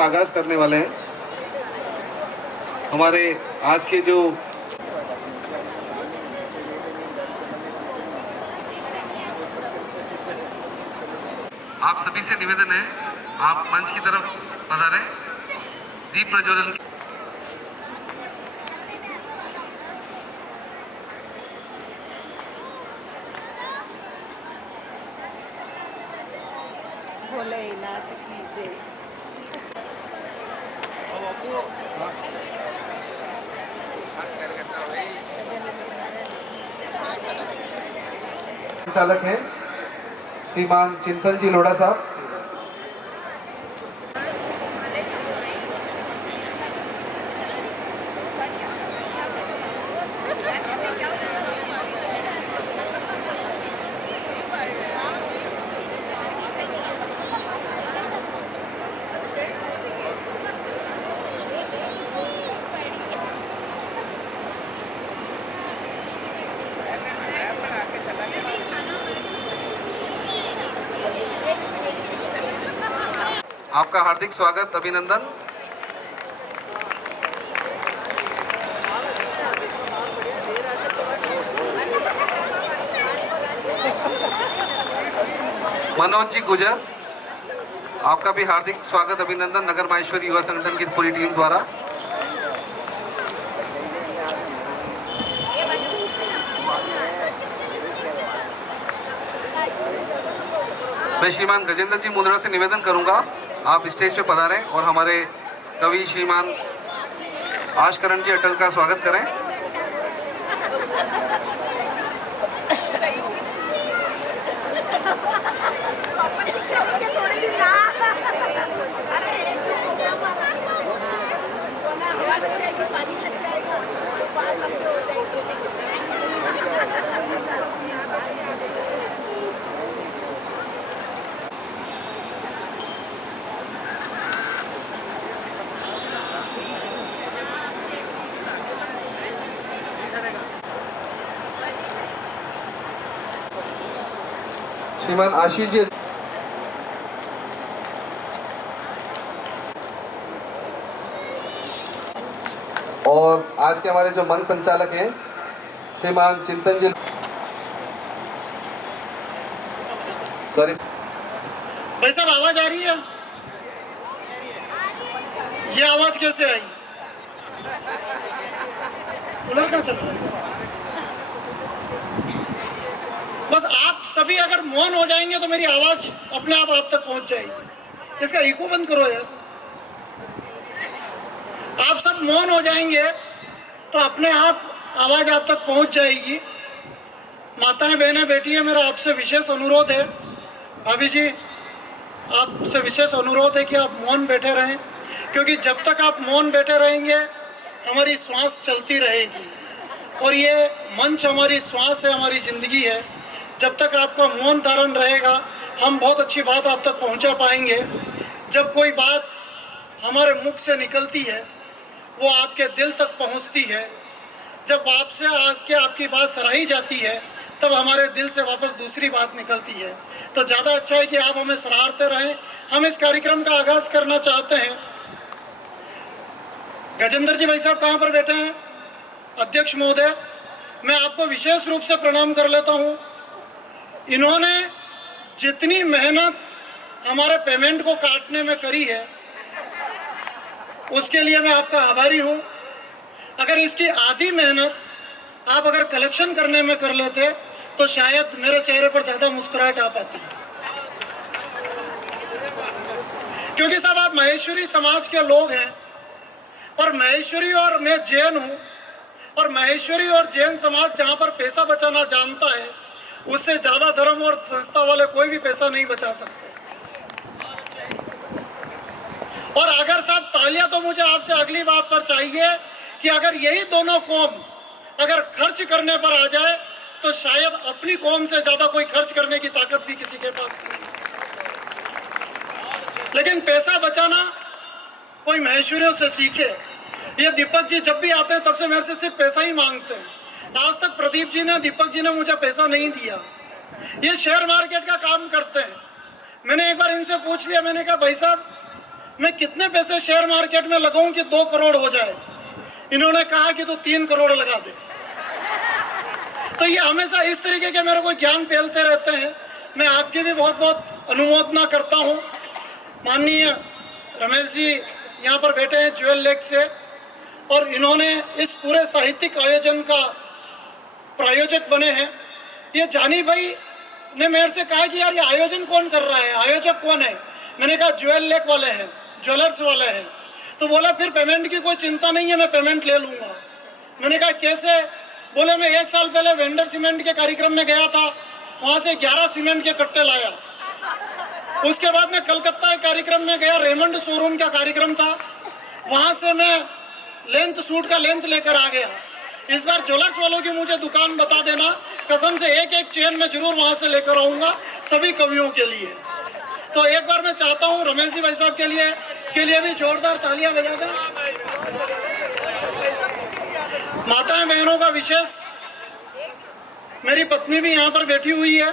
आगाज करने वाले हैं। हमारे आज के जो आप सभी से निवेदन है, आप मंच की तरफ पधारें। दीप प्रज्वलन संचालक हैं श्रीमान चिंतन जी लोढ़ा साहब। आपका हार्दिक स्वागत, अभिनंदन। मनोज जी गुजर, आपका भी हार्दिक स्वागत, अभिनंदन नगर माहेश्वरी युवा संगठन की पूरी टीम द्वारा। मैं श्रीमान गजेंद्र जी मुंद्रा से निवेदन करूंगा, आप स्टेज पे पधारें और हमारे कवि श्रीमान आशकरण जी अटल का स्वागत करें। श्रीमान आशीष जी और आज के हमारे जो मंच संचालक हैं श्रीमान चिंतन जी। सॉरी भाई साहब, आवाज आ रही है? ये आवाज कैसे आई? कूलर कहाँ चल रहा है? बस आप सभी अगर मौन हो जाएंगे तो मेरी आवाज अपने आप तक पहुंच जाएगी। इसका इको बंद करो यार। आप सब मौन हो जाएंगे तो अपने आप आवाज आप तक पहुंच जाएगी। माताएं, बहनें, बेटियां, मेरा आपसे विशेष अनुरोध है, भाभी जी आपसे विशेष अनुरोध है कि आप मौन बैठे रहें, क्योंकि जब तक आप मौन बैठे रहेंगे हमारी श्वास चलती रहेगी और ये मंच हमारी श्वास है, हमारी ज़िंदगी है। जब तक आपका मौन धारण रहेगा हम बहुत अच्छी बात आप तक पहुंचा पाएंगे। जब कोई बात हमारे मुख से निकलती है वो आपके दिल तक पहुंचती है। जब आपसे आज के आपकी बात सराही जाती है तब हमारे दिल से वापस दूसरी बात निकलती है। तो ज़्यादा अच्छा है कि आप हमें सराहते रहें। हम इस कार्यक्रम का आगाज करना चाहते हैं। गजेंद्र जी भाई साहब कहाँ पर बैठे हैं? अध्यक्ष महोदय, मैं आपको विशेष रूप से प्रणाम कर लेता हूँ। इन्होंने जितनी मेहनत हमारे पेमेंट को काटने में करी है उसके लिए मैं आपका आभारी हूँ। अगर इसकी आधी मेहनत आप अगर कलेक्शन करने में कर लेते तो शायद मेरे चेहरे पर ज़्यादा मुस्कुराहट आ पाती, क्योंकि साहब आप महेश्वरी समाज के लोग हैं और महेश्वरी और मैं जैन हूँ, और महेश्वरी और जैन समाज जहाँ पर पैसा बचाना जानता है उससे ज़्यादा धर्म और संस्था वाले कोई भी पैसा नहीं बचा सकते। और अगर साहब तालियां तो मुझे आपसे अगली बात पर चाहिए कि अगर यही दोनों कौम अगर खर्च करने पर आ जाए तो शायद अपनी कौम से ज़्यादा कोई खर्च करने की ताकत भी किसी के पास नहीं। लेकिन पैसा बचाना कोई महेश्वरियों से सीखे। ये दीपक जी जब भी आते हैं तब से मेरे से सिर्फ पैसा ही मांगते हैं। आज तक प्रदीप जी ने, दीपक जी ने मुझे पैसा नहीं दिया। ये शेयर मार्केट का काम करते हैं। मैंने एक बार इनसे पूछ लिया, मैंने कहा भाई साहब मैं कितने पैसे शेयर मार्केट में लगाऊं कि 2 करोड़ हो जाए। इन्होंने कहा कि तो 3 करोड़ लगा दे। तो ये हमेशा इस तरीके के मेरे को ज्ञान फैलते रहते हैं। मैं आपकी भी बहुत बहुत अनुमोदना करता हूँ। माननीय रमेश जी यहाँ पर बैठे हैं ज्वेल लेक से, और इन्होंने इस पूरे साहित्यिक आयोजन का प्रायोजक बने हैं। ये जानी भाई ने मेरे से कहा कि यार ये आयोजन कौन कर रहा है, आयोजक कौन है। मैंने कहा ज्वेल लेक वाले हैं, ज्वेलर्स वाले हैं। तो बोला फिर पेमेंट की कोई चिंता नहीं है, मैं पेमेंट ले लूँगा। मैंने कहा कैसे? बोले मैं 1 साल पहले वेंडर सीमेंट के कार्यक्रम में गया था, वहाँ से 11 सीमेंट के कट्टे लाया। उसके बाद मैं कलकत्ता के कार्यक्रम में गया, रेमंड शोरूम का कार्यक्रम था, वहाँ से मैं लेंथ सूट का लेंथ लेकर आ गया। इस बार ज्वेलर्स वालों की मुझे दुकान बता देना, कसम से एक एक चेन मैं जरूर वहाँ से लेकर आऊँगा सभी कवियों के लिए। तो एक बार मैं चाहता हूँ रमेश जी भाई साहब के लिए भी जोरदार तालियां बजा दें। माताएं बहनों का विशेष, मेरी पत्नी भी यहाँ पर बैठी हुई है,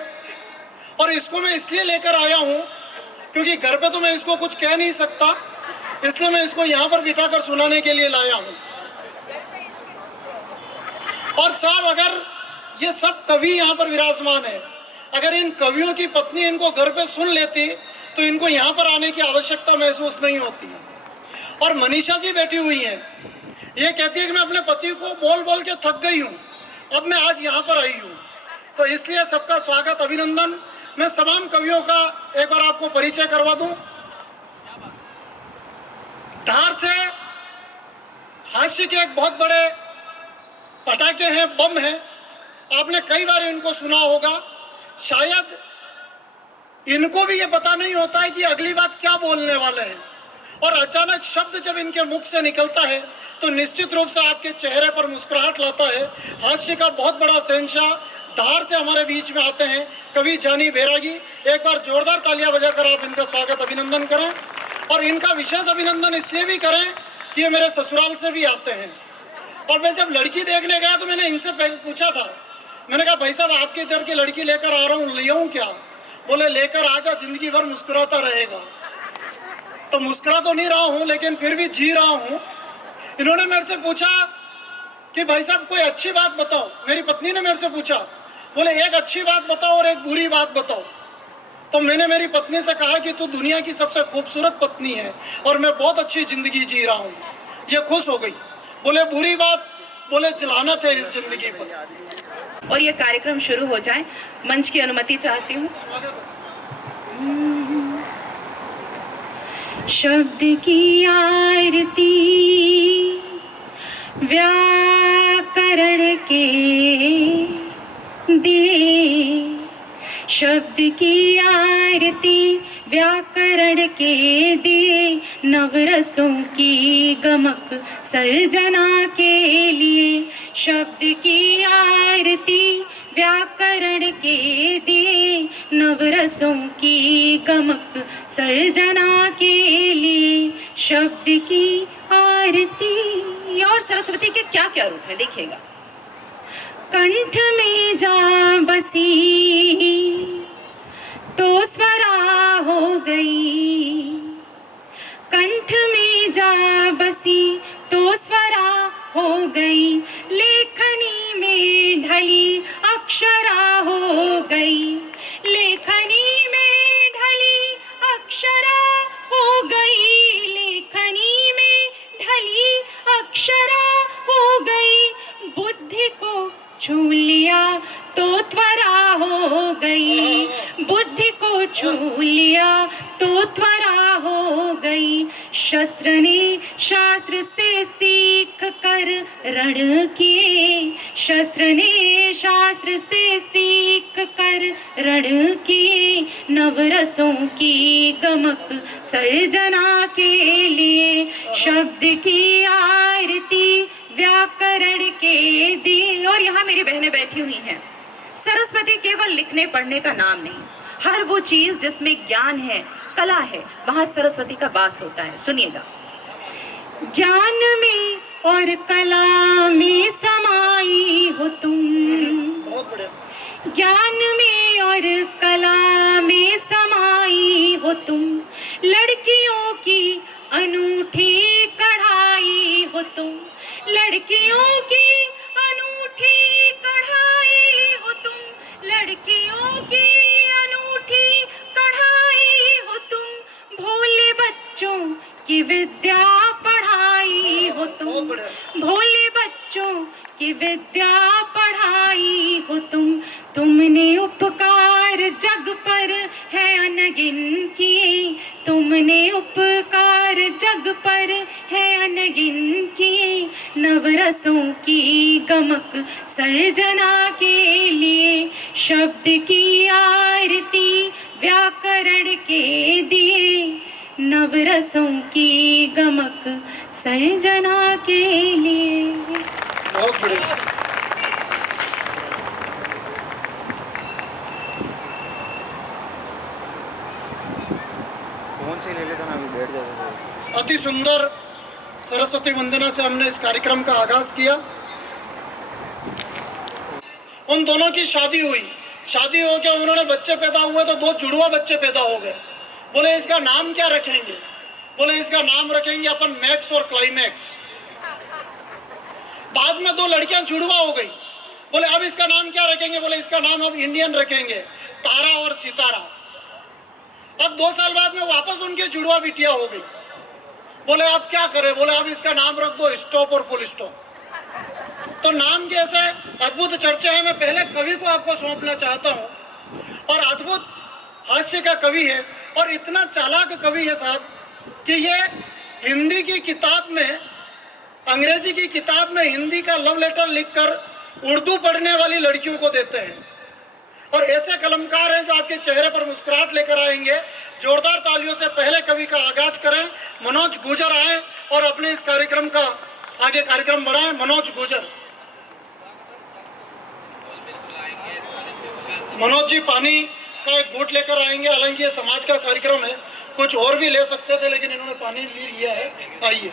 और इसको मैं इसलिए लेकर आया हूँ क्योंकि घर पे तो मैं इसको कुछ कह नहीं सकता, इसलिए मैं इसको यहाँ पर बिठाकर सुनाने के लिए लाया हूँ। और साहब अगर ये सब कवि यहाँ पर विराजमान है, अगर इन कवियों की पत्नी इनको घर पे सुन लेती तो इनको यहाँ पर आने की आवश्यकता महसूस नहीं होती। और मनीषा जी बैठी हुई हैं, ये कहती है कि मैं अपने पति को बोल बोल के थक गई हूँ, अब मैं आज यहाँ पर आई हूँ। तो इसलिए सबका स्वागत, अभिनंदन। मैं तमाम कवियों का एक बार आपको परिचय करवा दूं। धार से हास्य के एक बहुत बड़े पटाखे हैं, बम हैं, आपने कई बार इनको सुना होगा। शायद इनको भी ये पता नहीं होता है कि अगली बात क्या बोलने वाले हैं, और अचानक शब्द जब इनके मुख से निकलता है तो निश्चित रूप से आपके चेहरे पर मुस्कुराहट लाता है। हास्य का बहुत बड़ा शहंशाह धार से हमारे बीच में आते हैं कवि जानी बैरागी। एक बार जोरदार तालियां बजाकर आप इनका स्वागत, अभिनंदन करें। और इनका विशेष अभिनंदन इसलिए भी करें कि ये मेरे ससुराल से भी आते हैं। और मैं जब लड़की देखने गया तो मैंने इनसे पूछा था, मैंने कहा भाई साहब आपके इधर की लड़की लेकर आ रहा हूँ, ले आऊँ क्या? बोले लेकर आ जा, जिंदगी भर मुस्कुराता रहेगा। तो मुस्कुरा तो नहीं रहा हूँ लेकिन फिर भी जी रहा हूँ। इन्होंने मेरे से पूछा कि भाई साहब कोई अच्छी बात बताओ। मेरी पत्नी ने मेरे से पूछा, बोले एक अच्छी बात बताओ और एक बुरी बात बताओ। तो मैंने मेरी पत्नी से कहा कि तू दुनिया की सबसे खूबसूरत पत्नी है और मैं बहुत अच्छी जिंदगी जी रहा हूँ। ये खुश हो गई। बोले बुरी बात, बोले जलानत है इस जिंदगी पर। और ये कार्यक्रम शुरू हो जाए, मंच की अनुमति चाहती हूँ। शब्द की आरती व्याकरण के दे, शब्द की आरती व्याकरण के दे, नवरसों की गमक सर्जना के लिए। शब्द की आरती व्याकरण के दे, नवरसों की गमक सर्जना के लिए। शब्द की आरती। और सरस्वती के क्या क्या रूप है देखिएगा। कंठ में जा बसी तो स्वरा हो गई, कंठ में जा बसी तो स्वरा हो गई, लेखनी में ढली अक्षरा हो गई, लेखनी में ढली अक्षरा हो गई, लेखनी में ढली अक्षरा हो गई। बुद्धि को छू लिया तो त्वरा हो गई, बुद्धि को छू लिया तो त्वरा हो गई। शस्त्र ने शास्त्र से सीख कर रण किए, शस्त्र ने शास्त्र से सीख कर रण किए, नवरसों की गमक सर्जना के लिए। शब्द की आरती व्याकरण के दी। और यहाँ मेरी बहनें बैठी हुई हैं। सरस्वती केवल लिखने पढ़ने का नाम नहीं, हर वो चीज जिसमें ज्ञान है, कला है, वहां सरस्वती का वास होता है। सुनिएगा। ज्ञान में और कला में समाई हो तुम, बहुत बढ़िया। ज्ञान में और कला में समाई हो तुम, लड़कियों की लड़कियों की अनूठी कढ़ाई हो तुम, लड़कियों की अनूठी कढ़ाई हो तुम, भोले बच्चों की विद्या पढ़ाई हो तुम, भोले बच्चों की विद्या पढ़ाई हो तुम। तुमने उपकार जग पर है अनगिन किए, तुमने उपकार जग पर है अनगिन किए, नवरसों की गमक सर्जना के लिए, शब्द की आरती व्याकरण के दिए, नवरसों की गमक सर्जना के लिए। बहुत बढ़िया। फोन से ले लेता ना, अभी बैठ जाता। अति सुंदर सरस्वती वंदना से हमने इस कार्यक्रम का आगाज किया। उन दोनों की शादी हुई, शादी हो के उन्होंने बच्चे पैदा हुए तो 2 जुड़वा बच्चे पैदा हो गए। बोले इसका नाम क्या रखेंगे? बोले इसका नाम रखेंगे अपन मैक्स और क्लाइमैक्स। बाद में 2 लड़कियां जुड़वा हो गई। बोले अब इसका नाम क्या रखेंगे? बोले इसका नाम अब इंडियन रखेंगे, तारा और सितारा। अब 2 साल बाद में वापस उनके जुड़वा बिटिया हो गई। बोले अब क्या करें? बोले अब इसका नाम रख दो स्टॉप और फुल स्टॉप। तो नाम के ऐसे अद्भुत चर्चा है। मैं पहले कवि को आपको सौंपना चाहता हूँ, और अद्भुत हास्य का कवि है और इतना चालाक कवि है साहब कि ये हिंदी की किताब में, अंग्रेजी की किताब में हिंदी का लव लेटर लिखकर उर्दू पढ़ने वाली लड़कियों को देते हैं। और ऐसे कलमकार हैं जो आपके चेहरे पर मुस्कुराहट लेकर आएंगे। जोरदार तालियों से पहले कवि का आगाज करें। मनोज गुर्जर आए और अपने इस कार्यक्रम का आगे कार्यक्रम बढ़ाएं। मनोज गुर्जर। मनोज जी पानी का एक घूंट लेकर आएंगे। हालांकि ये समाज का कार्यक्रम है, कुछ और भी ले सकते थे लेकिन इन्होंने पानी लिया है। आइए।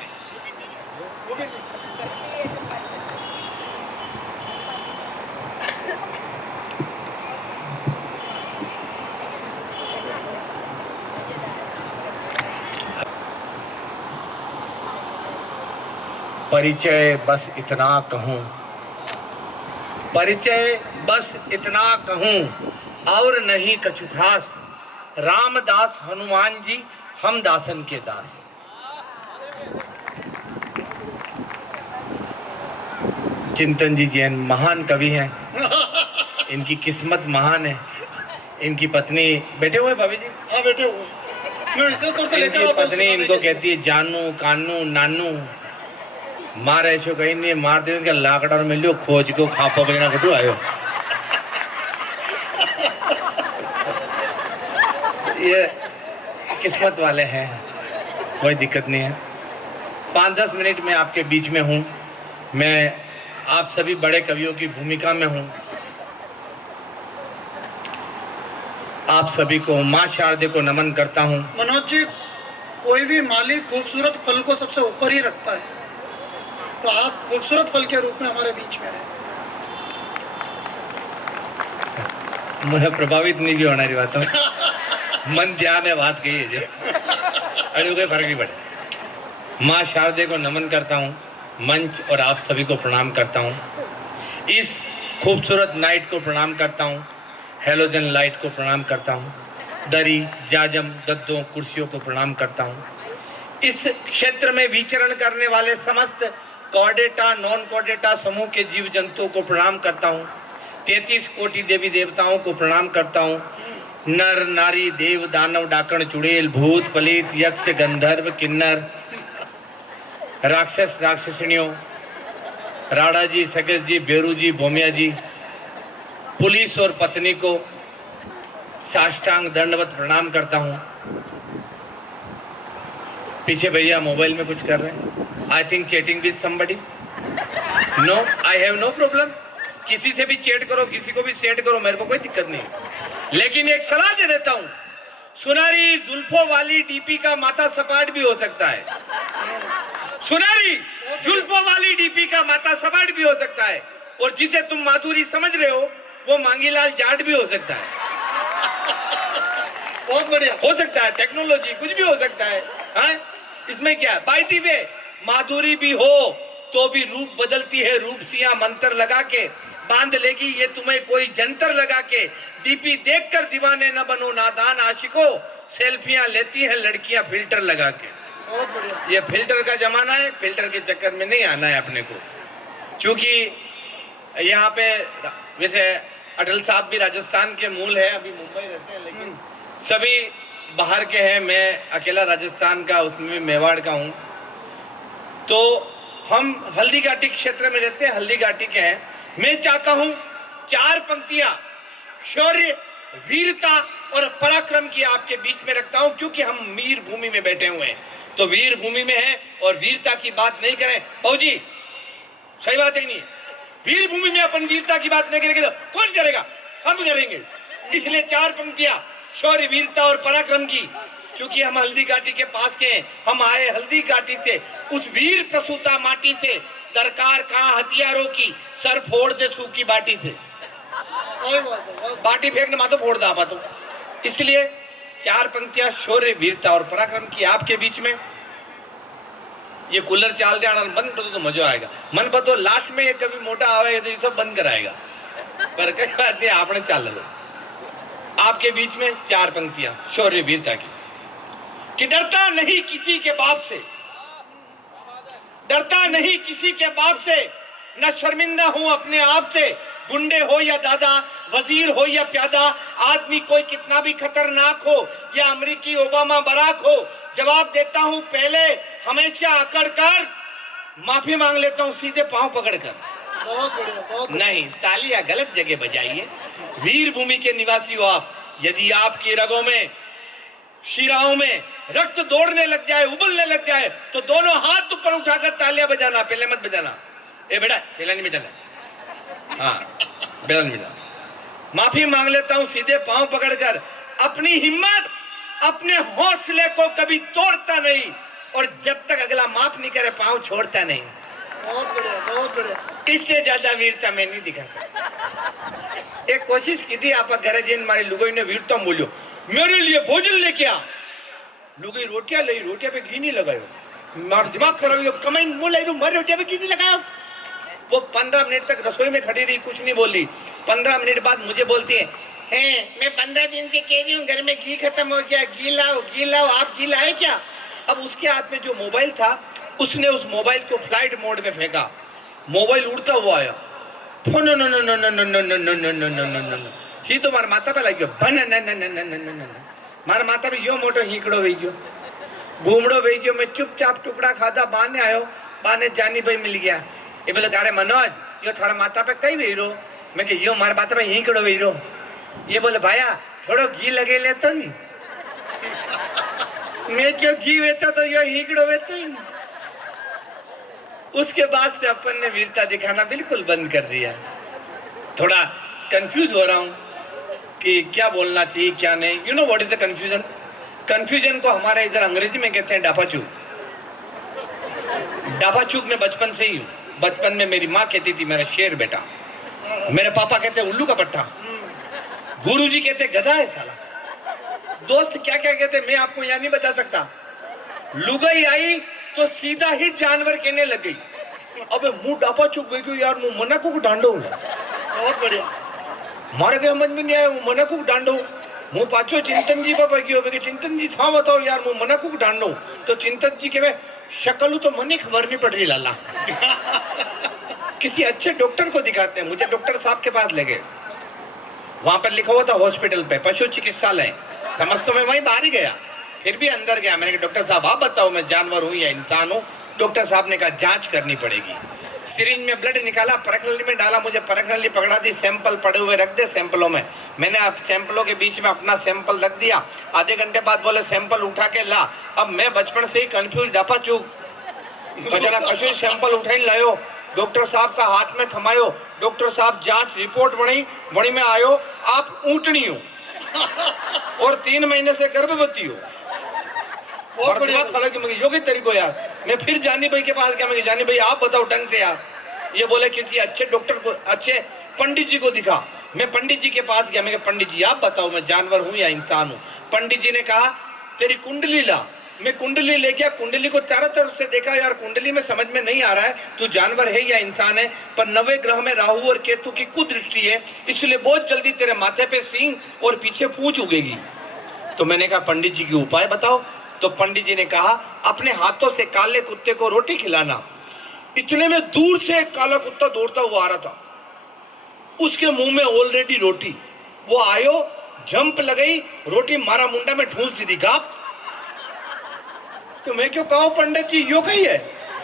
परिचय बस इतना कहूँ, परिचय बस इतना कहूँ और नहीं कछु खास, रामदास हनुमान जी हम दासन के दास। चिंतन जी जैन महान कवि हैं, इनकी किस्मत महान है। इनकी पत्नी बैठे हुए भाभी जी, हाँ बैठे हुए। मैं विशेष तौर से लेकर इनकी आता हूं पत्नी इनको कहती है जानू कानू नानू। मार ऐसो कहीं नहीं मार दे उसका लाकड़ा मिल लो खोज को खापा बजना कटू आयो। ये किस्मत वाले हैं, कोई दिक्कत नहीं है। 5-10 मिनट में आपके बीच में हूँ। मैं आप सभी बड़े कवियों की भूमिका में हूँ। आप सभी को माँ शारदे को नमन करता हूँ। मनोज जी, कोई भी मालिक खूबसूरत फल को सबसे ऊपर ही रखता है, तो आप खूबसूरत फल के रूप में हमारे बीच में हैं। मुझे प्रभावित नहीं भी होना बातों मन ध्यान है बात कही है अरे कोई फर्क नहीं पड़े। माँ शारदे को नमन करता हूँ, मंच और आप सभी को प्रणाम करता हूँ। इस खूबसूरत नाइट को प्रणाम करता हूँ, हेलोजन लाइट को प्रणाम करता हूँ, दरी जाजम गद्दों कुर्सियों को प्रणाम करता हूँ। इस क्षेत्र में विचरण करने वाले समस्त कॉर्डेटा नॉन कॉर्डेटा समूह के जीव जंतुओं को प्रणाम करता हूँ। 33 कोटि देवी देवताओं को प्रणाम करता हूँ। नर नारी देव दानव डाकण चुड़ैल भूत पलित यक्ष गंधर्व किन्नर राक्षस राक्षसिणियों, राणा जी सगस जी बेरू जी भोमिया जी, पुलिस और पत्नी को साष्टांग दंडवत प्रणाम करता हूँ। पीछे भैया मोबाइल में कुछ कर रहे हैं। I think chatting with somebody. No, I have no problem. किसी से भी चैट करो, किसी को भी सेट करो, मेरे को कोई दिक्कत नहीं। लेकिन एक सलाह दे देता हूँ, सुनहरी जुल्फों वाली डीपी का माथा सपाट भी हो सकता है। सुनहरी जुल्फों वाली डीपी का माथा सपाट भी हो सकता है, और जिसे तुम माधुरी समझ रहे हो वो मांगीलाल जाट भी हो सकता है। बहुत बढ़िया। हो सकता है, टेक्नोलॉजी कुछ भी हो सकता है। हाँ, इसमें क्या? बाय द वे, माधुरी भी हो तो भी रूप बदलती है रूपसियां मंत्र लगा के, बांध लेगी ये तुम्हें कोई जंतर लगा के। डीपी देखकर दीवाने न बनो नादान आशिको, सेल्फियां लेती हैं लड़कियां फिल्टर लगा के। बहुत बढ़िया। ये फिल्टर का जमाना है, फिल्टर के चक्कर में नहीं आना है अपने को। क्योंकि यहाँ पे वैसे अटल साहब भी राजस्थान के मूल है, अभी मुंबई रहते हैं, लेकिन सभी बाहर के हैं। मैं अकेला राजस्थान का, उसमें मेवाड़ का हूँ। तो हम हल्दी घाटी क्षेत्र में रहते हैं, हल्दी घाटी के हैं। मैं चाहता हूँ 4 पंक्तियां शौर्य, वीरता और पराक्रम की आपके बीच में रखता हूँ, क्योंकि हम वीर भूमि में बैठे हुए हैं। तो वीर भूमि में है और वीरता की बात नहीं करें जी, सही बात है नहीं? वीर भूमि में अपन वीरता की बात नहीं करेंगे तो कौन करेगा? हम करेंगे। इसलिए 4 पंक्तियां शौर्य, वीरता और पराक्रम की, क्योंकि हम हल्दी घाटी के पास के हैं। हम आए हल्दी घाटी से, उस वीर प्रसूता माटी से, दरकार कहाँ हथियारों की, सर फोड़ दे सूखी बाटी से। सही बात है, बहुत बाटी फेंकने मातो फोड़ दा पातो। इसलिए 4 पंक्तियां शौर्य, वीरता और पराक्रम की आपके बीच में। ये कूलर चाल दे बंद कर दो तो मजा आएगा। मन बतो लास्ट में ये कभी मोटा आवेगा तो ये सब बंद कराएगा, पर कई बात नहीं, आपने चाल दो। आपके बीच में 4 पंक्तियां शौर्य, वीरता की। कि डरता नहीं किसी के बाप से, डरता नहीं किसी के बाप से, न शर्मिंदा हूं अपने आप से। गुंडे हो या दादा, वजीर हो या प्यादा, आदमी कोई कितना भी खतरनाक हो या अमेरिकी ओबामा बराक हो, जवाब देता हूं पहले हमेशा अकड़ कर, माफी मांग लेता हूं सीधे पांव पकड़ कर। बहुत बढ़िया, बहुत बढ़िया। नहीं, तालियां गलत जगह बजाइए। वीर भूमि के निवासी हो आप। यदि आपकी रगों में, शिराओं में रक्त दौड़ने लग जाए, उबलने लग जाए, तो दोनों हाथ ऊपर उठाकर तालियां बजाना, पहले मत बजाना। ए बेटा, पहले नहीं बजाना। हाँ, पहले नहीं बजाना। माफी मांग लेता हूं सीधे पांव पकड़कर। अपनी हिम्मत, अपने हौसले को कभी तोड़ता नहीं, और जब तक अगला माफ नहीं करे पांव छोड़ता नहीं। बहुत बढ़िया, बहुत बढ़िया। इससे ज्यादा वीरता मैं नहीं दिखा सकता। एक कोशिश की थी आप घर जैन मारी लुगाई ने वीरता बोलियो, मेरे लिए भोजन लेके आ। लुगाई रोटियां लाई, रोटियां पे घी नहीं लगायो। मार दिमाग खराब हो गया, कमाई मुंह लाई मारी रोटियां पे घी नहीं लगायो। वो 15 मिनट तक रसोई में खड़ी रही, कुछ नहीं बोली। 15 मिनट बाद मुझे बोलती है, मैं 15 दिन से कह रही हूँ घर में घी खत्म हो गया, घी लाओ घी लाओ, आप घी लाए क्या? अब उसके हाथ में जो मोबाइल था, उसने उस मोबाइल को फ्लाइट मोड में फेंका। मोबाइल उड़ता हुआ आया। Phone no no no no no no no no no no no no, ही तो मारा माता पे लग गयो। भन न न न न न न, मारा माता पे यो मोटो हीकड़ो वही गयो, घूमड़ो वही गयो। मैं चुपचाप टुकड़ा खाधा, बाने आयो, बाने जानी भाई मिल गया। ये बोले अरे मनोज, यो थारा माता पे कई वही रो? मैं कि यो मारा माता पे हीकड़ो वही रो। ये बोले भाया थोड़ो घी लगे ले तो नहीं। मैं क्यों घी वेता तो यो हीकड़ो वेतो ही। उसके बाद से अपन ने वीरता दिखाना बिल्कुल बंद कर दिया। थोड़ा कंफ्यूज हो रहा हूँ कि क्या बोलना चाहिए क्या नहीं। You know what is the confusion? Confusion को हमारे इधर अंग्रेजी में कहते हैं डापाचूक। डापाचूक में बचपन से ही हूँ। बचपन में मेरी माँ कहती थी मेरा शेर बेटा, मेरे पापा कहते उल्लू का पट्टा, गुरुजी कहते गधा है साला, दोस्त क्या क्या कहते मैं आपको यहाँ नहीं बता सकता। लुगाई आई तो सीधा ही जानवर कहने लग गई। अबे मुंह डापा चुक गई यार, मुंह मना को डांडो। बहुत बढ़िया। मारे के समझ में नहीं आया, मुंह मना को डांडो। मुंह पाछो चिंतन जी पापा गयो, चिंतन जी था बताओ यार मुंह मना को डांडो। तो चिंतन जी के शक्ल तो मन ही खबर नहीं पड़ रही लाला। किसी अच्छे डॉक्टर को दिखाते हैं। मुझे डॉक्टर साहब के पास ले गए, वहां पर लिखा हुआ था हॉस्पिटल पे पशु चिकित्सालय। समझ तो मैं वहीं बाहर ही गया, फिर भी अंदर गया। मैंने कहा डॉक्टर साहब आप बताओ मैं जानवर हूँ या इंसान हूँ? डॉक्टर साहब ने कहा जांच करनी पड़ेगी। सिरिंज में ब्लड निकाला, परखनली में डाला, मुझे परखनली पकड़ा दी, सैंपल पड़े हुए रख दे सैंपलों में। मैंने अब सैंपलों के बीच में अपना सैंपल रख दिया। आधे घंटे बाद बोले सैंपल उठा के ला। अब मैं बचपन से ही कंफ्यूज डापा चूक बचना कशु सैंपल उठाई लायो, डॉक्टर साहब का हाथ में थमायो। डॉक्टर साहब जांच रिपोर्ट बड़ी में आयो आप ऊँटनी हो और 3 महीने से गर्भवती हो। और योग्य तरीको यार। मैं फिर जानी भाई के पास गया, मैं जानी भाई आप बताओ ढंग से यार। ये बोले किसी अच्छे डॉक्टर को, अच्छे पंडित जी को दिखा। मैं पंडित जी के पास गया, मैं पंडित जी आप बताओ मैं जानवर हूँ या इंसान हूँ? पंडित जी ने कहा तेरी कुंडली ला। मैं कुंडली ले गया, कुंडली को चारों तरफ से देखा, यार कुंडली में समझ में नहीं आ रहा है तू जानवर है या इंसान है, पर 9वें ग्रह में राहु और केतु की कुदृष्टि है, इसलिए बहुत जल्दी तेरे माथे पे सींग और पीछे पूंछ उगेगी। तो मैंने कहा पंडित जी की उपाय बताओ। तो पंडित जी ने कहा अपने हाथों से काले कुत्ते को रोटी खिलाना। इतने में दूर से एक काला कुत्ता दौड़ता हुआ आ रहा था, उसके मुंह में ऑलरेडी रोटी। वो आयो, जंप लगाई, रोटी मारा मुंडा में ठूस दी गाप। तो मैं क्यों कहो पंडित जी यो कही है?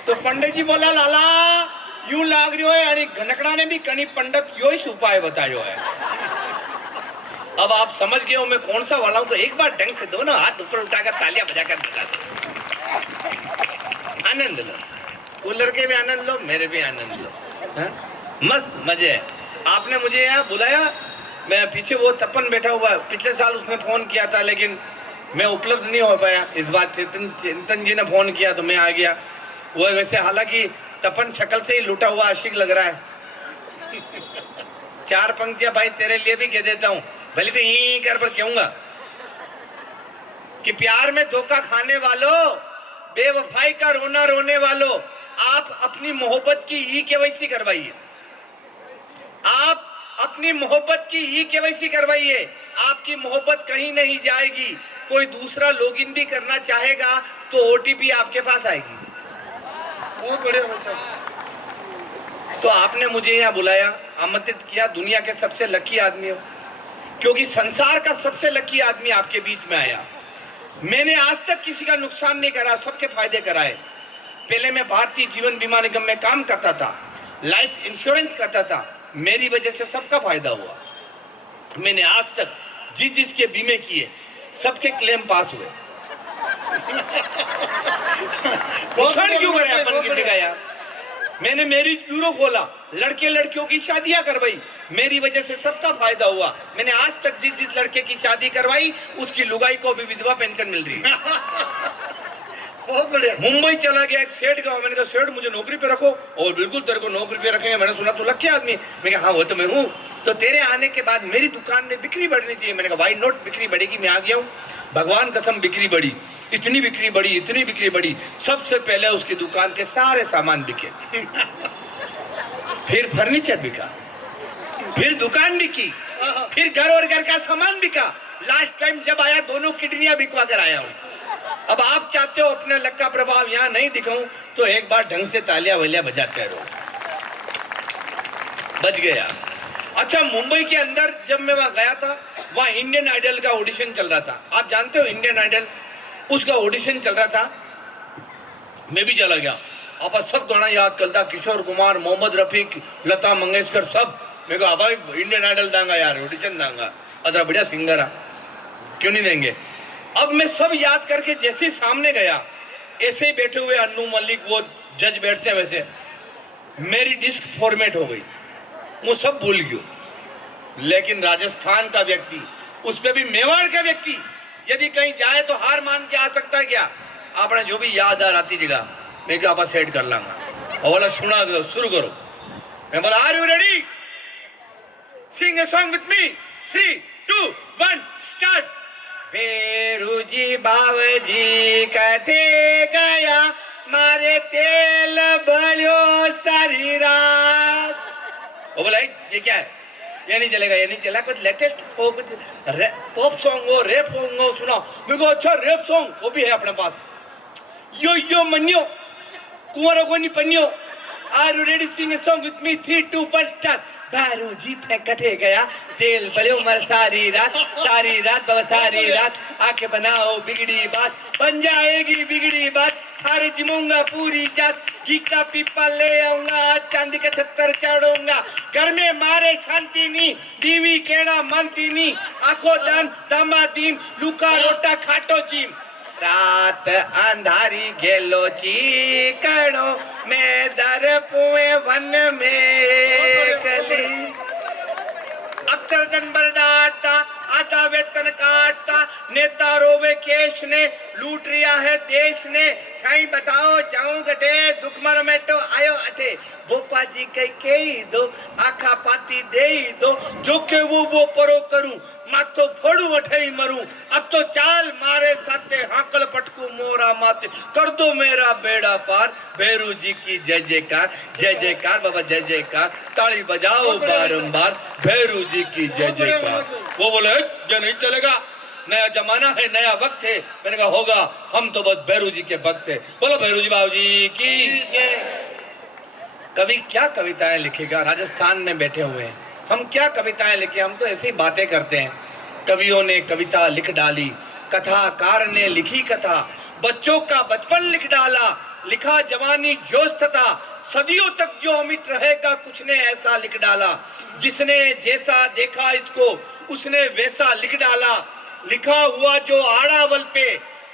तो पंडित जी बोला लाला यूं लाग रही है, यानी घनकड़ा ने भी कहीं पंडित यो ही उपाय बतायो है। अब आप समझ गए हो मैं कौन सा वाला हूं, तो एक बार ढंग से दोनों हाथ ऊपर उठाकर तालियां बजाकर दिखा दो। आनंद लो, कूलर के भी आनंद लो, मेरे भी आनंद लो। हा? मस्त मजे है। आपने मुझे यहाँ बुलाया, मैं पीछे वो तपन बैठा हुआ, पिछले साल उसने फोन किया था लेकिन मैं उपलब्ध नहीं हो पाया। इस बार चिंतन जी ने फोन किया तो मैं आ गया। वो वैसे हालांकि तपन शक्ल से ही लूटा हुआ आशिक लग रहा है। 4 पंक्तियां भाई तेरे लिए भी कह देता हूँ, भले तो यही कर पर कहूंगा कि प्यार में धोखा खाने वालों, बेवफाई का रोना रोने वालों, आप अपनी मोहब्बत की ई-केवाईसी करवाइए। आप अपनी मोहब्बत की ई-केवाईसी करवाइए। आपकी मोहब्बत कहीं नहीं जाएगी। कोई दूसरा लॉगिन भी करना चाहेगा तो ओटीपी आपके पास आएगी। बहुत बढ़िया भाई साहब। तो आपने मुझे यहाँ बुलाया, आमंत्रित किया, दुनिया के सबसे लकी आदमी हो, क्योंकि संसार का सबसे लकी आदमी आपके बीच में आया। मैंने आज तक किसी का नुकसान नहीं करा, सबके फायदे कराए। पहले मैं भारतीय जीवन बीमा निगम में काम करता था, लाइफ इंश्योरेंस करता था, मेरी वजह से सबका फायदा हुआ। मैंने आज तक जिसके बीमे किए सबके क्लेम पास हुए। क्यों करे अपन किसी का यार? मैंने मेरी ब्यूरो खोला, लड़के लड़कियों की शादियां करवाई, मेरी वजह से सबका फायदा हुआ। मैंने आज तक जिस लड़के की शादी करवाई उसकी लुगाई को भी विधवा पेंशन मिल रही है। बहुत बढ़िया। मुंबई चला गया, एक सेठ का, मैंने कहा सेठ मुझे नौकरी पे रखो। और बिल्कुल तेरे को नौकरी पे रखेंगे, मैंने सुना तू लकी आदमी। मैं कहा हाँ वो तो मैं हूँ। तो तेरे आने के बाद मेरी दुकान में बिक्री बढ़नी चाहिए। मैंने कहा वाई नॉट, बिक्री बढ़ेगी। मैं आ गया हूँ, भगवान कसम बिक्री बढ़ी, इतनी बिक्री बढ़ी, इतनी बिक्री बढ़ी। सबसे पहले उसकी दुकान के सारे सामान बिके। फिर फर्नीचर बिका, फिर दुकान बिकी, फिर घर और घर का सामान बिका। लास्ट टाइम जब आया दोनों किडनियां बिकवा कर आया हूँ। अब आप चाहते हो अपने लक का प्रभाव यहाँ नहीं दिखाऊं तो एक बार ढंग से तालियां वलियां बजाते रहो। बच गया। अच्छा, मुंबई के अंदर जब मैं वहां गया था, वहां इंडियन आइडल का ऑडिशन चल रहा था। आप जानते हो इंडियन आइडल, उसका ऑडिशन चल रहा था। मैं भी चला गया। आप सब गाना याद करता, किशोर कुमार, मोहम्मद रफीक, लता मंगेशकर, सब। मैं कहा भाई इंडियन आइडल दांगा यार, ऑडिशन दांगा, अदरा बढ़िया सिंगर है, क्यों नहीं देंगे। अब मैं सब याद करके जैसे ही सामने गया, ऐसे ही बैठे हुए अन्नू मलिक, वो जज बैठते हैं वैसे, मेरी डिस्क फॉर्मेट हो गई, वो सब भूल गया। लेकिन राजस्थान का व्यक्ति, उस पर भी मेवाड़ का व्यक्ति यदि कहीं जाए तो हार मान के आ सकता है क्या? आपने जो भी याद आ आती जगह मैं क्या आप सेट कर लाऊंगा। और बोला सुना शुरू करो। मैं बोला are you ready, sing a song with me, 3, 2, 1 start. बेरू जी बावजी कटे गया, मारे तेल बलियो सारी रात। वो बोला ये क्या है, ये नहीं चलेगा, ये नहीं चला, कुछ लेटेस्ट हो, कुछ पॉप सॉन्ग हो, रैप सॉन्ग हो, सुना। मेरे को अच्छा रैप सॉन्ग वो भी है अपने पास। यो यो मनियो कुंवरों को नहीं पनियो, are you ready, sing a song with me, 3, 2, 1 start. बारू जीत है कटे गया, तेल बले उमर सारी रात बाबा सारी रात, आंखें बनाओ बिगड़ी बात, बन जाएगी बिगड़ी बात, थारे जिमूंगा पूरी जात, घी का पीपा ले आऊंगा, चांदी का छत्तर चढ़ूंगा, घर में मारे शांति नी, बीवी केड़ा मानती नी, आंखों दान दामादीम, लुका रोटा खाटो जीम। रात अंधारी गेलो चीकणो, मैं दर पुए वन में गली। अक्षरदन बरडाटा, आधा वेतन काटता, नेता रोवे केश ने, लूट रिया है देश ने, कहीं बताओ जाऊं गटे, दुख मर मेटो आयो अटे, बोपा जी कई के दो, आखा पाती दे दो, जो के वो परो करूं, माथो फोड़ू वठे ही मरूं, अब तो चाल मारे साथे हाकल पटकू मोरा माथे, कर दो मेरा बेड़ा पार, भैरू जी की जय जयकार, जय जयकार बाबा जय जयकार, ताली बजाओ बारंबार, भैरू जी की जय जयकार। वो बोले ये नहीं चलेगा, नया जमाना है, नया वक्त है। मैंने कहा होगा, हम तो बस भैरू जी के भक्त है। बोलो भैरू जी बाबू जी की जय। कवि क्या कविताएं लिखेगा, राजस्थान में बैठे हुए हैं, हम क्या कविताएं लिखे, हम तो ऐसी बातें करते हैं। कवियों ने कविता लिख डाली, कथाकार ने लिखी कथा, बच्चों का बचपन लिख डाला, लिखा जवानी जोश था, सदियों तक जो अमित रहेगा कुछ ने ऐसा लिख डाला, जिसने जैसा देखा इसको उसने वैसा लिख डाला, लिखा हुआ जो आड़ावल पे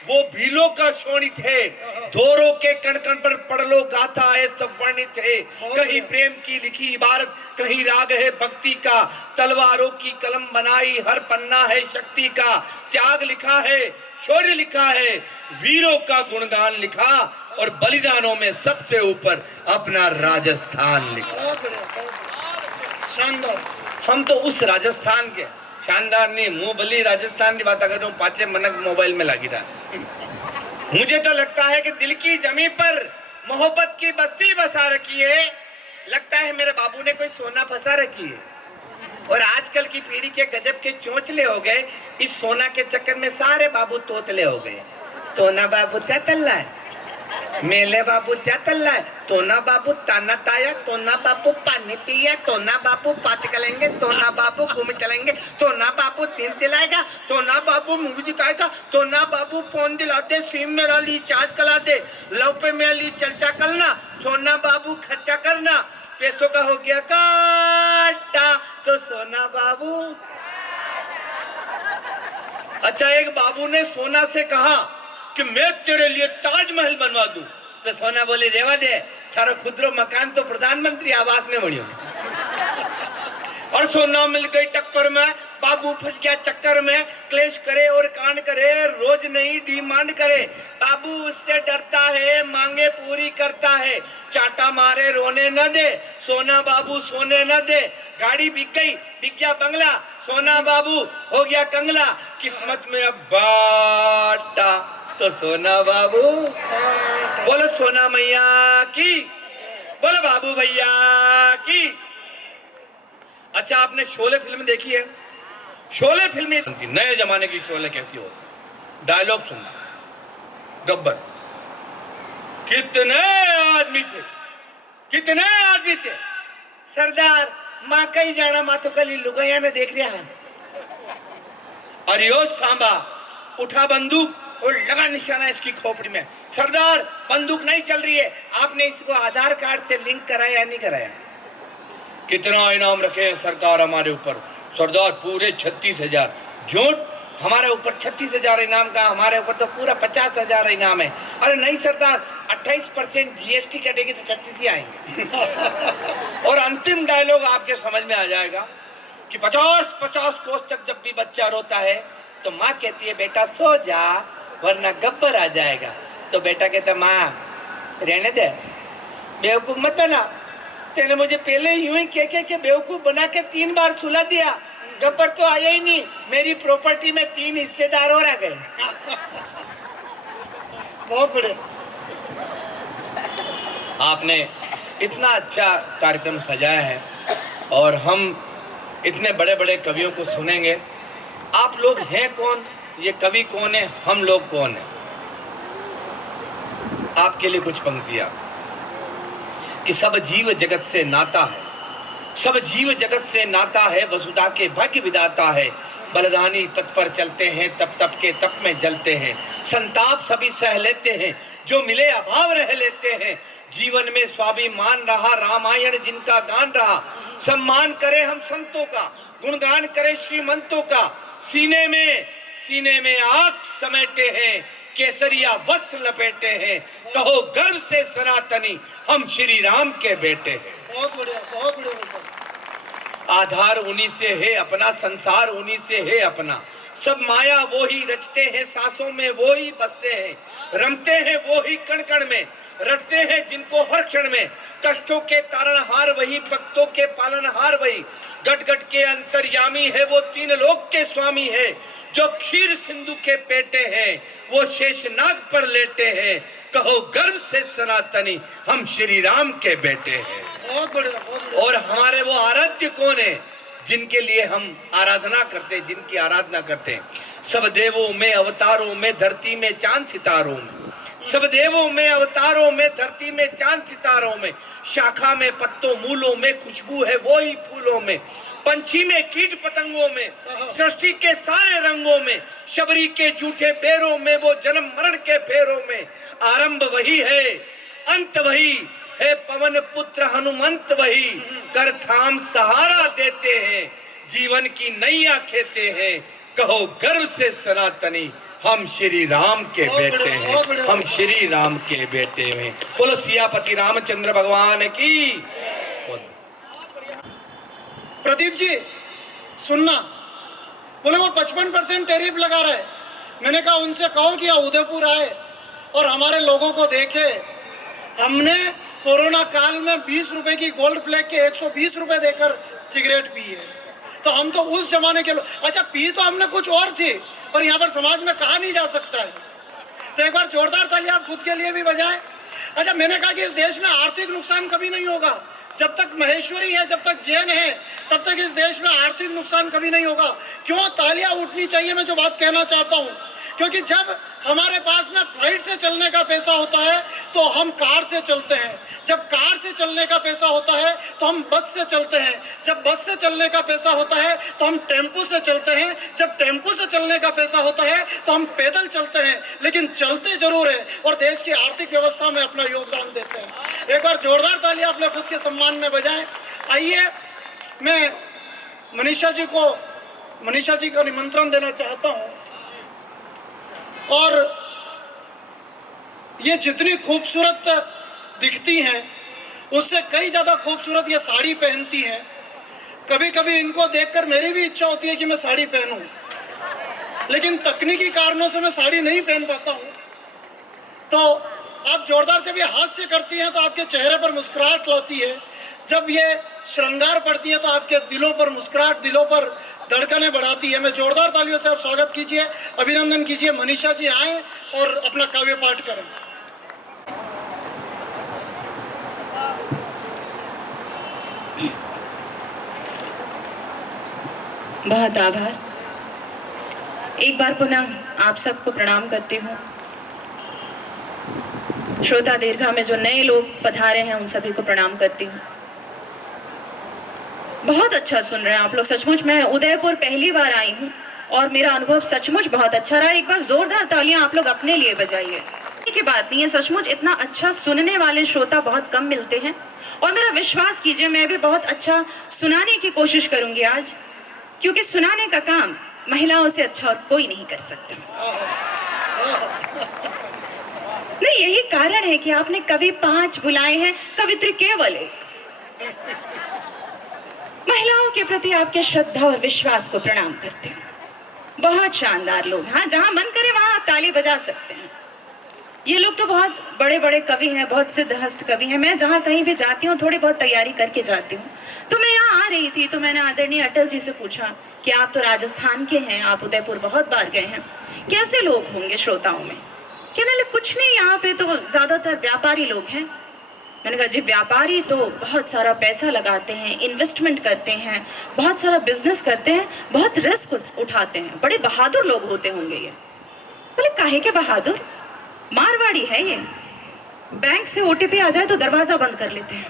वो भीलों का शोणित है, धोरों के कण कण पर पढ़ लो गाथा है सब वर्णित है, कहीं प्रेम की लिखी इबारत, कहीं राग है भक्ति का, तलवारों की कलम बनाई हर पन्ना है शक्ति का, त्याग लिखा है, शौर्य लिखा है, वीरों का गुणगान लिखा, और बलिदानों में सबसे ऊपर अपना राजस्थान लिखा। शानदार। हम तो उस राजस्थान के, शानदार नहीं, मुंह भली राजस्थान की बात कर रहा हूँ, 5 मिनट मोबाइल में लगी रहा। मुझे तो लगता है कि दिल की जमीन पर मोहब्बत की बस्ती बसा रखी है, लगता है मेरे बाबू ने कोई सोना फंसा रखी है, और आजकल की पीढ़ी के गजब के चोंचले हो गए, इस सोना के चक्कर में सारे बाबू तोतले हो गए। तोना बाबू क्या तल्ला है, मेले बाबू क्या तल्ला है, तोना बाबू ताना ताया, तोना बाबू पानी पिया, तोना बाबू पात करेंगे, तोना बाबू घूम चलेंगे, तोना बाबू तीन दिलाएगा, तोना बाबू मूवी दिखाएगा, तोना बाबू फोन दिला दे, सिम मेरा ली चार्ज करा दे, लव पे मेरा ली चर्चा करना, सोना बाबू खर्चा करना, पैसों का हो गया काटा तो सोना बाबू। अच्छा, एक बाबू ने सोना से कहा कि मैं तेरे लिए ताजमहल बनवा दूं, तो सोना बोले रेवा दे, थारा खुदरो मकान तो प्रधानमंत्री आवास में बनियो। और सोना मिल गई टक्कर में, बाबू फंस गया चक्कर में, क्लेश करे और कांड करे, रोज नई डिमांड करे, बाबू उससे डरता है, मांगे पूरी करता है, चाटा मारे रोने न दे, सोना बाबू सोने न दे, गाड़ी बिक गई, बिक गया बंगला, सोना बाबू हो गया कंगला, किस्मत में अब बाटा तो सोना बाबू। बोलो सोना मैया की, बोलो बाबू भैया की। अच्छा, आपने शोले फिल्म देखी है? शोले फिल्म नए जमाने की शोले कैसी हो, डायलॉग सुनना, गब्बर कितने आदमी थे, कितने आदमी थे, सरदार माँ कहीं जाना, माँ तो कल लुगाया ने देख रहा है, अरे ओ सांबा उठा बंदूक और लगा निशाना इसकी खोपड़ी में, सरदार बंदूक नहीं चल रही है, आपने इसको आधार कार्ड से लिंक कराया या नहीं कराया? कितना इनाम रखे हैं सरकार हमारे ऊपर, सरदार पूरे 36,000, झूठ, हमारे ऊपर 36,000 इनाम का, हमारे ऊपर तो पूरा 50,000 इनाम है। अरे नहीं सरदार, 28% GST कटेगी तो 36 ही आएंगे। और अंतिम डायलॉग आपके समझ में आ जाएगा कि 50 कोस तक जब भी बच्चा रोता है तो माँ कहती है बेटा सो जा वरना गब्बर आ जाएगा, तो बेटा कहता माँ रहने दे, बेवकूफ मत बना, तेने मुझे पहले यूं ही कह के बेवकूफ बना के 3 बार सुला दिया, गब्बर तो आया ही नहीं, मेरी प्रॉपर्टी में 3 हिस्सेदार और आ गए। बहुत बढ़िया। आपने इतना अच्छा कार्यक्रम सजाया है और हम इतने बड़े बड़े कवियों को सुनेंगे। आप लोग हैं कौन, ये कवि कौन है, हम लोग कौन है? आपके लिए कुछ पंक्तियां कि सब जीव जगत से नाता है, सब जीव जगत से नाता है, वसुधा के भाग्य विधाता है, बलदानी पथ पर चलते हैं, तप तप के तप में जलते हैं, संताप सभी सह लेते हैं, जो मिले अभाव रह लेते हैं, जीवन में स्वाभिमान रहा, रामायण जिनका गान रहा, सम्मान करें हम संतों का, गुणगान करें श्रीमंतों का, सीने में आग समेटे हैं, केसरिया वस्त्र लपेटे हैं, कहो गर्व से सनातनी हम श्री राम के बेटे हैं। बहुत बढ़िया सर। आधार उन्हीं से है अपना, संसार उन्हीं से है अपना। सब माया वो ही रचते हैं, सांसों में वो ही बसते हैं, रमते हैं वो ही कण कण में, रटते हैं जिनको हर क्षण में। कष्टों के तारणहार वही, भक्तों के पालनहार वही, गट गट के अंतर्यामी है वो, तीन लोक के स्वामी है। जो क्षीर सिंधु के पेटे हैं वो शेषनाग पर लेटे हैं। कहो गर्व से सनातनी हम श्री राम के बेटे हैं। बहुत बढ़िया, बहुत बढ़िया। और हमारे वो आराध्य कौन है जिनके लिए हम आराधना करते, जिनकी आराधना करते हैं? सब देवों में अवतारों में, धरती में चांद सितारों में, सब देवों में अवतारों में, धरती में चांद सितारों में, शाखा में पत्तों मूलों में, खुशबू है वो ही फूलों में, पंछी में कीट पतंगों में, सृष्टि के सारे रंगों में, शबरी के झूठे बेरों में, वो जन्म मरण के फेरों में। आरंभ वही है, अंत वही है, पवन पुत्र हनुमंत वही, कर थाम सहारा देते हैं, जीवन की नैया खेते हैं। कहो गर्व से सनातनी हम श्री राम के बेटे हैं, हम श्री राम के बेटे हैं। बोलो सियापति रामचंद्र भगवान की। प्रदीप जी सुनना, बोले वो 55% टैरिफ लगा रहे। मैंने कहा उनसे कहो कि उदयपुर आए और हमारे लोगों को देखे। हमने कोरोना काल में 20 रुपए की गोल्ड फ्लैग के 120 रुपए देकर सिगरेट पी है। तो हम तो उस जमाने के लोग। अच्छा, पी तो हमने कुछ और थी, पर यहाँ पर समाज में कहा नहीं जा सकता है। तो एक बार जोरदार ताली आप खुद के लिए भी बजाएं। अच्छा, मैंने कहा कि इस देश में आर्थिक नुकसान कभी नहीं होगा। जब तक महेश्वरी है, जब तक जैन है, तब तक इस देश में आर्थिक नुकसान कभी नहीं होगा। क्यों तालियां उठनी चाहिए? मैं जो बात कहना चाहता हूँ, क्योंकि जब हमारे पास में फ्लाइट से चलने का पैसा होता है तो हम कार से चलते हैं, जब कार से चलने का पैसा होता है तो हम बस से चलते हैं, जब बस से चलने का पैसा होता है तो हम टेम्पो से चलते हैं, जब टेम्पो से चलने का पैसा होता है तो हम पैदल चलते हैं, लेकिन चलते जरूर है और देश की आर्थिक व्यवस्था में अपना योगदान देते हैं। एक बार जोरदार तालियां अपने खुद के सम्मान में बजाएं। आइए, मैं मनीषा जी को निमंत्रण देना चाहता हूँ। और ये जितनी खूबसूरत दिखती हैं उससे कई ज़्यादा खूबसूरत ये साड़ी पहनती हैं। कभी कभी इनको देखकर मेरी भी इच्छा होती है कि मैं साड़ी पहनूं, लेकिन तकनीकी कारणों से मैं साड़ी नहीं पहन पाता हूं। तो आप जोरदार जब ये हाथ से करती हैं तो आपके चेहरे पर मुस्कुराहट लाती है, जब ये श्रृंगार पड़ती है तो आपके दिलों पर मुस्कुराहट, दिलों पर धड़कनें बढ़ाती है। मैं जोरदार तालियों से आप स्वागत कीजिए, अभिनंदन कीजिए। मनीषा जी आए और अपना काव्य पाठ करें। बहुत आभार। एक बार पुनः आप सबको प्रणाम करती हूँ। श्रोता दीर्घा में जो नए लोग पधारे हैं उन सभी को प्रणाम करती हूँ। बहुत अच्छा सुन रहे हैं आप लोग, सचमुच। मैं उदयपुर पहली बार आई हूँ और मेरा अनुभव सचमुच बहुत अच्छा रहा। एक बार जोरदार तालियां आप लोग अपने लिए बजाइए। की बात नहीं है, सचमुच इतना अच्छा सुनने वाले श्रोता बहुत कम मिलते हैं और मेरा विश्वास कीजिए मैं भी बहुत अच्छा सुनाने की कोशिश करूंगी आज, क्योंकि सुनाने का काम महिलाओं से अच्छा और कोई नहीं कर सकता। नहीं, यही कारण है कि आपने कवि 5 बुलाए हैं, कवित्री केवल 1। महिलाओं के प्रति आपके श्रद्धा और विश्वास को प्रणाम करते हैं। बहुत शानदार लोग। हाँ, जहां मन करे वहां आप ताली बजा सकते हैं। ये लोग तो बहुत बड़े बड़े कवि हैं, बहुत सिद्ध हस्त कवि हैं। मैं जहाँ कहीं भी जाती हूँ थोड़ी बहुत तैयारी करके जाती हूँ। तो मैं यहाँ आ रही थी तो मैंने आदरणीय अटल जी से पूछा कि आप तो राजस्थान के हैं, आप उदयपुर बहुत बार गए हैं, कैसे लोग होंगे श्रोताओं में? कहने लगे कुछ नहीं, यहाँ पे तो ज़्यादातर व्यापारी लोग हैं। मैंने कहा जी, व्यापारी तो बहुत सारा पैसा लगाते हैं, इन्वेस्टमेंट करते हैं, बहुत सारा बिजनेस करते हैं, बहुत रिस्क उठाते हैं, बड़े बहादुर लोग होते होंगे ये। बोले काहे के बहादुर? मारवाड़ी है ये, बैंक से OTP आ जाए तो दरवाजा बंद कर लेते हैं।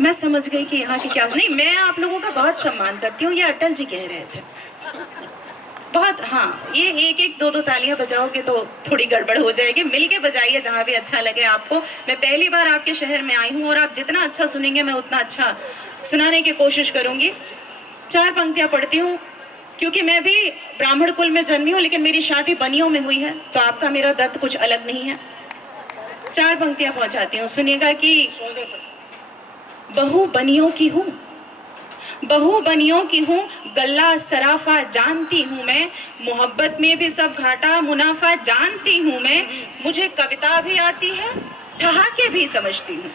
मैं समझ गई कि यहाँ की क्या नहीं। मैं आप लोगों का बहुत सम्मान करती हूँ, ये अटल जी कह रहे थे बहुत। हाँ, ये 1-1, 2-2 तालियां बजाओगे तो थोड़ी गड़बड़ हो जाएगी। मिल के बजाइए जहाँ भी अच्छा लगे आपको। मैं पहली बार आपके शहर में आई हूँ और आप जितना अच्छा सुनेंगे मैं उतना अच्छा सुनाने की कोशिश करूँगी। 4 पंक्तियाँ पढ़ती हूँ क्योंकि मैं भी ब्राह्मण कुल में जन्मी हूँ, लेकिन मेरी शादी बनियों में हुई है, तो आपका मेरा दर्द कुछ अलग नहीं है। 4 पंक्तियाँ पहुँचाती हूँ, सुनिएगा कि बहू बनियों की हूँ, बहू बनियों की हूँ, गल्ला सराफा जानती हूँ मैं, मोहब्बत में भी सब घाटा मुनाफा जानती हूँ मैं। मुझे कविता भी आती है, ठहाके भी समझती हूँ।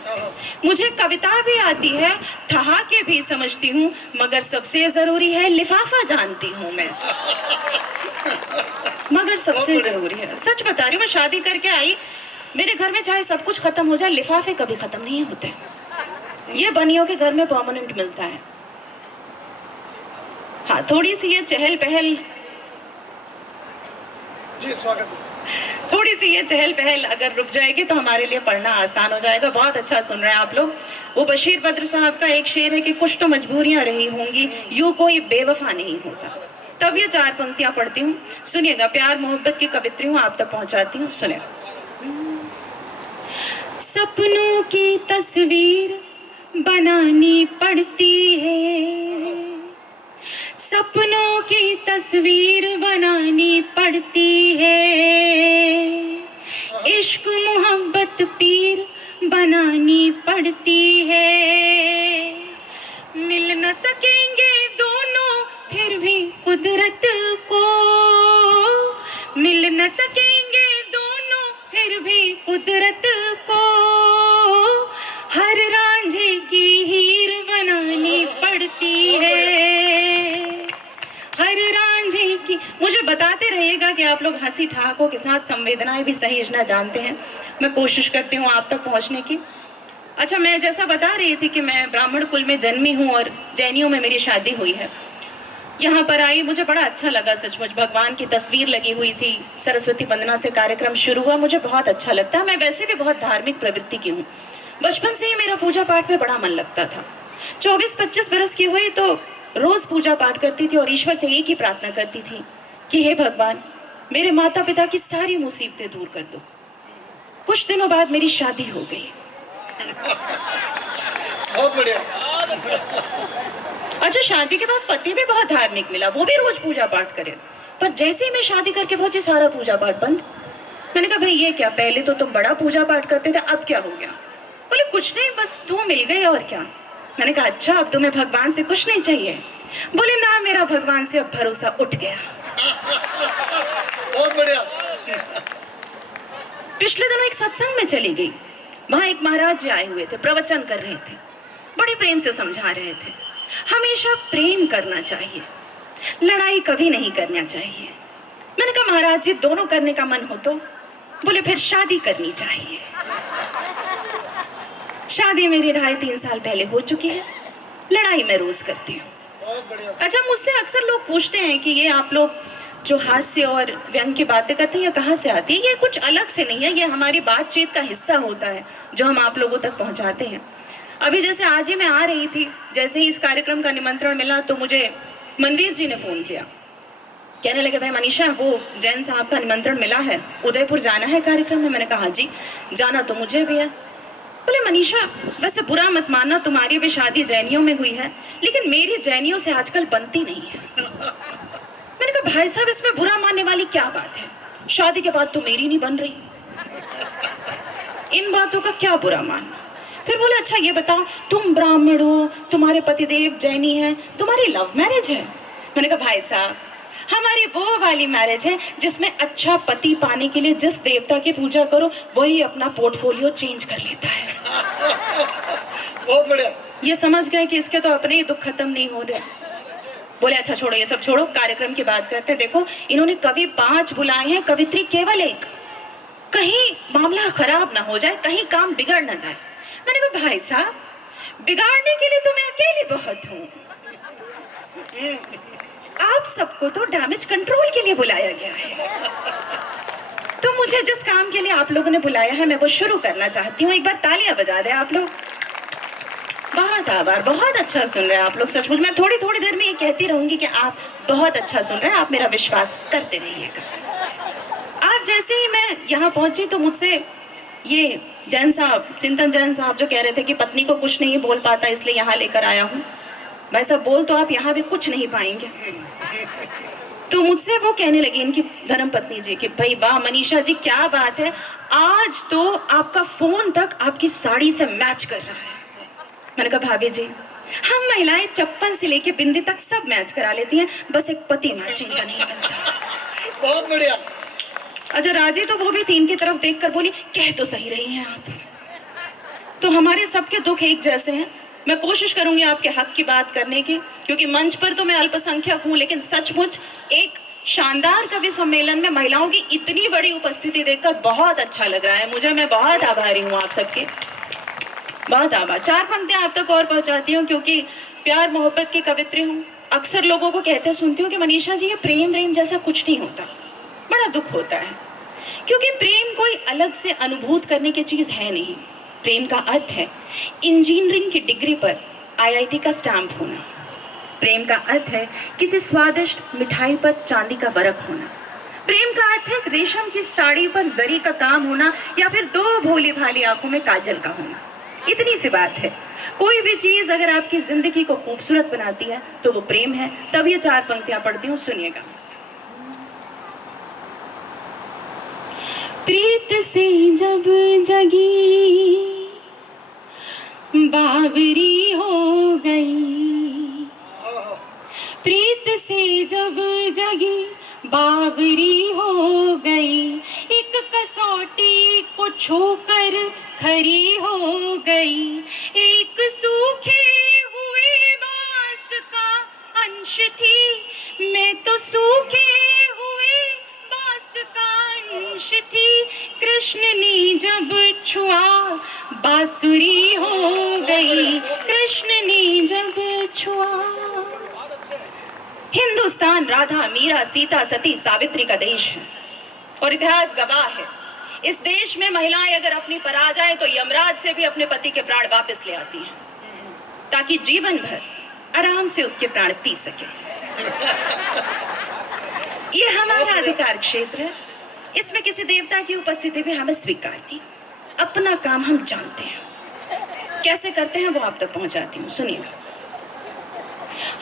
मुझे कविता भी आती है, ठहाके भी समझती हूँ, मगर सबसे ज़रूरी है लिफाफा जानती हूँ मैं। मगर सबसे ज़रूरी है, सच बता रही हूँ, मैं शादी करके आई, मेरे घर में चाहे सब कुछ खत्म हो जाए, लिफाफे कभी खत्म नहीं होते। ये बनियों के घर में परमानेंट मिलता है। हाँ, थोड़ी सी ये चहल पहल, जी स्वागत है। थोड़ी सी ये चहल पहल अगर रुक जाएगी तो हमारे लिए पढ़ना आसान हो जाएगा। बहुत अच्छा सुन रहे हैं आप लोग। वो बशीर बद्र साहब का एक शेर है कि कुछ तो मजबूरियां रही होंगी, यूं कोई बेवफा नहीं होता। तब ये 4 पंक्तियां पढ़ती हूँ, सुनिएगा। प्यार मोहब्बत की कवित्री हूँ, आप तक पहुंचाती हूँ, सुने। सपनों की तस्वीर बनानी पड़ती है, सपनों की तस्वीर बनानी पड़ती है, इश्क मोहब्बत पीर बनानी पड़ती है। मिल न सकेंगे दोनों फिर भी कुदरत को, मिल न सकेंगे दोनों फिर भी कुदरत को, हर रांझे की हीर बनानी पड़ती है, हर रांझे की। मुझे बताते रहिएगा कि आप लोग हंसी ठहाकों के साथ संवेदनाएं भी सहेजना जानते हैं। मैं कोशिश करती हूँ आप तक पहुँचने की। अच्छा, मैं जैसा बता रही थी कि मैं ब्राह्मण कुल में जन्मी हूँ और जैनियों में मेरी शादी हुई है। यहाँ पर आई, मुझे बड़ा अच्छा लगा सचमुच। भगवान की तस्वीर लगी हुई थी, सरस्वती वंदना से कार्यक्रम शुरू हुआ, मुझे बहुत अच्छा लगता है। मैं वैसे भी बहुत धार्मिक प्रवृत्ति की हूँ, बचपन से ही मेरा पूजा पाठ में बड़ा मन लगता था। 24-25 बरस की हुई तो रोज़ पूजा पाठ करती थी और ईश्वर से एक ही प्रार्थना करती थी कि हे भगवान, मेरे माता पिता की सारी मुसीबतें दूर कर दो। कुछ दिनों बाद मेरी शादी हो गई। बहुत बढ़िया। अच्छा, शादी के बाद पति भी बहुत धार्मिक मिला, वो भी रोज पूजा पाठ करे, पर जैसे ही मैं शादी करके पहुंची सारा पूजा पाठ बंद। मैंने कहा भाई ये क्या, पहले तो तुम बड़ा पूजा पाठ करते थे, अब क्या हो गया? बोले कुछ नहीं, बस तू मिल गई और क्या। मैंने कहा अच्छा, अब तुम्हें भगवान से कुछ नहीं चाहिए? बोले ना, मेरा भगवान से अब भरोसा उठ गया। बहुत बढ़िया। पिछले दिनों एक सत्संग में चली गई, वहां एक महाराज जी आए हुए थे, प्रवचन कर रहे थे, बड़े प्रेम से समझा रहे थे हमेशा प्रेम करना चाहिए, लड़ाई कभी नहीं करना चाहिए। मैंने कहा महाराज जी, दोनों करने का मन हो तो? बोले फिर शादी करनी चाहिए। शादी मेरी 2.5-3 साल पहले हो चुकी है, लड़ाई मैं रोज करती हूँ। बहुत बढ़िया। अच्छा, मुझसे अक्सर लोग पूछते हैं कि ये आप लोग जो हास्य और व्यंग की बातें करते हैं, ये कहाँ से आती है? ये कुछ अलग से नहीं है, ये हमारी बातचीत का हिस्सा होता है जो हम आप लोगों तक पहुँचाते हैं। अभी जैसे आज ही मैं आ रही थी, जैसे ही इस कार्यक्रम का निमंत्रण मिला तो मुझे मनवीर जी ने फ़ोन किया, कहने लगे भाई मनीषा, वो जैन साहब का निमंत्रण मिला है, उदयपुर जाना है कार्यक्रम में। मैंने कहा हाँ जी, जाना तो मुझे भी है। बोले मनीषा, वैसे बुरा मत मानना, तुम्हारी भी शादी जैनियों में हुई है, लेकिन मेरी जैनियों से आजकल बनती नहीं है। मैंने कहा भाई साहब, इसमें बुरा मानने वाली क्या बात है? शादी के बाद तो मेरी नहीं बन रही, इन बातों का क्या बुरा मानना? फिर बोले अच्छा ये बताओ, तुम ब्राह्मण हो, तुम्हारे पतिदेव जैनी हैं, तुम्हारी लव मैरिज है? मैंने कहा भाई साहब, हमारी वो वाली मैरिज है जिसमें अच्छा पति पाने के लिए जिस देवता की पूजा करो वही अपना पोर्टफोलियो चेंज कर लेता है। बहुत बढ़िया। ये समझ गए कि इसके तो अपने ही दुख खत्म नहीं हो रहे। बोले अच्छा छोड़ो ये सब, छोड़ो, कार्यक्रम की बात करते हैं। देखो, इन्होंने कवि 5 बुलाए हैं, कवित्री केवल 1। कहीं मामला खराब ना हो जाए, कहीं काम बिगड़ ना जाए। मैंने कहा भाई साहब, बिगाड़ने के लिए तो मैं अकेली बहुत हूँ, आप सबको तो डैमेज कंट्रोल के लिए बुलाया गया है। तो मुझे जिस काम के लिए आप लोगों ने बुलाया है मैं वो शुरू करना चाहती हूँ। एक बार तालियां बजा दें आप लोग। बहुत आभार, बहुत अच्छा सुन रहे हैं आप लोग, सचमुच। मैं थोड़ी थोड़ी देर में ये कहती रहूंगी कि आप बहुत अच्छा सुन रहे हैं, आप मेरा विश्वास करते रहिएगा। आज जैसे ही मैं यहाँ पहुंची तो मुझसे ये जैन साहब, चिंतन जैन साहब, जो कह रहे थे कि पत्नी को कुछ नहीं बोल पाता इसलिए यहाँ लेकर आया हूँ। भाई साहब, बोल तो आप यहाँ भी कुछ नहीं पाएंगे। तो मुझसे वो कहने लगी, इनकी धर्मपत्नी जी, कि भाई वाह मनीषा जी, क्या बात है, आज तो आपका फोन तक आपकी साड़ी से मैच कर रहा है। मैंने कहा भाभी जी, हम महिलाएं चप्पल से लेके बिंदी तक सब मैच करा लेती हैं, बस एक पति मैचिंग का नहीं मिलता। बहुत बढ़िया। अच्छा राजी तो वो भी तीन की तरफ देखकर बोली, कह तो सही रही हैं आप। तो हमारे सबके दुख एक जैसे हैं। मैं कोशिश करूंगी आपके हक की बात करने की, क्योंकि मंच पर तो मैं अल्पसंख्यक हूं, लेकिन सचमुच एक शानदार कवि सम्मेलन में महिलाओं की इतनी बड़ी उपस्थिति देखकर बहुत अच्छा लग रहा है मुझे। मैं बहुत आभारी हूँ आप सबके, बहुत आभार। 4 पंक्तियां आप तक और पहुंचाती हूँ, क्योंकि प्यार मोहब्बत की कवित्री हूँ। अक्सर लोगों को कहते सुनती हूँ कि मनीषा जी ये प्रेम जैसा कुछ नहीं होता, बड़ा दुख होता है, क्योंकि प्रेम कोई अलग से अनुभूत करने की चीज़ है नहीं। प्रेम का अर्थ है इंजीनियरिंग की डिग्री पर IIT का स्टैंप होना। प्रेम का अर्थ है किसी स्वादिष्ट मिठाई पर चांदी का वर्क होना। प्रेम का अर्थ है रेशम की साड़ी पर जरी का काम होना, या फिर 2 भोली भाली आंखों में काजल का होना। इतनी सी बात है। कोई भी चीज अगर आपकी जिंदगी को खूबसूरत बनाती है तो वो प्रेम है। तब ये 4 पंक्तियां पढ़ती हूँ, सुनिएगा। प्रीत से जब जगी बावरी हो गई, प्रीत से जब जगी बावरी हो गई, एक कसौटी को छूकर खरी हो गई, एक सूखे हुए बांस का अंश थी, मैं तो सूखे हुए बांस का अंश थी, कृष्ण ने जब छुआ बांसुरी हो गई, कृष्ण ने जब छुआ। हिंदुस्तान राधा मीरा सीता सती सावित्री का देश है और इतिहास गवाह है। इस देश में महिलाएं अगर अपनी पर आ जाएं तो यमराज से भी अपने पति के प्राण वापस ले आती हैं, ताकि जीवन भर आराम से उसके प्राण पी सके। ये हमारा अधिकार क्षेत्र है, इसमें किसी देवता की उपस्थिति भी हमें स्वीकार नहीं। अपना काम हम जानते हैं, कैसे करते हैं वो आप तक पहुंचाती हूँ, सुनिएगा।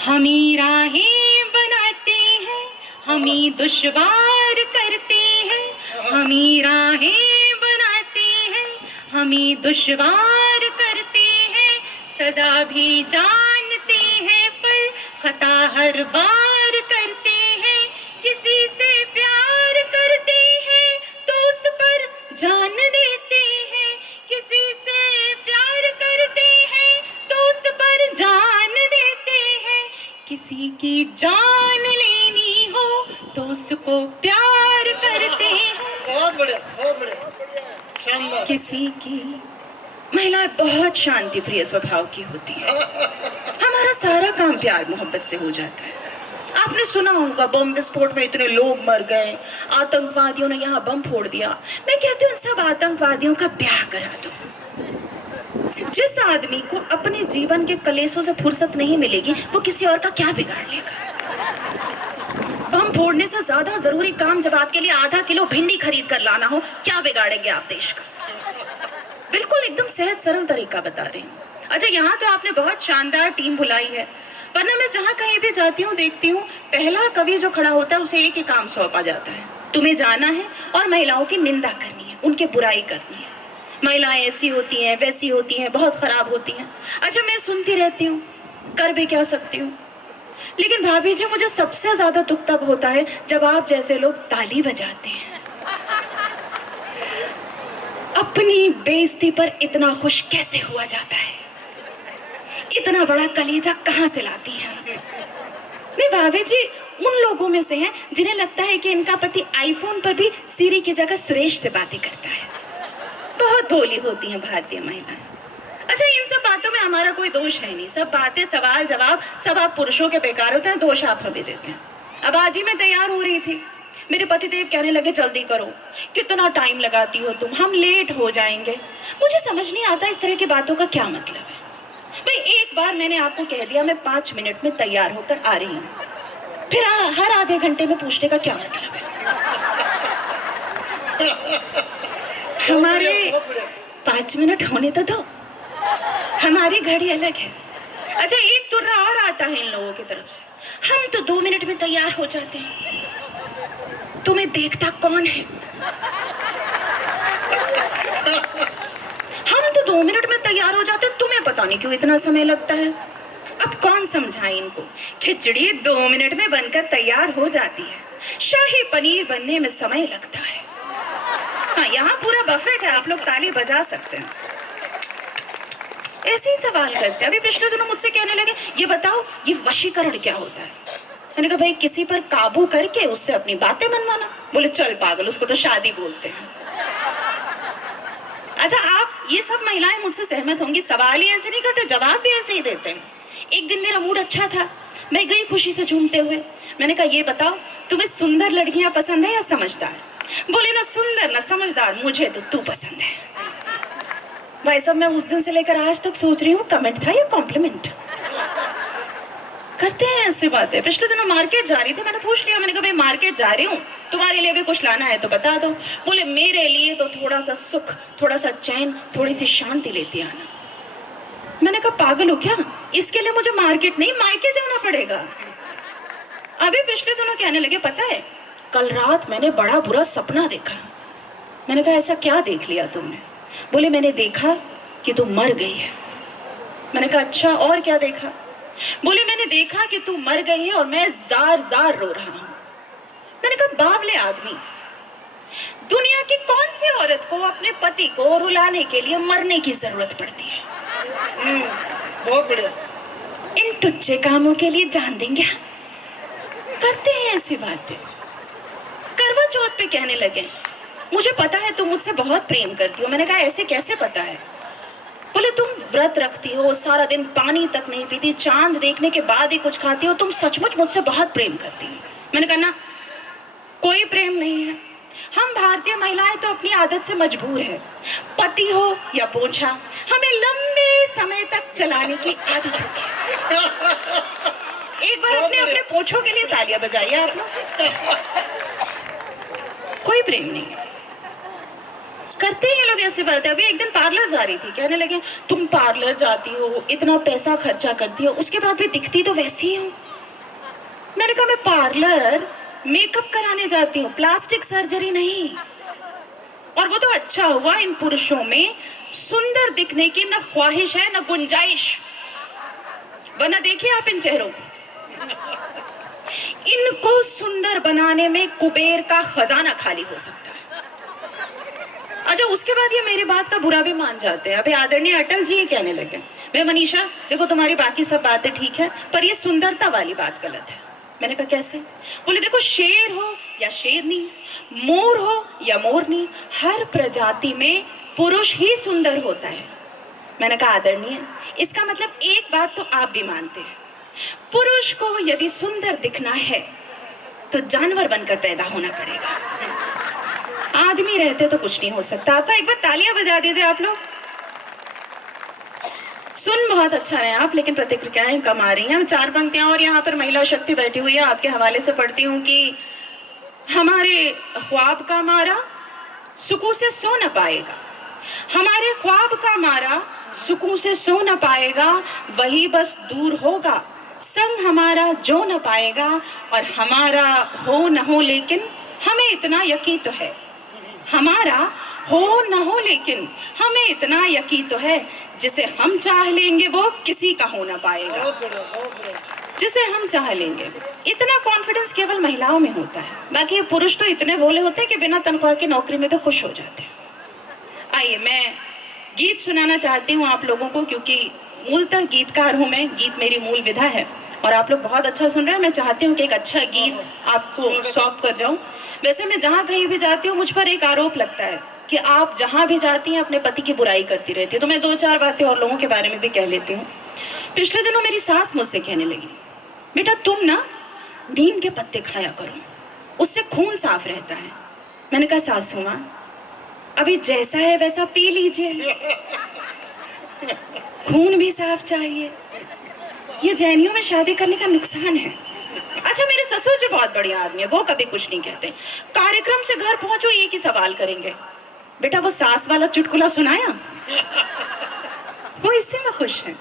हमी राहें बनाते हैं, हमी दुश्वार करते हैं, हमी राहें बनाते हैं, हमी दुश्वार करते हैं, सजा भी जानते हैं पर खता हर बार करते हैं, किसी से प्यार करते हैं तो उस पर जान देते हैं, किसी से प्यार करते हैं तो उस पर जान देते हैं, किसी की जान लेनी हो तो उसको प्यार करते हैं। बहुत बढ़िया, बहुत बढ़िया, शानदार। किसी की महिलाएं बहुत शांति प्रिय स्वभाव की होती है। हमारा सारा काम प्यार मोहब्बत से हो जाता है। आपने सुना होगा बम विस्फोट में इतने लोग मर गए, आतंकवादियों ने यहाँ बम फोड़ दिया। मैं कहती हूँ इन सब आतंकवादियों का ब्याह करा दो। जिस आदमी को अपने जीवन के कलेशों से फुर्सत नहीं मिलेगी वो किसी और का क्या बिगाड़ लेगा। बम फोड़ने से ज्यादा जरूरी काम जब आपके लिए आधा किलो भिंडी खरीद कर लाना हो, क्या बिगाड़ेंगे आप देश का। बिल्कुल एकदम सहज सरल तरीका बता रही हूँ। अच्छा यहाँ तो आपने बहुत शानदार टीम बुलाई है, वरना मैं जहाँ कहीं भी जाती हूँ देखती हूँ पहला कवि जो खड़ा होता है उसे एक ही काम सौंपा जाता है, तुम्हें जाना है और महिलाओं की निंदा करनी है, उनकी बुराई करनी है। महिलाएं ऐसी होती हैं, वैसी होती हैं, बहुत खराब होती हैं। अच्छा मैं सुनती रहती हूँ, कर भी क्या सकती हूँ, लेकिन भाभी जी मुझे सबसे ज्यादा दुख तब होता है जब आप जैसे लोग ताली बजाते हैं। अपनी बेइज्जती पर इतना खुश कैसे हुआ जाता है, इतना बड़ा कलेजा कहाँ से लाती हैं। नहीं भाभी जी उन लोगों में से हैं जिन्हें लगता है कि इनका पति आईफोन पर भी सीरी की जगह सुरेश से बातें करता है। बहुत भोली होती हैं भारतीय महिलाएं। अच्छा इन सब बातों में हमारा कोई दोष है नहीं, सब बातें सवाल जवाब सब आप पुरुषों के बेकार होते हैं, दोष आप हमें देते हैं। अब आज ही मैं तैयार हो रही थी, मेरे पतिदेव कहने लगे जल्दी करो, कितना टाइम लगाती हो तुम, हम लेट हो जाएंगे। मुझे समझ नहीं आता इस तरह की बातों का क्या मतलब है। भाई एक बार मैंने आपको कह दिया मैं 5 मिनट में तैयार होकर आ रही हूँ, फिर हर आधे घंटे में पूछने का क्या मतलब है। हमारे 5 मिनट होने तो दो, हमारी घड़ी अलग है। अच्छा एक तुर्रा और आता है इन लोगों की तरफ से, हम तो 2 मिनट में तैयार हो जाते हैं, तुम्हें देखता कौन है। हम तो 2 मिनट में तैयार हो जाते हैं, तुम्हें पता नहीं क्यों इतना समय लगता है। अब कौन समझाए इनको, खिचड़ी 2 मिनट में बनकर तैयार हो जाती है, शाही पनीर बनने में समय लगता है। हाँ, यहाँ पूरा बफेट है, आप लोग ताली बजा सकते हैं। ऐसे ही सवाल करते हैं। अभी पिछले दिनों मुझसे कहने लगे, ये बताओ ये वशीकरण क्या होता है? मैंने कहा भाई किसी पर काबू करके उससे अपनी बातें मनवाना। बोले चल पागल, उसको तो शादी बोलते हैं। अच्छा, आप ये सब महिलाएं मुझसे सहमत होंगी, सवाल ही ऐसे नहीं करते, जवाब भी ऐसे ही देते हैं। एक दिन मेरा मूड अच्छा था, मैं गई खुशी से झूमते हुए, मैंने कहा ये बताओ तुम्हें सुंदर लड़कियां पसंद है या समझदार? बोले ना सुंदर ना समझदार, मुझे तो तू पसंद है। भाई साहब, मैं उस दिन से लेकर आज तक सोच रही हूँ कमेंट था या कॉम्प्लीमेंट। करते हैं ऐसी बातें। पिछले दिनों मार्केट जा रही थी, मैंने पूछ लिया, मैंने कहा भाई मार्केट जा रही हूँ, तुम्हारे लिए भी कुछ लाना है तो बता दो। बोले मेरे लिए तो थोड़ा सा सुख, थोड़ा सा चैन, थोड़ी सी शांति लेती आना। मैंने कहा पागल हो क्या, इसके लिए मुझे मार्केट नहीं मायके जाना पड़ेगा। अभी पिछले दिनों कहने लगे पता है कल रात मैंने बड़ा बुरा सपना देखा। मैंने कहा ऐसा क्या देख लिया तुमने? बोले मैंने देखा कि तू मर गई है। मैंने कहा अच्छा, और क्या देखा? बोले मैंने देखा कि तू मर गई है और मैं जार जार रो रहा हूं। मैंने कहा बावले आदमी, दुनिया की कौन सी औरत को अपने पति को रुलाने के लिए मरने की जरूरत पड़ती है? बहुत बढ़िया। इन टुच्चे कामों के लिए जान देंगे हम। करते हैं ऐसी बातें। करवा चौथ पे कहने लगे मुझे पता है तुम मुझसे बहुत प्रेम करती हो। मैंने कहा ऐसे कैसे पता है? बोले तुम व्रत रखती हो, सारा दिन पानी तक नहीं पीती, चांद देखने के बाद ही कुछ खाती हो, तुम सचमुच मुझसे बहुत प्रेम करती हो। मैंने कहा ना, कोई प्रेम नहीं है। हम भारतीय महिलाएं तो अपनी आदत से मजबूर है, पति हो या पोछा, हमें लंबे समय तक चलाने की आदत होती है। एक बार अपने अपने पोछों के लिए तालियां बजाइए आप लोग। कोई प्रेम नहीं है। करते हैं ये लोग ऐसी बात है। अभी एक दिन पार्लर जा रही थी, कहने लगे तुम पार्लर जाती हो, इतना पैसा खर्चा करती हो, उसके बाद भी दिखती तो वैसी ही हो। मैंने कहा मैं पार्लर मेकअप कराने जाती हूँ, प्लास्टिक सर्जरी नहीं। और वो तो अच्छा हुआ इन पुरुषों में सुंदर दिखने की न ख्वाहिश है न गुंजाइश, वरना देखिए आप इन चेहरों को, इनको सुंदर बनाने में कुबेर का खजाना खाली हो सकता है। अच्छा, उसके बाद ये मेरी बात का बुरा भी मान जाते हैं। अभी आदरणीय अटल जी कहने लगे मैं मनीषा देखो तुम्हारी बाकी सब बातें ठीक है, पर ये सुंदरता वाली बात गलत है। मैंने कहा कैसे? बोले देखो शेर हो या शेरनी, मोर हो या मोरनी, हर प्रजाति में पुरुष ही सुंदर होता है। मैंने कहा आदरणीय, इसका मतलब एक बात तो आप भी मानते हैं, पुरुष को यदि सुंदर दिखना है तो जानवर बनकर पैदा होना पड़ेगा, आदमी रहते तो कुछ नहीं हो सकता। आपका एक बार तालियां बजा दीजिए आप लोग। सुन बहुत अच्छा रहे आप, लेकिन प्रतिक्रियाएं कम आ रही हैं। 4 पंक्तियां और यहाँ पर महिला शक्ति बैठी हुई है, आपके हवाले से पढ़ती हूँ कि हमारे ख्वाब का मारा सुकून से सो न पाएगा, हमारे ख्वाब का मारा सुकून से सो न पाएगा, वही बस दूर होगा संग हमारा जो न पाएगा, और हमारा हो न हो लेकिन हमें इतना यकीन तो है, हमारा हो न हो लेकिन हमें इतना यकीन तो है, जिसे हम चाह लेंगे वो किसी का हो ना पाएगा, जिसे हम चाह लेंगे। इतना कॉन्फिडेंस केवल महिलाओं में होता है, बाकी ये पुरुष तो इतने भोले होते हैं कि बिना तनख्वाह की नौकरी में भी खुश हो जाते हैं। आइए मैं गीत सुनाना चाहती हूँ आप लोगों को, क्योंकि मूलतः गीतकार हूँ मैं, गीत मेरी मूल विधा है और आप लोग बहुत अच्छा सुन रहे हैं। मैं चाहती हूँ कि एक अच्छा गीत आपको सौंप कर जाऊँ। वैसे मैं जहाँ कहीं भी जाती हूँ मुझ पर एक आरोप लगता है कि आप जहाँ भी जाती हैं अपने पति की बुराई करती रहती है, तो मैं 2-4 बातें और लोगों के बारे में भी कह लेती हूँ। पिछले दिनों मेरी सास मुझसे कहने लगी बेटा तुम ना नीम के पत्ते खाया करो, उससे खून साफ रहता है। मैंने कहा सासू माँ अभी जैसा है वैसा पी लीजिए, खून भी साफ चाहिए, ये जैनियों में शादी करने का नुकसान है। अच्छा मेरे ससुर जी बहुत बढ़िया आदमी है, वो कभी कुछ नहीं कहते, कार्यक्रम से घर पहुंचो एक ही सवाल करेंगे बेटा वो सास वाला चुटकुला सुनाया, वो इससे मैं खुश है।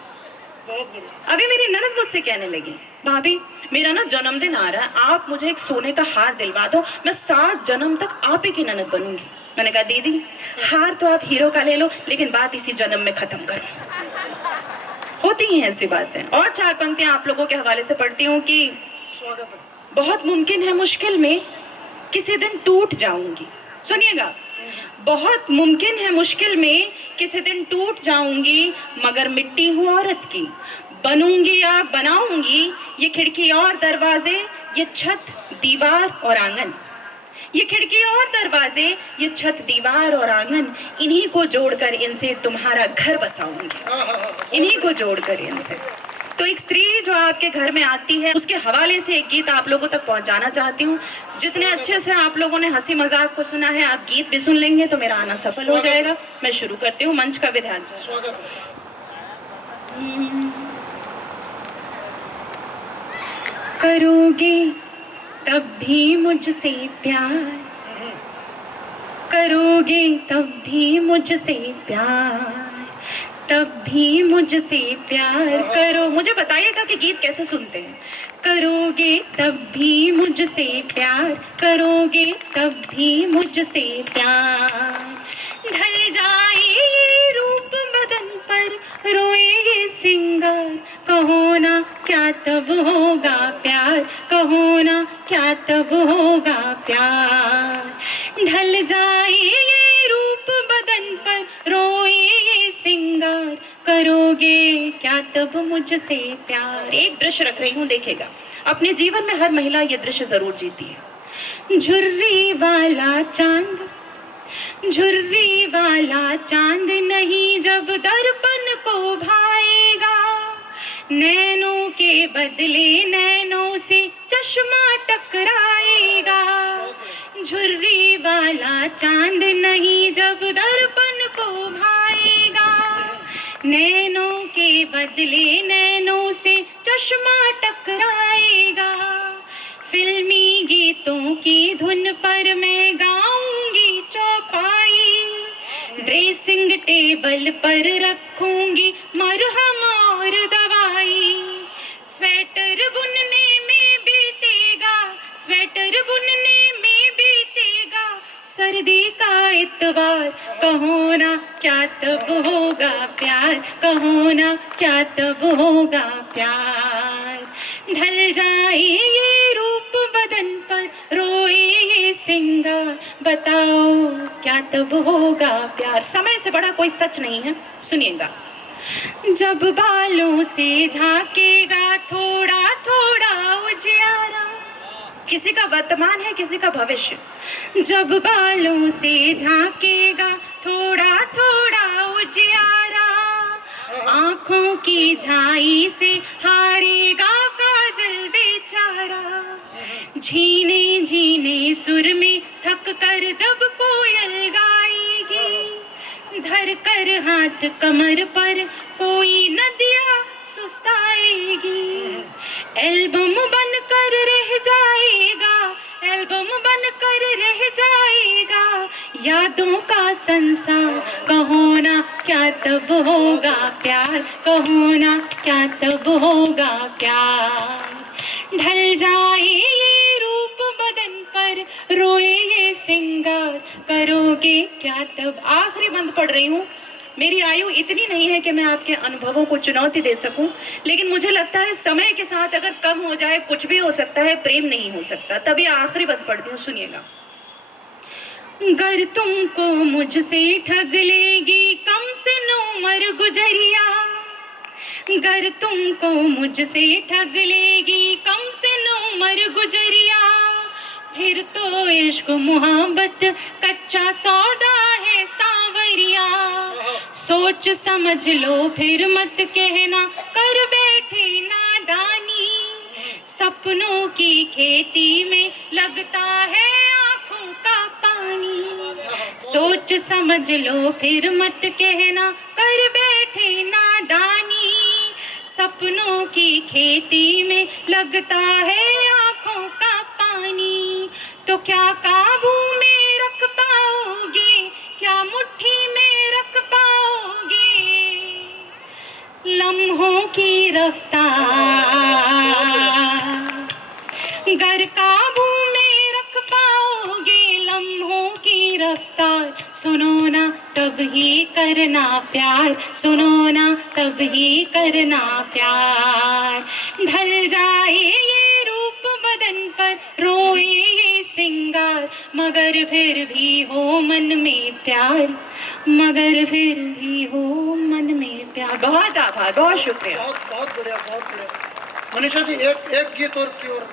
अभी मेरी ननद मुझसे कहने लगी भाभी मेरा ना जन्मदिन आ रहा है, आप मुझे एक सोने का हार दिलवा दो, मैं 7 जन्म तक आप ही की ननद बनूंगी। मैंने कहा दीदी हार तो आप हीरो का ले लो, लेकिन बात इसी जन्म में खत्म करो। होती ही ऐसी बातें। और 4 पंक्तियां आप लोगों के हवाले से पढ़ती हूँ कि स्वागत है। बहुत मुमकिन है मुश्किल में किसी दिन टूट जाऊंगी। सुनिएगा, बहुत मुमकिन है मुश्किल में किसी दिन टूट जाऊंगी, मगर मिट्टी हूँ औरत की। बनूंगी या बनाऊंगी ये खिड़की और दरवाजे, ये छत दीवार और आंगन। ये खिड़की और दरवाजे, ये छत दीवार और आंगन, इन्हीं को जोड़कर इनसे तुम्हारा घर बसाऊंगी। इन्हीं को जोड़कर इनसे। तो एक स्त्री जो आपके घर में आती है, उसके हवाले से एक गीत आप लोगों तक पहुंचाना चाहती हूँ। जितने अच्छे से आप लोगों ने हंसी मजाक को सुना है, आप गीत भी सुन लेंगे तो मेरा आना सफल हो जाएगा। मैं शुरू करती हूँ, मंच का भी ध्यान चाहिए। स्वागत है। करोगे तब भी मुझसे प्यार, करोगे तब भी मुझसे प्यार, तब भी मुझसे प्यार करो। मुझे बताइएगा कि गीत कैसे सुनते हैं। करोगे तब भी मुझसे प्यार, करोगे तब भी मुझसे प्यार, ढल जाए ये रूप बदन पर, रोए ये सिंगार, कहो ना क्या तब होगा प्यार, कहो ना क्या तब होगा प्यार, ढल जाए ये रूप बदन पर, रोए ये सिंगार, करोगे क्या तब मुझसे प्यार। एक दृश्य रख रही हूँ, देखिएगा। अपने जीवन में हर महिला ये दृश्य जरूर जीती है। झुर्री वाला चांद, झुर्री वाला चांद नहीं जब दर्पण को भाएगा, नैनों के बदले नैनों से चश्मा टकराएगा। झुर्री वाला चांद नहीं जब दर्पण को भाएगा, नैनों के बदले नैनों से चश्मा टकराएगा। फिल्मी गीतों की धुन पर मैं गाऊंगी चौपाई, ड्रेसिंग टेबल पर रखूंगी मरहम और दवाई। स्वेटर बुनने में बीतेगा, स्वेटर बुनने में बीतेगा सर्दी का इतवार, कहो ना क्या तब होगा प्यार, कहो ना क्या तब होगा प्यार, ढल जाए ये रूप बदन पर, रोए ये सिंगार, बताओ क्या तब होगा प्यार। समय से बड़ा कोई सच नहीं है, सुनिएगा। जब बालों से झांकेगा थोड़ा थोड़ा उजियारा, किसी का वर्तमान है किसी का भविष्य। जब बालों से झांकेगा थोड़ा थोड़ा उजियारा, आंखों की झाई से हारेगा काजल बेचारा। झीने झीने सुर में थक कर जब कोयल गाएगी, धर कर हाथ कमर पर कोई नदिया सुस्ताएगी। एल्बम बन कर रह जाएगा, एल्बम बन कर रह जाएगा यादों का संसार, कहो ना क्या तब होगा प्यार, कहो ना क्या तब होगा प्यार, ढल जाए ये रूप बदन पर, रोए ये सिंगार, करोगे क्या तब। आखिरी बंद पढ़ रही हूँ। मेरी आयु इतनी नहीं है कि मैं आपके अनुभवों को चुनौती दे सकूं, लेकिन मुझे लगता है समय के साथ अगर कम हो जाए कुछ भी हो सकता है, प्रेम नहीं हो सकता। तभी आखिरी बंद पढ़ती हूँ, सुनिएगा। गर तुमको मुझसे ठग लेगी कम से उम्र गुजरिया, गर तुमको मुझसे ठग लेगी कम से उम्र गुजरिया, फिर तो इश्क मोहब्बत कच्चा सौदा है सांवरिया। सोच समझ लो फिर मत कहना कर बैठे नादानी, सपनों की खेती में लगता है आंखों का पानी। सोच समझ लो फिर मत कहना कर बैठे नादानी, सपनों की खेती में लगता है आंखों का पानी। तो क्या काबू में रख पाओगे, क्या मुट्ठी में रख पाओगे लम्हों की रफ्तार, गर काबू में रख पाओगे लम्हों की रफ्तार, सुनो ना तब ही करना प्यार, सुनो ना तब ही करना प्यार। ढल जाए ये रूप बदन पर, रोए ये सिंगार, मगर फिर भी हो मन में प्यार, मगर फिर भी हो मन में प्यार। बहुत आभार, बहुत शुक्रिया। बहुत बहुत बढ़िया, बहुत बढ़िया। मनीषा जी, एक गीत और की ओर,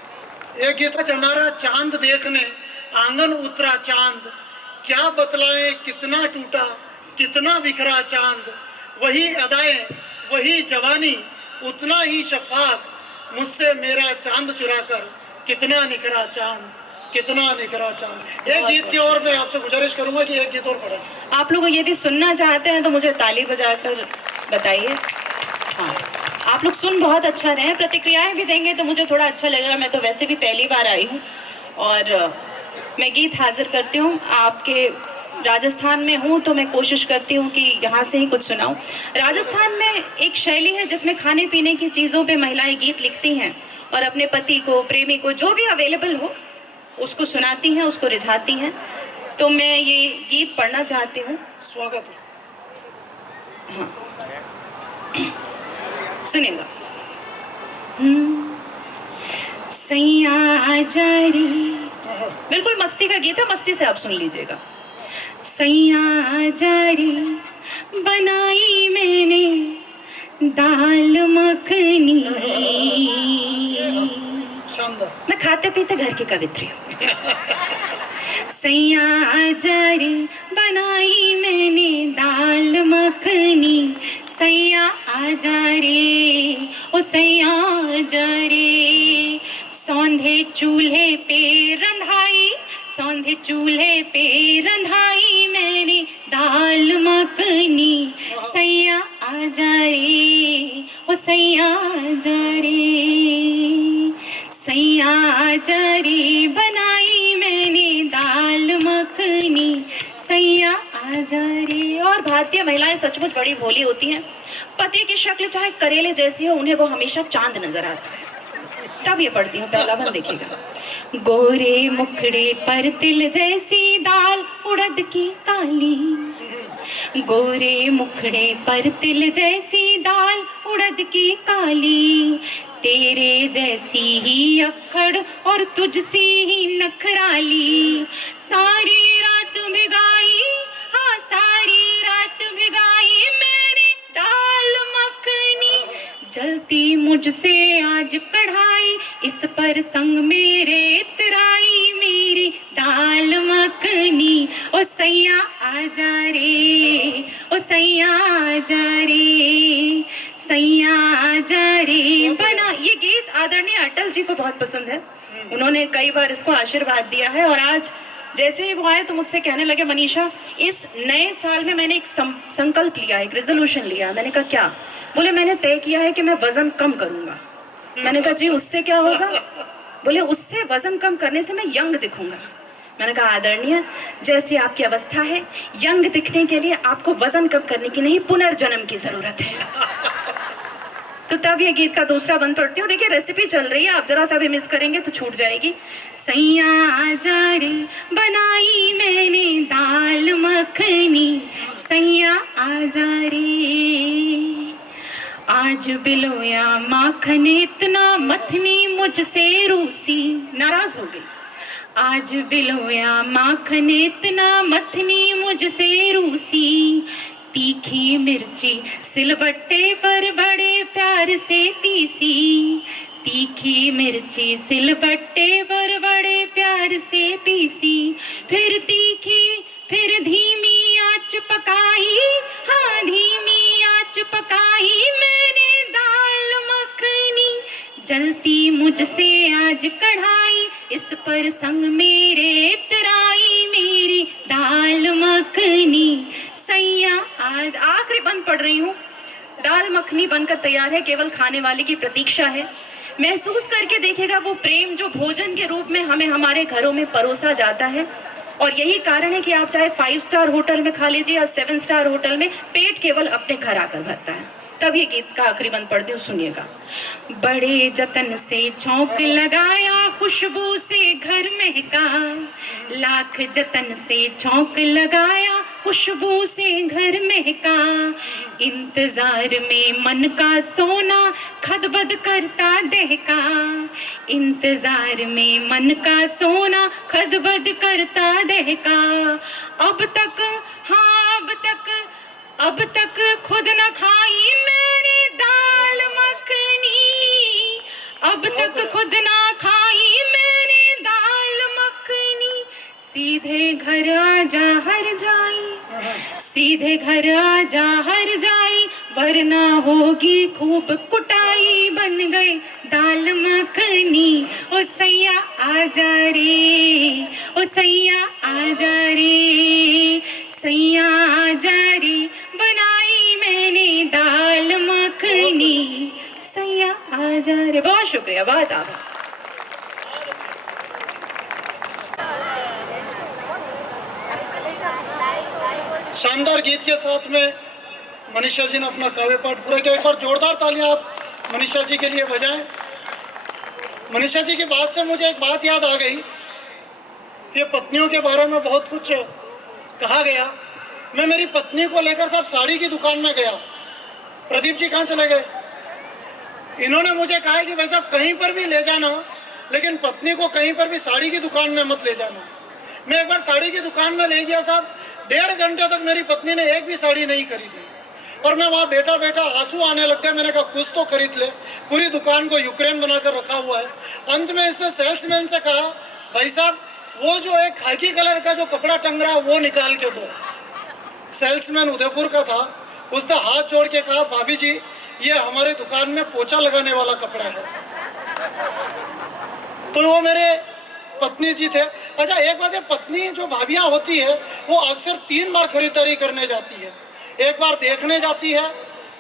एक गीत। आज हमारा चांद देखने आंगन उतरा चांद, क्या बतलाए कितना टूटा कितना बिखरा चांद, वही अदाएं वही जवानी उतना ही शफाक, मुझसे मेरा चांद चुरा कर कितना निखरा चांद, कितना निखरा चांद। एक गीत की ओर मैं आपसे गुजारिश करूंगा कि एक गीत और पढ़ें। आप लोग यदि सुनना चाहते हैं तो मुझे ताली बजाकर बताइए। हाँ, आप लोग सुन बहुत अच्छा रहे हैं, प्रतिक्रियाएं भी देंगे तो मुझे थोड़ा अच्छा लगेगा। मैं तो वैसे भी पहली बार आई हूँ और मैं गीत हाजिर करती हूँ। आपके राजस्थान में हूँ तो मैं कोशिश करती हूँ कि यहाँ से ही कुछ सुनाऊँ। राजस्थान में एक शैली है जिसमें खाने पीने की चीज़ों पे महिलाएं गीत लिखती हैं और अपने पति को, प्रेमी को, जो भी अवेलेबल हो उसको suनाती हैं, उसको रिझाती हैं। तो मैं ये गीत पढ़ना चाहती हूँ। स्वागत है। हाँ, सुनिएगा। सैया जारी, बिल्कुल मस्ती का गीत है, मस्ती से आप सुन लीजिएगा। सैया जारी बनाई मैंने दाल मखनी, शानदार। मैं खाते पीते घर की कवित्री हूँ। सैया जारी बनाई मैंने दाल मखनी, सैया आजा रे ओ सैया आजा रे, सौंधे चूल्हे पे रंधाई, सौंधे चूल्हे पे रंधाई मैंने दाल मखनी, सैया आजा रे ओ सैया आजा रे, सैया आजा रे बनाई मैंने दाल मखनी, सैया आजा रे। और भारतीय महिलाएं सचमुच बड़ी भोली होती हैं। पति की शक्ल चाहे करेले जैसी हो, उन्हें वो हमेशा चांद नजर आता है। तब ये पढ़ती हूँ, पहला बंद देखिएगा। गोरे मुखड़े पर तिल जैसी दाल उड़द की काली, गोरे मुखड़े पर तिल जैसी दाल उड़द की काली, तेरे जैसी ही अक्खड़ और तुझसी ही नखराली, सारी रात भिगाई, हाँ सारी रात भिगाई मेरी दाल मखनी, जलती मुझसे आज कढ़ाई, इस पर संग मेरे इतराई मेरी दाल मखनी, ओ सैया आजा रे ओ सैया आजा रे, सैया आजा रे बना। ये गीत आदरणीय अटल जी को बहुत पसंद है, उन्होंने कई बार इसको आशीर्वाद दिया है। और आज जैसे ही वो आए तो मुझसे कहने लगे, मनीषा इस नए साल में मैंने एक संकल्प लिया है, एक रेजोल्यूशन लिया है। मैंने कहा क्या? बोले मैंने तय किया है कि मैं वजन कम करूंगा। मैंने कहा जी उससे क्या होगा? बोले उससे वजन कम करने से मैं यंग दिखूंगा। मैंने कहा आदरणीय, जैसी आपकी अवस्था है, यंग दिखने के लिए आपको वजन कम करने की नहीं पुनर्जन्म की जरूरत है। तो तब ये गीत का दूसरा बंद पढ़ती हूँ। देखिए रेसिपी चल रही है, आप जरा सा भी मिस करेंगे तो छूट जाएगी। सैया आजा रे बनाई मैंने दाल मखनी, सैया आजा रे, आज बिलोया माखन इतना मथनी मुझसे रूसी, नाराज हो गई। आज बिलोया माखन इतना मथनी मुझसे रूसी, तीखी मिर्ची सिलबट्टे पर बड़े प्यार से पीसी, तीखी मिर्ची सिलबट्टे पर बड़े प्यार से पीसी, फिर तीखी फिर धीमी आंच पकाई, हाँ धीमी आंच पकाई मैंने दाल मखनी, जलती मुझसे आज कढ़ाई, इस पर संग मेरे इतराई मेरी दाल मखनी, सैया आज। आखिरी बंद पढ़ रही हूँ। दाल मखनी बनकर तैयार है, केवल खाने वाले की प्रतीक्षा है। महसूस करके देखेगा वो प्रेम जो भोजन के रूप में हमें हमारे घरों में परोसा जाता है। और यही कारण है कि आप चाहे 5 स्टार होटल में खा लीजिए या 7 स्टार होटल में, पेट केवल अपने घर आकर भरता है। तब ये गीत का आखिरी बंद पढ़ती हूँ, सुनिएगा। बड़े जतन से चौंक लगाया, खुशबू से घर महका, लाख जतन से चौंक लगाया, खुशबू से घर महका, इंतजार में मन का सोना खदबद करता दहका, इंतजार में मन का सोना खदबद करता दहका, अब तक खुद न खाई मैंने दाल मखनी, अब तक खुद न खाई मैंने दाल मखनी, सीधे घर आजा हर जाई, सीधे घर आजा हर जाई, वरना होगी खूब कुटाई, बन गए दाल मखनी। ओ सैया आजा रे, ओ सैया आजा रे, सैया आजा रे, बनाई मैंने दाल मखनी, सैया आजा रे। बहुत शुक्रिया, बहुत आभार। शानदार गीत के साथ में मनीषा जी ने अपना काव्य पाठ पूरा किया। एक बार जोरदार तालियां आप मनीषा जी के लिए बजाएं। मनीषा जी की बात से मुझे एक बात याद आ गई। ये पत्नियों के बारे में बहुत कुछ कहा गया। मैं मेरी पत्नी को लेकर साहब साड़ी की दुकान में गया। प्रदीप जी कहाँ चले गए? इन्होंने मुझे कहा कि भाई साहब कहीं पर भी ले जाना, लेकिन पत्नी को कहीं पर भी साड़ी की दुकान में मत ले जाना। मैं एक बार साड़ी की दुकान में ले गया साहब, 1.5 घंटे तक मेरी पत्नी ने एक भी साड़ी नहीं खरीदी और मैं वहाँ बैठा बैठा आंसू आने लग गए। मैंने कहा कुछ तो खरीद ले, पूरी दुकान को यूक्रेन बनाकर रखा हुआ है। अंत में इसने सेल्समैन से कहा भाई साहब वो जो एक खाकी कलर का जो कपड़ा टंग रहा है वो निकाल के दो। सेल्समैन उदयपुर का था, उसने हाथ जोड़ के कहा भाभी जी ये हमारी दुकान में पोछा लगाने वाला कपड़ा है। तो वो मेरे पत्नी जी थे। अच्छा एक बात है, पत्नी जो भाभियाँ होती है वो अक्सर 3 बार खरीदारी करने जाती है। एक बार देखने जाती है,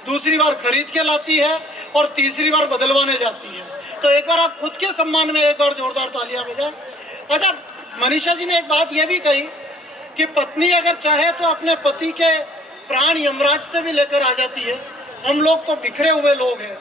दूसरी बार खरीद के लाती है और तीसरी बार बदलवाने जाती है। तो एक बार आप खुद के सम्मान में एक बार जोरदार तालियां बजाएं। अच्छा मनीषा जी ने एक बात ये भी कही कि पत्नी अगर चाहे तो अपने पति के प्राण यमराज से भी लेकर आ जाती है। हम लोग तो बिखरे हुए लोग हैं,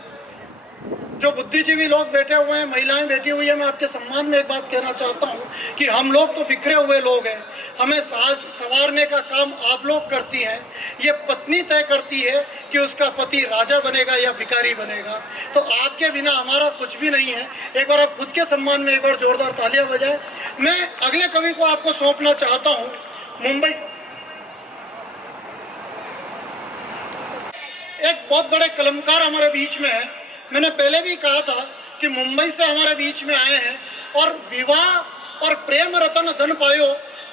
जो बुद्धिजीवी लोग बैठे हुए हैं, महिलाएं बैठी हुई है। मैं आपके सम्मान में एक बात कहना चाहता हूं कि हम लोग तो बिखरे हुए लोग हैं। हमें साज संवारने का काम आप लोग करती हैं। ये पत्नी तय करती है कि उसका पति राजा बनेगा या भिखारी बनेगा। तो आपके बिना हमारा कुछ भी नहीं है। एक बार आप खुद के सम्मान में एक बार जोरदार तालियां बजाएं। मैं अगले कवि को आपको सौंपना चाहता हूँ। मुंबई एक बहुत बड़े कलमकार हमारे बीच में है। मैंने पहले भी कहा था कि मुंबई से हमारे बीच में आए हैं और विवाह और प्रेम रतन धन पायो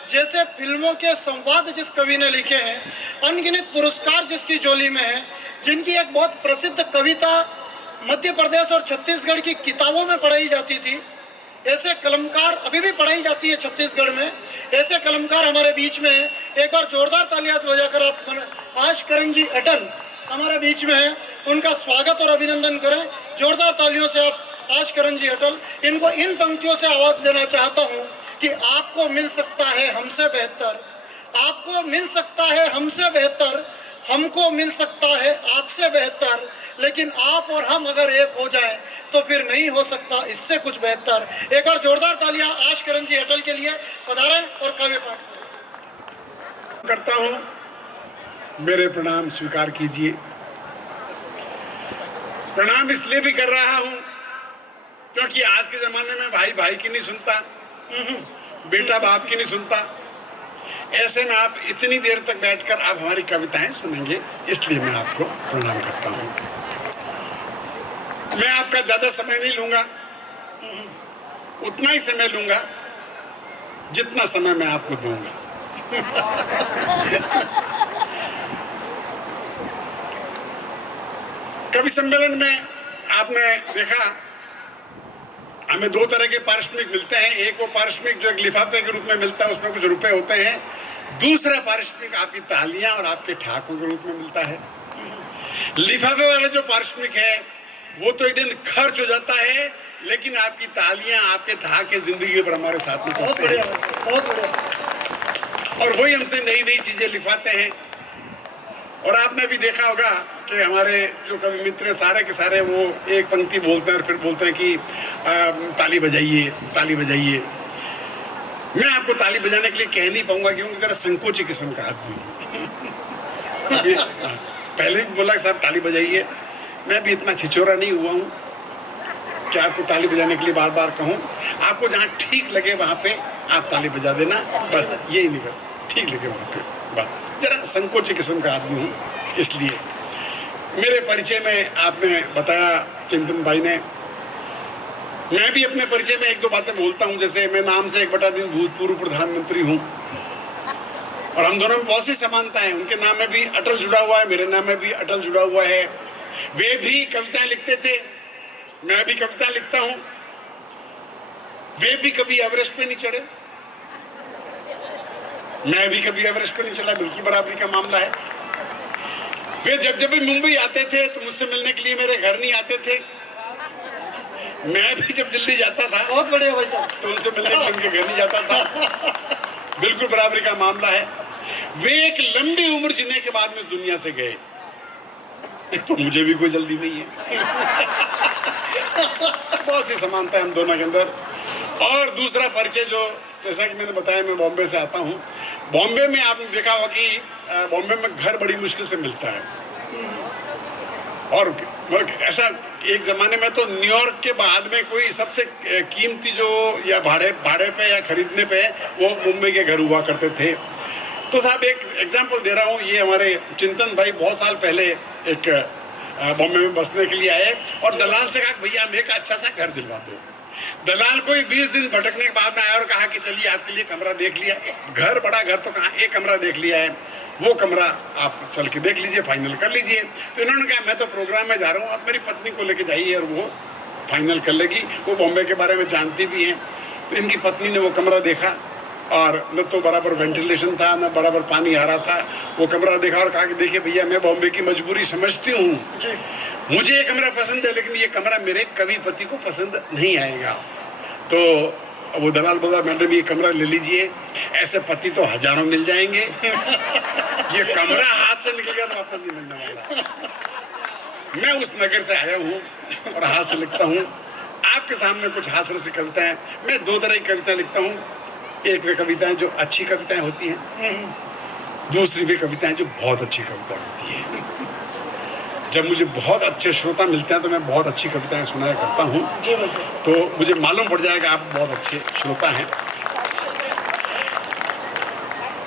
जैसे फिल्मों के संवाद जिस कवि ने लिखे हैं, अनगिनत पुरस्कार जिसकी झोली में है, जिनकी एक बहुत प्रसिद्ध कविता मध्य प्रदेश और छत्तीसगढ़ की किताबों में पढ़ाई जाती थी, ऐसे कलमकार अभी भी पढ़ाई जाती है छत्तीसगढ़ में। ऐसे कलमकार हमारे बीच में हैं। एक बार जोरदार तालियां बजाकर आप आशकरण जी अटल हमारे बीच में है, उनका स्वागत और अभिनंदन करें। जोरदार तालियों से आप आशकरण जी अटल, इनको इन पंक्तियों से आवाज़ देना चाहता हूँ कि आपको मिल सकता है हमसे बेहतर, आपको मिल सकता है हमसे बेहतर, हमको मिल सकता है आपसे बेहतर, लेकिन आप और हम अगर एक हो जाएं तो फिर नहीं हो सकता इससे कुछ बेहतर। एक बार जोरदार तालियां आशकरण जी अटल के लिए। पधारें और काव्य पाठ करता हूं। मेरे प्रणाम स्वीकार कीजिए। प्रणाम इसलिए भी कर रहा हूं क्योंकि आज के जमाने में भाई भाई की नहीं सुनता, बेटा बाप की नहीं सुनता। ऐसे में आप इतनी देर तक बैठकर आप हमारी कविताएं सुनेंगे, इसलिए मैं आपको प्रणाम करता हूं। मैं आपका ज्यादा समय नहीं लूंगा, उतना ही समय लूंगा जितना समय मैं आपको दूंगा। कवि सम्मेलन में आपने देखा हमें 2 तरह के पारिश्रमिक मिलते हैं। एक वो पारिश्रमिक जो एक लिफाफे के रूप में मिलता है, उसमें कुछ रुपए होते हैं। दूसरा पारिश्रमिक आपकी तालियां और आपके ठहाकों के रूप में मिलता है। लिफाफे वाला जो पारिश्रमिक है वो तो एक दिन खर्च हो जाता है, लेकिन आपकी तालियां आपके ठहाके जिंदगी पर हमारे साथ में चलते हैं। बहुत बढ़िया। और वही हमसे नई नई चीजें लिखवाते हैं। और आपने भी देखा होगा कि हमारे जो कवि मित्र हैं सारे के सारे वो एक पंक्ति बोलते हैं और फिर बोलते हैं कि ताली बजाइए, ताली बजाइए। मैं आपको ताली बजाने के लिए कह नहीं पाऊंगा क्योंकि जरा संकोची किस्म का आदमी हूँ। अभी पहले भी बोला कि साहब ताली बजाइए, मैं भी इतना छिछोरा नहीं हुआ हूँ कि आपको ताली बजाने के लिए बार बार कहूँ। आपको जहाँ ठीक लगे वहाँ पे आप ताली बजा देना, बस यही निकल ठीक लगे वहाँ पे। बस जरा संकोची किस्म का आदमी हूँ, इसलिए मेरे परिचय में आपने बताया चिंतन भाई ने, मैं भी अपने परिचय में एक दो बातें बोलता हूँ। जैसे मैं नाम से 1/3 भूतपूर्व प्रधानमंत्री हूँ और हम दोनों में बहुत सी समानता है। उनके नाम में भी अटल जुड़ा हुआ है, मेरे नाम में भी अटल जुड़ा हुआ है। वे भी कविताएं लिखते थे, मैं भी कविताएं लिखता हूँ। वे भी कभी एवरेस्ट पे नहीं चढ़े, मैं भी कभी एवरेस्ट पे नहीं चढ़ा, बिल्कुल बराबरी का मामला है। वे जब भी मुंबई आते थे तो मुझसे मिलने के लिए मेरे घर नहीं आते थे। मैं भी जब दिल्ली जाता था, बहुत बढ़िया भाई साहब, तो उनसे मिलने के लिए उनके घर नहीं जाता था, बिल्कुल बराबरी का मामला है। वे एक लंबी उम्र जीने के बाद में इस दुनिया से गए, तो मुझे भी कोई जल्दी नहीं है। बहुत सी समानता है हम दोनों के अंदर। और दूसरा परिचय जो, जैसा कि मैंने बताया, मैं बॉम्बे से आता हूँ। बॉम्बे में आपने देखा होगा कि बॉम्बे में घर बड़ी मुश्किल से मिलता है, और ऐसा एक ज़माने में तो न्यूयॉर्क के बाद में कोई सबसे कीमती जो या भाड़े पे या खरीदने पे वो मुंबई के घर हुआ करते थे। तो साहब एक एग्जांपल दे रहा हूँ, ये हमारे चिंतन भाई बहुत साल पहले एक बॉम्बे में बसने के लिए आए और दलाल से कहा भैया हमें एक अच्छा सा घर दिलवा दो। दलाल कोई 20 दिन भटकने के बाद में आया और कहा कि चलिए आपके लिए कमरा देख लिया। घर बड़ा घर तो कहाँ, एक कमरा देख लिया है, वो कमरा आप चल के देख लीजिए, फाइनल कर लीजिए। तो इन्होंने कहा मैं तो प्रोग्राम में जा रहा हूँ, आप मेरी पत्नी को लेके जाइए और वो फाइनल कर लेगी, वो बॉम्बे के बारे में जानती भी हैं। तो इनकी पत्नी ने वो कमरा देखा और न तो बराबर वेंटिलेशन था, न बराबर पानी आ रहा था। वो कमरा देखा और कहा कि देखिए भैया मैं बॉम्बे की मजबूरी समझती हूँ, मुझे ये कमरा पसंद है लेकिन ये कमरा मेरे कविपति को पसंद नहीं आएगा। तो वो दलाल बोला मैडम ये कमरा ले लीजिए, ऐसे पति तो हजारों मिल जाएंगे, ये कमरा हाथ से निकल गया तो वापस नहीं मिलने वाला। मैं उस नगर से आया हूँ और हाथ से लिखता हूँ। आपके सामने कुछ हास्य रसिक कविताएं, मैं 2 तरह की कविताएं लिखता हूँ। एक वे कविताएं जो अच्छी कविताएं होती हैं, दूसरी वे कविताएं जो बहुत अच्छी कविता होती है। जब मुझे बहुत अच्छे श्रोता मिलते हैं तो मैं बहुत अच्छी कविताएं सुनाया करता हूँ, तो मुझे मालूम पड़ जाएगा आप बहुत अच्छे श्रोता हैं।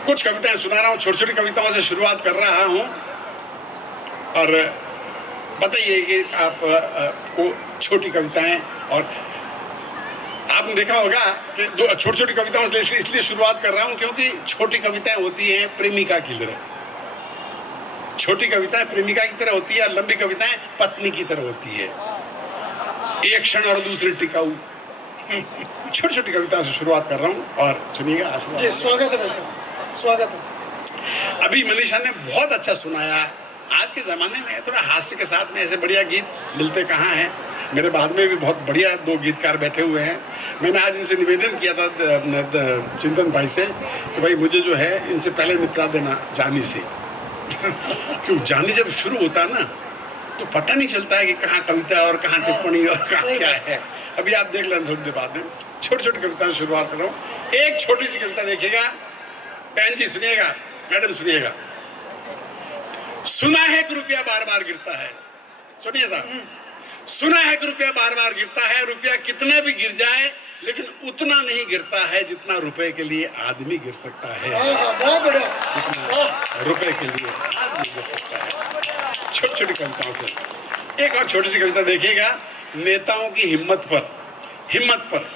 कुछ कविताएं सुना रहा हूँ, छोटी छोटी कविताओं से शुरुआत कर रहा हूँ। और बताइए कि आप को छोटी कविताएं, और आपने देखा होगा कि छोटी छोटी कविताओं से इसलिए शुरुआत कर रहा हूँ क्योंकि छोटी कविताएं होती हैं प्रेमिका की तरह, छोटी कविताएं प्रेमिका की तरह होती है और लंबी कविताएं पत्नी की तरह होती है, एक क्षण और दूसरी टिकाऊ। छोटी छोटी कविताओं से शुरुआत कर रहा हूँ और सुनिएगा। जी स्वागत है भाई साहब, स्वागत है। अभी मनीषा ने बहुत अच्छा सुनाया। आज के ज़माने में थोड़ा हास्य के साथ में ऐसे बढ़िया गीत मिलते कहाँ हैं। मेरे बाद में भी बहुत बढ़िया 2 गीतकार बैठे हुए हैं। मैंने आज इनसे निवेदन किया था चिंतन भाई से कि भाई मुझे जो है इनसे पहले निपटा देना जानी से। क्यों, जानी जब शुरू होता है ना तो पता नहीं चलता है कि कहाँ कविता और कहाँ टिप्पणी और कहाँ क्या है। अभी आप देख लें थोड़ी देर बाद में छोटी छोटी कविता शुरुआत कर रहा हूँ। एक छोटी सी कविता देखिएगा, बहन जी सुनिएगा, मैडम सुनिएगा। सुना है कि रुपया बार बार गिरता है, सुनिए साहब, सुना है कि रुपया बार बार गिरता है, रुपया कितना भी गिर जाए लेकिन उतना नहीं गिरता है जितना रुपए के लिए आदमी गिर सकता है। बहुत बढ़िया, रुपए के लिए आदमी गिर सकता है। छोटी छोटी कविताओं से एक और छोटी सी कविता देखिएगा, नेताओं की हिम्मत पर। हिम्मत पर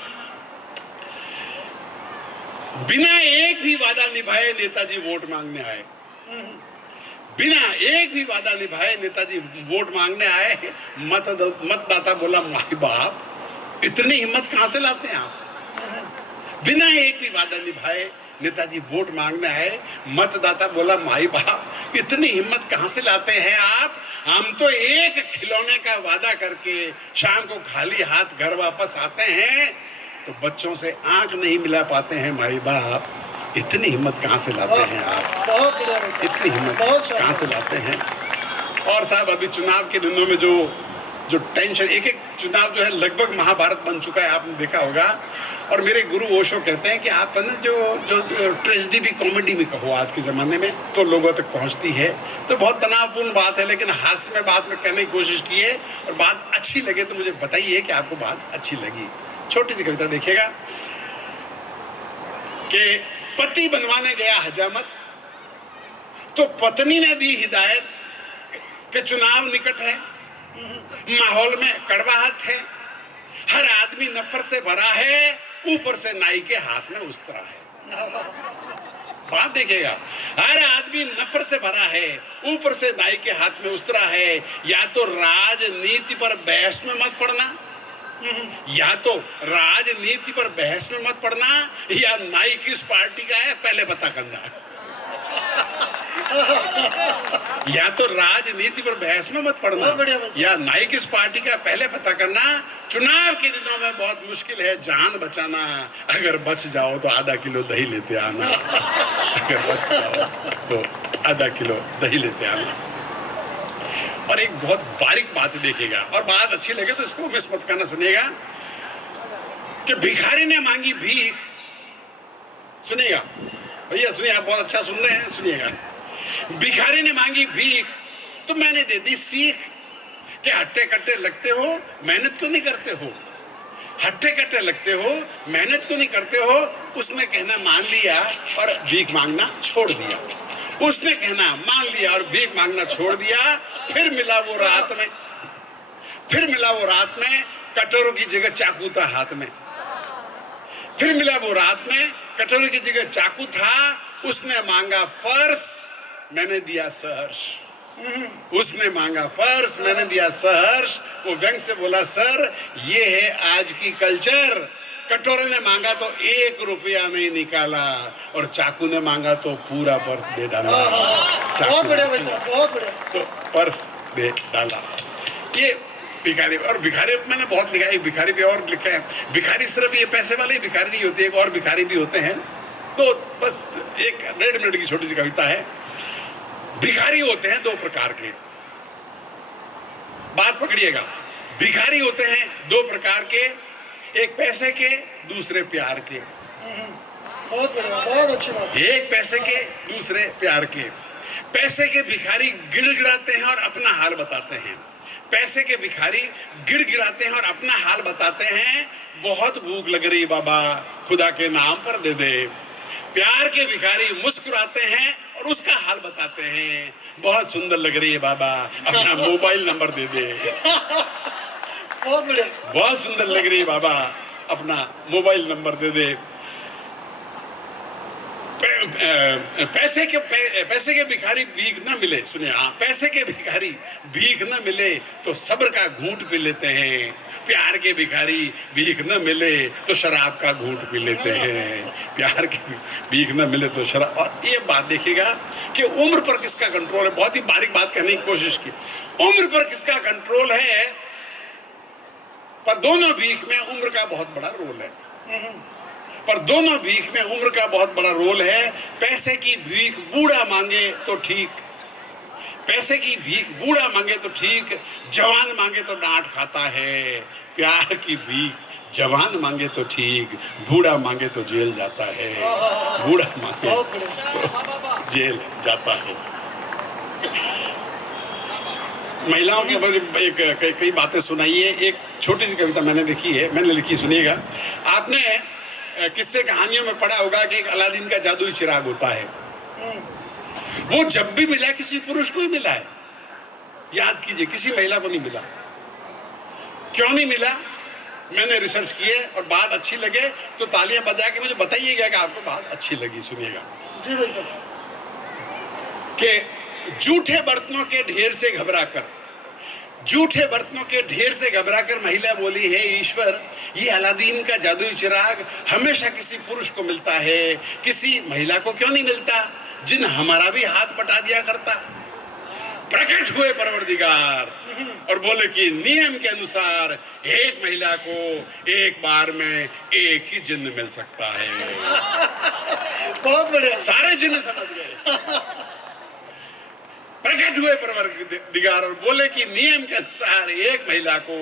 बिना एक भी वादा निभाए नेताजी वोट मांगने आए। बिना एक भी वादा निभाए नेताजी वोट मांगने आए। मतदाता बोला माई बाप, इतनी हिम्मत कहां से लाते हैं आप। बिना एक भी वादा निभाए नेताजी वोट मांगने आए। मतदाता बोला माई बाप, इतनी हिम्मत कहां से लाते हैं आप। हम तो एक खिलौने का वादा करके शाम को खाली हाथ घर वापस आते हैं, तो बच्चों से आंख नहीं मिला पाते हैं माई बाप। इतनी हिम्मत कहाँ से लाते हैं आप, बहुत बढ़िया, इतनी हिम्मत कहाँ से लाते हैं। और साहब अभी चुनाव के दिनों में जो टेंशन, एक एक चुनाव जो है लगभग महाभारत बन चुका है, आपने देखा होगा। और मेरे गुरु ओशो कहते हैं कि आप ना जो ट्रेजेडी भी कॉमेडी में कहो आज के ज़माने में तो लोगों तक पहुंचती है। तो बहुत तनावपूर्ण बात है, लेकिन हास्य में बात में कहने की कोशिश की है, और बात अच्छी लगे तो मुझे बताइए कि आपको बात अच्छी लगी। छोटी सी कविता देखिएगा कि पति बनवाने गया हजामत, तो पत्नी ने दी हिदायत कि चुनाव निकट है, माहौल में कड़वाहट है, हर आदमी नफरत से भरा है, ऊपर से नाई के हाथ में उस्तरा है। बात देखिएगा, हर आदमी नफरत से भरा है, ऊपर से नाई के हाथ में उस्तरा है। या तो राजनीति पर बहस में मत पड़ना, या तो राजनीति पर बहस में मत पड़ना, या नाई किस पार्टी का है पहले पता करना। या तो राजनीति पर बहस में मत पड़ना, या नाई किस पार्टी का पहले पता करना। चुनाव के दिनों में बहुत मुश्किल है जान बचाना, अगर बच जाओ तो आधा किलो दही लेते आना। अगर बच जाओ तो आधा किलो दही लेते आना। और एक बहुत बारीक बात देखिएगा, और बात अच्छी लगे तो इसको मिस मत करना, सुनिएगा कि भिखारी ने मांगी भीख। सुनिएगा भैया, सुनिए, आप बहुत अच्छा सुन रहे हैं, सुनिएगा। भिखारी ने मांगी भीख तो मैंने दे दी सीख कि हट्टे कट्टे लगते हो, मेहनत क्यों नहीं करते हो। हट्टे कट्टे लगते हो, मेहनत क्यों नहीं करते हो। उसने कहना मान लिया और भीख मांगना छोड़ दिया। उसने कहना मान लिया और भीख मांगना छोड़ दिया। फिर मिला वो रात में, फिर मिला वो रात में, कटोरों की जगह चाकू था हाथ में। फिर मिला वो रात में, कटोरी की जगह चाकू था। उसने मांगा पर्स, मैंने दिया सहर्ष। उसने मांगा पर्स, मैंने दिया सहर्ष। वो व्यंग से बोला सर ये है आज की कल्चर। कटोरे ने मांगा तो 1 रुपया नहीं निकाला, और चाकू ने मांगा तो पूरा पर्स दे डाला। बहुत बढ़िया भाई साहब, बहुत बढ़िया। तो पर्स दे डाला। ये भिखारी, और भिखारी मैंने बहुत लिखा है, भिखारी भी और लिखा है। भिखारी सिर्फ ये पैसे वाले ही भिखारी नहीं होते, एक और भिखारी भी होते हैं। तो बस एक 1.5 मिनट की छोटी सी कविता है। भिखारी होते हैं 2 प्रकार के, बात पकड़िएगा। भिखारी होते हैं 2 प्रकार के, एक पैसे के, दूसरे प्यार के। बहुत बढ़िया, बहुत अच्छी बात। एक पैसे के, दूसरे प्यार के। पैसे के भिखारी गिड़गिड़ाते हैं और अपना हाल बताते हैं। पैसे के भिखारी गिड़गिड़ाते हैं और अपना हाल बताते हैं, बहुत भूख लग रही बाबा, खुदा के नाम पर दे दे। प्यार के भिखारी मुस्कुराते हैं और उसका हाल बताते हैं, बहुत सुंदर लग रही है बाबा, अपना मोबाइल नंबर दे दे। बहुत बढ़िया। बहुत सुंदर लग रही है बाबा, अपना मोबाइल नंबर दे दे। पैसे के भिखारी भीख ना मिले, सुनिए, हाँ, पैसे के भिखारी भीख ना मिले तो सब्र का घूंट पी लेते हैं। प्यार के भिखारी भीख ना मिले तो शराब का घूंट पी लेते हैं। प्यार की भीख ना मिले तो शराब। और ये बात देखिएगा कि उम्र पर किसका कंट्रोल है। बहुत ही बारीक बात कहने की कोशिश की, उम्र पर किसका कंट्रोल है। पर दोनों भीख में उम्र का बहुत बड़ा रोल है। पर दोनों भीख में उम्र का बहुत बड़ा रोल है। पैसे की भीख बूढ़ा मांगे तो ठीक, पैसे की भीख बूढ़ा मांगे तो ठीक, जवान मांगे तो डांट खाता है। प्यार की भीख जवान मांगे तो ठीक, बूढ़ा मांगे तो जेल जाता है। बूढ़ा मांगे तो जेल जाता है। महिलाओं के बारे एक कई बातें सुनाई है। एक छोटी सी कविता मैंने लिखी है, मैंने लिखी, सुनिएगा। आपने किस्से कहानियों में पढ़ा होगा कि एक अलादीन का जादुई चिराग होता है। वो जब भी मिला किसी पुरुष को ही मिला है। याद कीजिए, किसी महिला को नहीं मिला। क्यों नहीं मिला? मैंने रिसर्च की है, और बात अच्छी लगे तो तालियां बजा के मुझे बताइएगा कि आपको बात अच्छी लगी। सुनिएगा जी भाई साहब। कि जूठे बर्तनों के ढेर से घबराकर, जूठे बर्तनों के ढेर से घबराकर महिला बोली, हे ईश्वर, ये अलादीन का जादुई चिराग हमेशा किसी पुरुष को मिलता है, किसी महिला को क्यों नहीं मिलता, जिन हमारा भी हाथ बटा दिया करता। प्रकट हुए परवरदिगार और बोले कि नियम के अनुसार एक महिला को एक बार में एक ही जिन्न मिल सकता है। बहुत बढ़िया। सारे जिन्न समझ गए। प्रकट हुए परवरदिगार और बोले कि नियम के अनुसार एक महिला को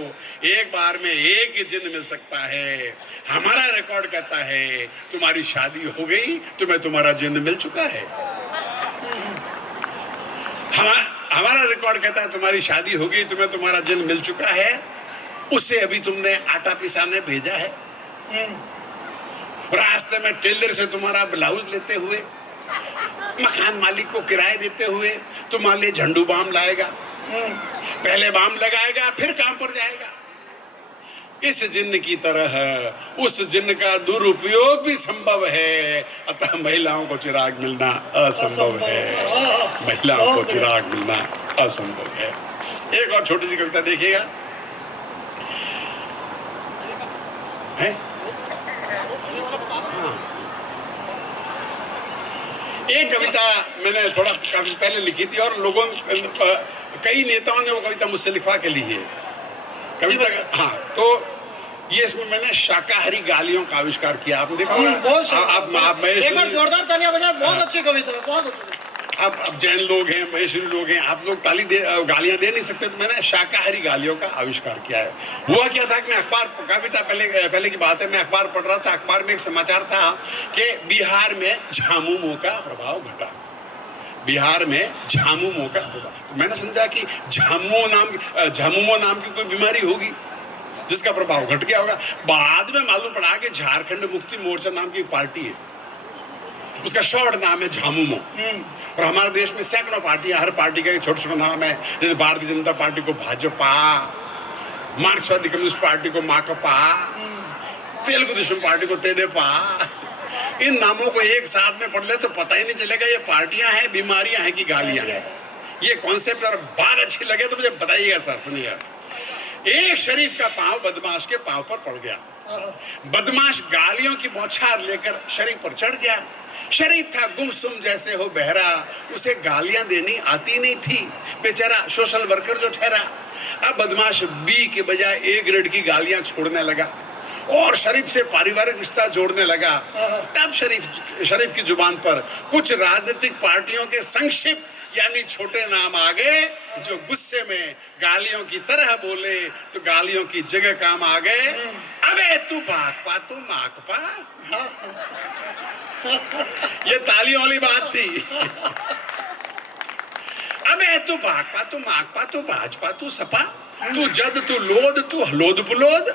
एक बार में एक ही जिंद मिल सकता है। हमारा रिकॉर्ड कहता है तुम्हारी शादी हो गई, तुम्हें तुम्हारा जिंद मिल चुका है। हमारा रिकॉर्ड कहता है तुम्हारी शादी हो गई, तुम्हें तुम्हारा जिंद मिल चुका है। उसे अभी तुमने आटा पिसाने भेजा है, रास्ते में टेलर से तुम्हारा ब्लाउज लेते हुए, मकान मालिक को किराए देते हुए तुम्हारे लिए झंडू बाम लाएगा, पहले बाम लगाएगा फिर काम पर जाएगा। इस जिन्न की तरह उस जिन्न का दुरुपयोग भी संभव है, अतः महिलाओं को चिराग मिलना असंभव है। महिलाओं को चिराग मिलना असंभव है। एक और छोटी सी कविता देखिएगा, है? एक कविता मैंने थोड़ा काफी पहले लिखी थी और लोगों कई नेताओं ने वो कविता मुझसे लिखवा के ली है कविता। हाँ, तो ये इसमें मैंने शाकाहारी गालियों का आविष्कार किया। आपने देखा होगा, आप एक बार जोरदार तालियां बजाएं। बहुत अच्छी कविता है, बहुत अच्छी। अब जैन लोग हैं, महेश्वरी लोग हैं, आप लोग गालियां दे नहीं सकते, तो मैंने शाकाहारी गालियों का आविष्कार किया है। हुआ क्या था कि मैं अखबार, काफी पहले की बात है, मैं अखबार पढ़ रहा था। अखबार में एक समाचार था कि बिहार में झामुमो का प्रभाव घटा। बिहार में झामुमो का प्रभाव, तो मैंने समझा कि झामुमो नाम की कोई बीमारी होगी जिसका प्रभाव घट गया होगा। बाद में मालूम पड़ा कि झारखंड मुक्ति मोर्चा नाम की पार्टी है, उसका शॉर्ट नाम है झामुमो। और हमारे देश में सैकड़ों पार्टियां, हर पार्टी का छोटा छोटा नाम है। जैसे भारतीय जनता पार्टी को भाजपा, मार्क्सवादी कम्युनिस्ट पार्टी को माकपा, तेलुगु देशम पार्टी को तेदेपा। इन नामों को एक साथ में पढ़ ले तो पता ही नहीं चलेगा ये पार्टियां हैं, बीमारियां हैं कि गालियां हैं। ये कॉन्सेप्ट अगर बात अच्छी लगे तो मुझे बताइएगा सर। सुनिएगा, एक शरीफ का पांव बदमाश के पांव पर पड़ गया। बदमाश गालियों की बौछार लेकर शरीफ पर चढ़ गया। शरीफ था गुमसुम जैसे हो बहरा, उसे गालियां देनी आती नहीं थी, बेचारा सोशल वर्कर जो ठहरा। अब बदमाश बी के बजाय ए ग्रेड की गालियां छोड़ने लगा और शरीफ से पारिवारिक रिश्ता जोड़ने लगा। तब शरीफ की जुबान पर कुछ राजनीतिक पार्टियों के संक्षिप्त यानी छोटे नाम आ गए, जो गुस्से में गालियों की तरह बोले तो गालियों की जगह काम आ गए। अबे तू भागपा, तू माकपा। ये तालियों वाली बात थी। अबे तू भागपा, तू माकपा, तू भाजपा, तू सपा, तू जद, तू लोद, तू हलोद पुलोद,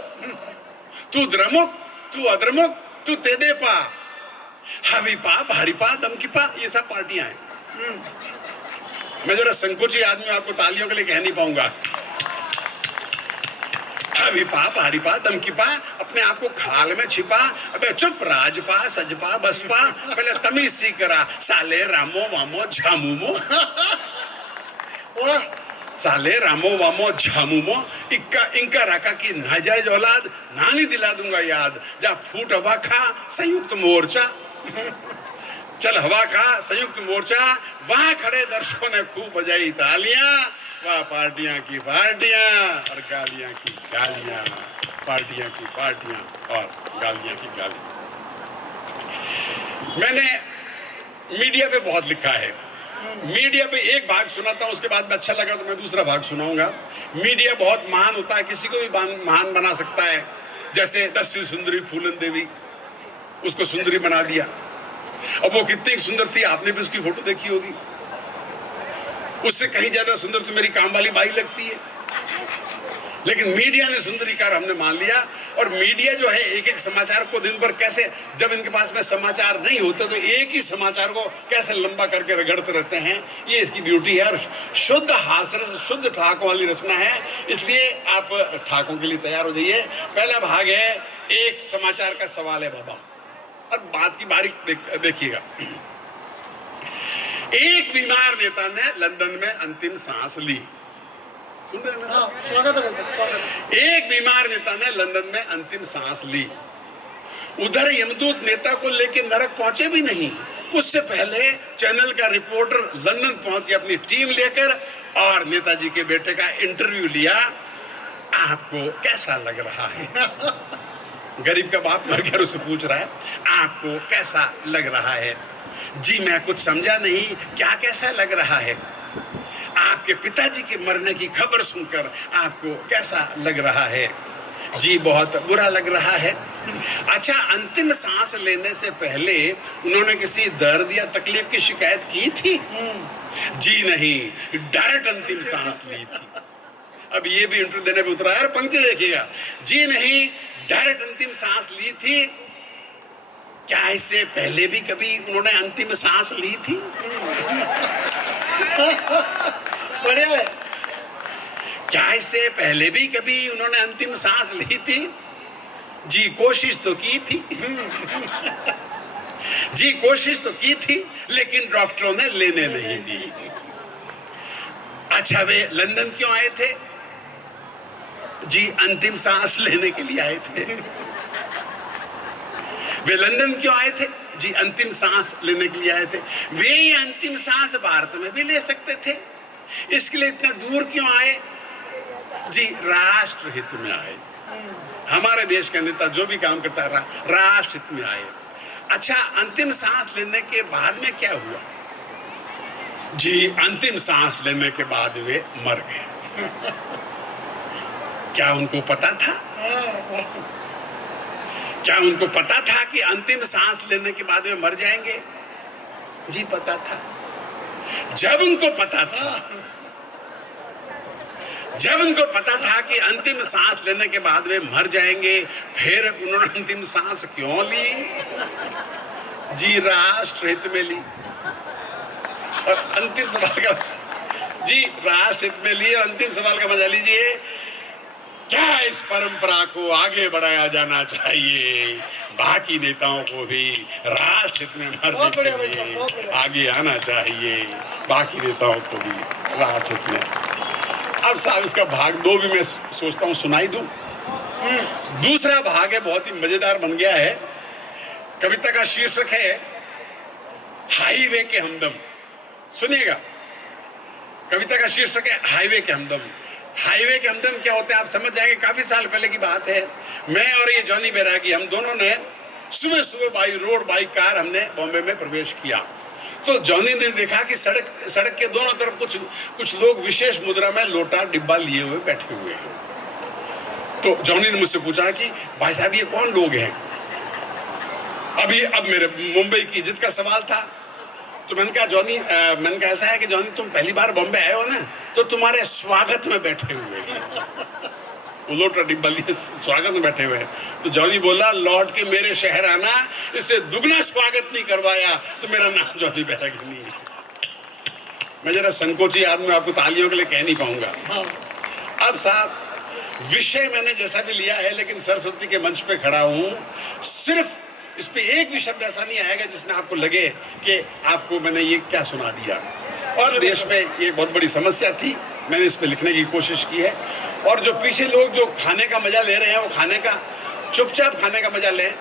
तू द्रमुक, तू अद्रमुक, तू तेदेपा, हवीपा, भारीपा, दमकीपा। ये सब पार्टियां हैं। मैं जरा संकोची आदमी आपको तालियों के लिए कह नहीं पाऊंगा। हवीपा, भारीपा, दमकीपा, अपने आप को खाल में छिपा। अबे चुप, राजपा, सजपा, बसपा, पहले तमीज सी करा। साले रामो वामो झामुमो, साले रामो वामो झामुमो, इक्का इंका राका की नाजायज औलाद, नानी दिला दूंगा याद। जा फूट हवा खा संयुक्त मोर्चा, चल हवा खा संयुक्त मोर्चा। वहां खड़े दर्शकों ने खूब बजाई तालियां। वाह पार्टियां की पार्टियां और गालियां की गालियां, पार्टियां की पार्टियां और गालियां की गालियां। मैंने मीडिया पे बहुत लिखा है। मीडिया पे एक भाग सुनाता हूं, उसके बाद में अच्छा लगा तो मैं दूसरा भाग सुनाऊंगा। मीडिया बहुत महान होता है, किसी को भी महान बना सकता है। जैसे 10वीं सुंदरी फूलन देवी, उसको सुंदरी बना दिया। अब वो कितनी सुंदर थी, आपने भी उसकी फोटो देखी होगी। उससे कहीं ज्यादा सुंदर तो मेरी काम वाली बाई लगती है, लेकिन मीडिया ने सुंदरीकार हमने मान लिया। और मीडिया जो है एक एक समाचार को दिन भर कैसे, जब इनके पास में समाचार नहीं होते तो एक ही समाचार को कैसे लंबा करके रगड़ते रहते हैं, ये इसकी ब्यूटी है। और शुद्ध हास्य, शुद्ध ठाकों वाली रचना है, इसलिए आप ठाकों के लिए तैयार हो जाइए। पहला भाग है, एक समाचार का सवाल है बाबा। अब बात की बारीक देखिएगा। एक बीमार नेता ने लंदन में अंतिम सांस ली। सुन रहे हैं ना? स्वागत है, स्वागत है। एक बीमार नेता ने लंदन में अंतिम सांस ली। उधर यमदूत नेता को लेकर नरक पहुंचे भी नहीं, उससे पहले चैनल का रिपोर्टर लंदन पहुंच गया अपनी टीम लेकर और नेताजी के बेटे का इंटरव्यू लिया। आपको कैसा लग रहा है? गरीब का बाप मर गया, उससे पूछ रहा है आपको कैसा लग रहा है? जी मैं कुछ समझा नहीं, क्या कैसा लग रहा है? आपके पिताजी के मरने की खबर सुनकर आपको कैसा लग रहा है? जी बहुत बुरा लग रहा है। अच्छा, अंतिम सांस लेने से पहले उन्होंने किसी दर्द या तकलीफ की शिकायत की थी? जी नहीं, डायरेक्ट अंतिम सांस ली थी। अब ये भी इंटरव्यू देने पे उतरा है, पंक्ति देखिएगा, जी नहीं डायरेक्ट अंतिम सांस ली थी। क्या इससे पहले भी कभी उन्होंने अंतिम सांस ली थी? बढ़िया है। क्या इससे पहले भी कभी उन्होंने अंतिम सांस ली थी? जी कोशिश तो की थी। जी कोशिश तो की थी, लेकिन डॉक्टरों ने लेने नहीं दी। अच्छा, वे लंदन क्यों आए थे? जी अंतिम सांस लेने के लिए आए थे। वे लंदन क्यों आए थे? जी अंतिम सांस लेने के लिए आए थे। वे ये अंतिम सांस भारत में भी ले सकते थे, इसके लिए इतना दूर क्यों आए? जी राष्ट्र हित में आए। हमारे देश का नेता जो भी काम करता है राष्ट्र हित में आए। अच्छा, अंतिम सांस लेने के बाद में क्या हुआ? जी अंतिम सांस लेने के बाद वे मर गए। क्या उनको पता था? क्या उनको पता था कि अंतिम सांस लेने के बाद वे मर जाएंगे? जी पता था। जब उनको पता था, जब उनको पता था कि अंतिम सांस लेने के बाद वे मर जाएंगे, फिर उन्होंने अंतिम सांस क्यों ली? जी राष्ट्र हित में ली। और अंतिम सवाल का, जी राष्ट्र हित में ली और अंतिम सवाल का मजा लीजिए, क्या इस परंपरा को आगे बढ़ाया जाना चाहिए? बाकी नेताओं को भी राष्ट्र हित में मरने के लिए आगे आना चाहिए, बाकी नेताओं को भी राष्ट्र हित में। अब साहब इसका भाग 2 भी मैं सोचता हूँ सुनाई दूं। दूसरा भाग है, बहुत ही मजेदार बन गया है। कविता का शीर्षक है हाईवे के हमदम। सुनिएगा, कविता का शीर्षक है हाईवे के हमदम। हाईवे के हमदम क्या होते हैं आप समझ जाएंगे। काफी साल पहले की बात है, मैं और ये जॉनी बैरागी, हम दोनों ने सुबह सुबह बाई रोड बाई कार हमने बॉम्बे में प्रवेश किया। तो जॉनी ने देखा कि सड़क के दोनों तरफ कुछ लोग विशेष मुद्रा में लोटा डिब्बा लिए हुए बैठे हुए हैं। तो जॉनी ने मुझसे पूछा कि भाई साहब ये कौन लोग हैं? अब मेरे मुंबई की इज्जत का सवाल था। तो मैंने कहा जॉनी, मैंने कहा ऐसा है कि जॉनी तुम पहली बार बॉम्बे आए हो ना, तो तुम्हारे स्वागत में बैठे हुए हैं। वो लोटा डिब्बा लिए स्वागत में बैठे हुए हैं। तो जॉनी बोला, लौट के मेरे शहर आना, इससे दुगना स्वागत नहीं करवाया तो मेरा नाम जॉनी बैरागी नहीं है। मैं जरा संकोची आदमी, आपको तालियों के लिए कह नहीं पाऊंगा। अब साहब विषय मैंने जैसा भी लिया है, लेकिन सरस्वती के मंच पे खड़ा हूं, सिर्फ इस पे एक भी शब्द ऐसा नहीं आएगा जिसमें आपको लगे कि आपको मैंने ये क्या सुना दिया। और देश में ये बहुत बड़ी समस्या थी, मैंने इस पे लिखने की कोशिश की है। और जो पीछे लोग जो खाने का मजा ले रहे हैं, वो खाने का चुपचाप खाने का मजा लें।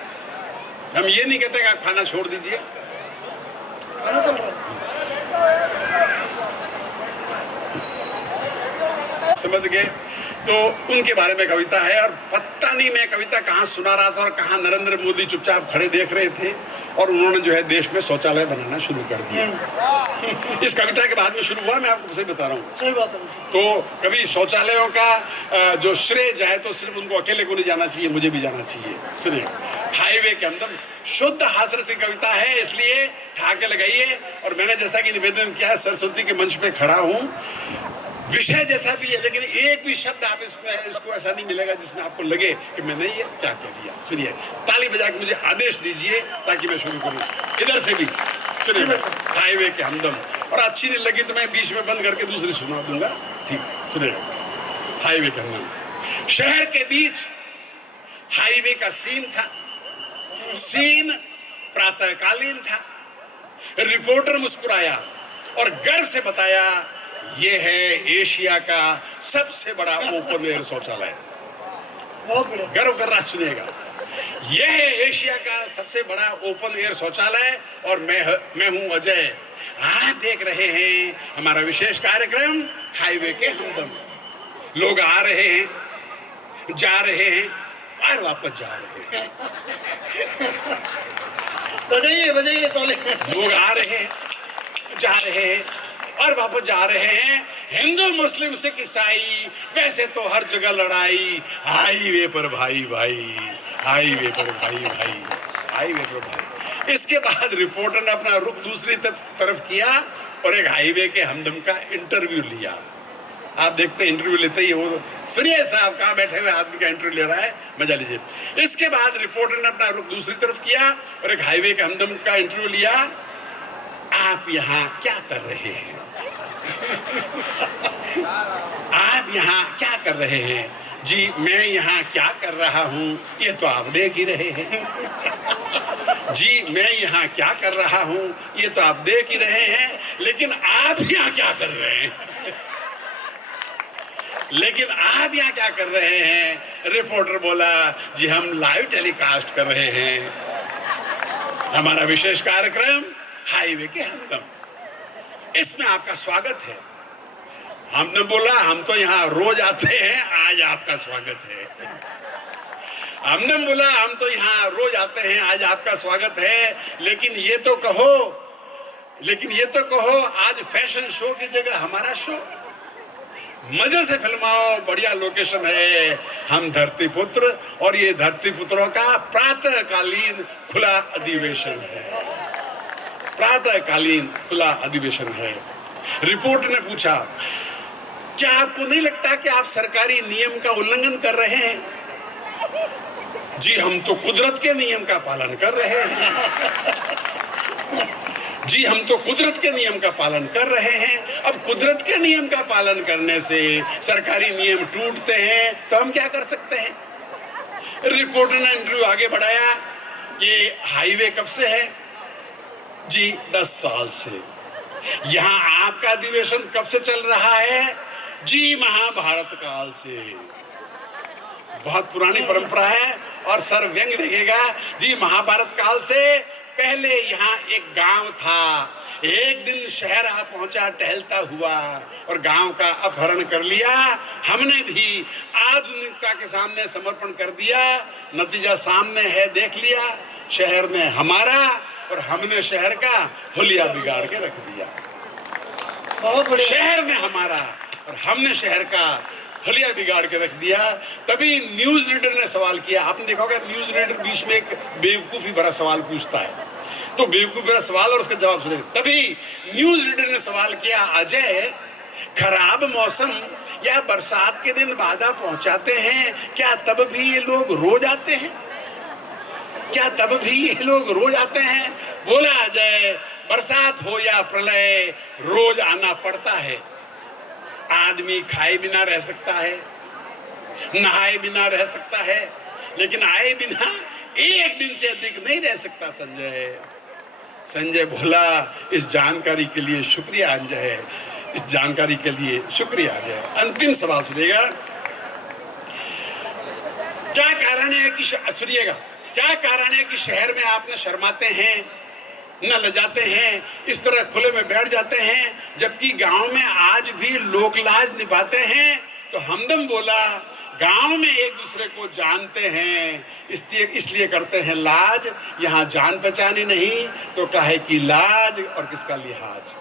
हम ये नहीं कहते कि आप खाना छोड़ दीजिए, खाना चल रहा है। समझ गए? तो उनके बारे में कविता है। और पता नहीं मैं कविता कहाँ सुना रहा था और कहाँ नरेंद्र मोदी चुपचाप खड़े देख रहे थे, और उन्होंने जो है देश में शौचालय बनाना शुरू कर दिया। इस कविता के बाद में शुरू हुआ, मैं आपको सही बता रहा हूँ। सही बात है। तो कभी शौचालयों का जो श्रेय जाए तो सिर्फ उनको अकेले को नहीं जाना चाहिए, मुझे भी जाना चाहिए। सुनिए, हाईवे के हमदम शुद्ध हास्य की कविता है, इसलिए ठाके लगाइए। और मैंने जैसा कि निवेदन किया, सरस्वती के मंच पे खड़ा हूँ, विषय जैसा भी है, लेकिन एक भी शब्द आप इसमें इसको ऐसा नहीं मिलेगा जिसमें आपको लगे कि मैंने ये क्या कह दिया। सुनिए, ताली बजा के मुझे आदेश दीजिए ताकि मैं शुरू करूँ। इधर से भी सुनिए, हाईवे के हमदम। और अच्छी नहीं लगी तो मैं बीच में बंद करके दूसरी सुना दूंगा। ठीक, सुनिए, हाईवे के हमदम। शहर के बीच हाईवे का सीन था। सीन प्रातःकालीन था। रिपोर्टर मुस्कुराया और गर्व से बताया, ये है एशिया का सबसे बड़ा ओपन एयर शौचालय। बहुत बढ़िया, गर्व कर रहा, सुनिएगा, यह है एशिया का सबसे बड़ा ओपन एयर शौचालय और मैं हूं अजय। आप देख रहे हैं हमारा विशेष कार्यक्रम हाईवे के हमदम। लोग आ रहे हैं, जा रहे हैं और वापस जा रहे हैं। बजाइए बजाइए ताली। लोग आ रहे हैं, जा रहे हैं और वापस जा रहे हैं। हिंदू मुस्लिम सिख ईसाई, वैसे तो हर जगह लड़ाई, हाईवे पर भाई भाई, हाईवे पर भाई भाई, हाईवे पर भाई। इसके बाद रिपोर्टर ने अपना रुख दूसरी तरफ किया और एक हाईवे के हमदम का इंटरव्यू लिया। आप देखते इंटरव्यू लेते ही वो, सुनिए साहब कहाँ बैठे हुए आदमी का इंटरव्यू ले रहा है, मजा लीजिए। इसके बाद रिपोर्टर ने अपना रुख दूसरी तरफ किया और एक हाईवे के हमदम का इंटरव्यू लिया। आप यहाँ क्या कर रहे हैं? आप यहाँ क्या कर रहे हैं? जी मैं यहाँ क्या कर रहा हूँ ये तो आप देख ही रहे हैं। जी मैं यहाँ क्या कर रहा हूँ ये तो आप देख ही रहे हैं, लेकिन आप यहाँ क्या कर रहे हैं? लेकिन आप यहाँ क्या कर रहे हैं? रिपोर्टर बोला, जी हम लाइव टेलीकास्ट कर रहे हैं हमारा विशेष कार्यक्रम हाईवे के हमदम, इसमें आपका स्वागत है। हमने बोला, हम तो यहाँ रोज आते हैं, आज आपका स्वागत है। हमने बोला, हम तो यहाँ रोज आते हैं, आज आपका स्वागत है, लेकिन ये तो कहो आज फैशन शो की जगह हमारा शो, मजे से फिल्माओ, बढ़िया लोकेशन है। हम धरती पुत्र और ये धरती पुत्रों का प्रातःकालीन खुला अधिवेशन है, प्रातःकालीन खुला अधिवेशन है। रिपोर्ट ने पूछा, क्या आपको नहीं लगता कि आप सरकारी नियम का उल्लंघन कर रहे हैं? जी हम तो कुदरत के नियम का पालन कर रहे हैं। जी हम तो कुदरत के नियम का पालन कर रहे हैं। अब कुदरत के नियम का पालन करने से सरकारी नियम टूटते हैं तो हम क्या कर सकते हैं? रिपोर्टर ने इंटरव्यू आगे बढ़ाया। ये हाईवे कब से है? जी 10 साल से। यहाँ आपका अधिवेशन कब से चल रहा है? जी महाभारत काल से। बहुत पुरानी परंपरा है। और सर व्यंग देखेगा, जी महाभारत काल से पहले यहाँ एक गांव था। एक दिन शहर आ पहुंचा टहलता हुआ और गांव का अपहरण कर लिया। हमने भी आधुनिकता के सामने समर्पण कर दिया। नतीजा सामने है, देख लिया। शहर ने हमारा और हमने शहर का हुलिया बिगाड़ के रख दिया। बहुत बढ़िया। शहर ने हमारा और हमने शहर का हुलिया बिगाड़ के रख दिया। तभी न्यूज रीडर ने सवाल किया। आपने देखा होगा न्यूज रीडर बीच में एक बेवकूफी भरा सवाल पूछता है, तो बेवकूफी भरा सवाल और उसका जवाब सुने। तभी न्यूज रीडर ने सवाल किया, अजय खराब मौसम या बरसात के दिन बाधा पहुंचाते हैं, क्या तब भी ये लोग रोज आते हैं? क्या तब भी ये लोग रोज आते हैं? बोला अजय, बरसात हो या प्रलय रोज आना पड़ता है। आदमी खाए बिना रह सकता है, नहाए बिना रह सकता है, लेकिन आए बिना एक दिन से अधिक नहीं रह सकता संजय। संजय बोला, इस जानकारी के लिए शुक्रिया अजय, इस जानकारी के लिए शुक्रिया अजय। अंतिम सवाल सुनिएगा। क्या कारण है कि सुनिएगा, क्या कारण है कि शहर में आपने शर्माते हैं, न लजाते हैं, इस तरह खुले में बैठ जाते हैं, जबकि गांव में आज भी लोक लाज निभाते हैं? तो हमदम बोला, गांव में एक दूसरे को जानते हैं, इसलिए करते हैं लाज। यहाँ जान पहचानी नहीं तो काहे की लाज और किसका लिहाज।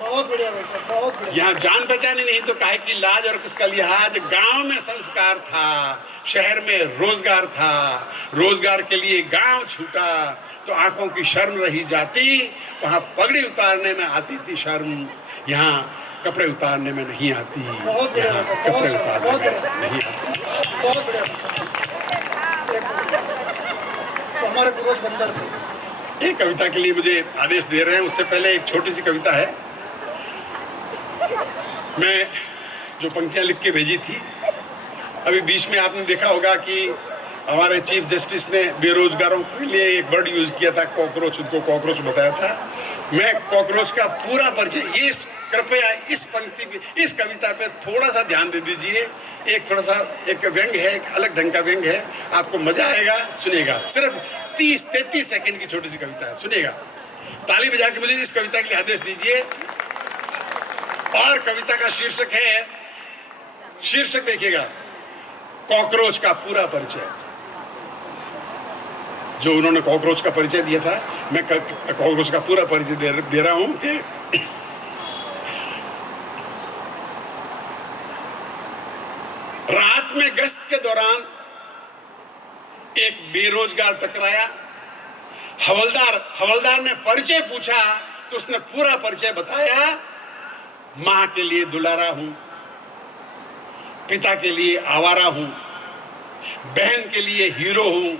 बहुत बढ़िया भाई साहब, बहुत बढ़िया। यहाँ जान पहचानी नहीं तो काहे की लाज और किसका लिहाज। गांव में संस्कार था, शहर में रोजगार था। रोजगार के लिए गांव छूटा तो आंखों की शर्म रही जाती। वहाँ पगड़ी उतारने में आती थी शर्म, यहाँ कपड़े उतारने में नहीं आती। बहुत बढ़िया यहाँ साहब, कपड़े बहुत उतारने बहुत में बढ़िया। नहीं आती। बहुत बढ़िया भाई साहब। तो हमारे पूर्वज बंदर थे। एक कविता के लिए मुझे आदेश दे रहे हैं, उससे पहले एक छोटी सी कविता है। मैं जो पंक्तियां लिख के भेजी थी, अभी बीच में आपने देखा होगा कि हमारे चीफ जस्टिस ने बेरोजगारों के लिए एक वर्ड यूज किया था, कॉकरोच। उनको कॉकरोच बताया था। मैं कॉकरोच का पूरा परिचय, ये कृपया इस पंक्ति पे, इस कविता पे थोड़ा सा ध्यान दे दीजिए। एक थोड़ा सा एक व्यंग है, एक अलग ढंग का व्यंग है, आपको मजा आएगा। सुनिएगा, सिर्फ 30-33 सेकंड की छोटी सी कविता है, सुनिएगा। ताली बजा के मुझे इस कविता के लिए आदेश दीजिए। और कविता का शीर्षक है, शीर्षक देखिएगा, कॉकरोच का पूरा परिचय। जो उन्होंने कॉकरोच का परिचय दिया था, मैं कॉकरोच का पूरा परिचय दे रहा हूं कि में गश्त के दौरान एक बेरोजगार टकराया। हवलदार ने परिचय पूछा तो उसने पूरा परिचय बताया। मां के लिए दुलारा हूं, पिता के लिए आवारा हूं, बहन के लिए हीरो हूं,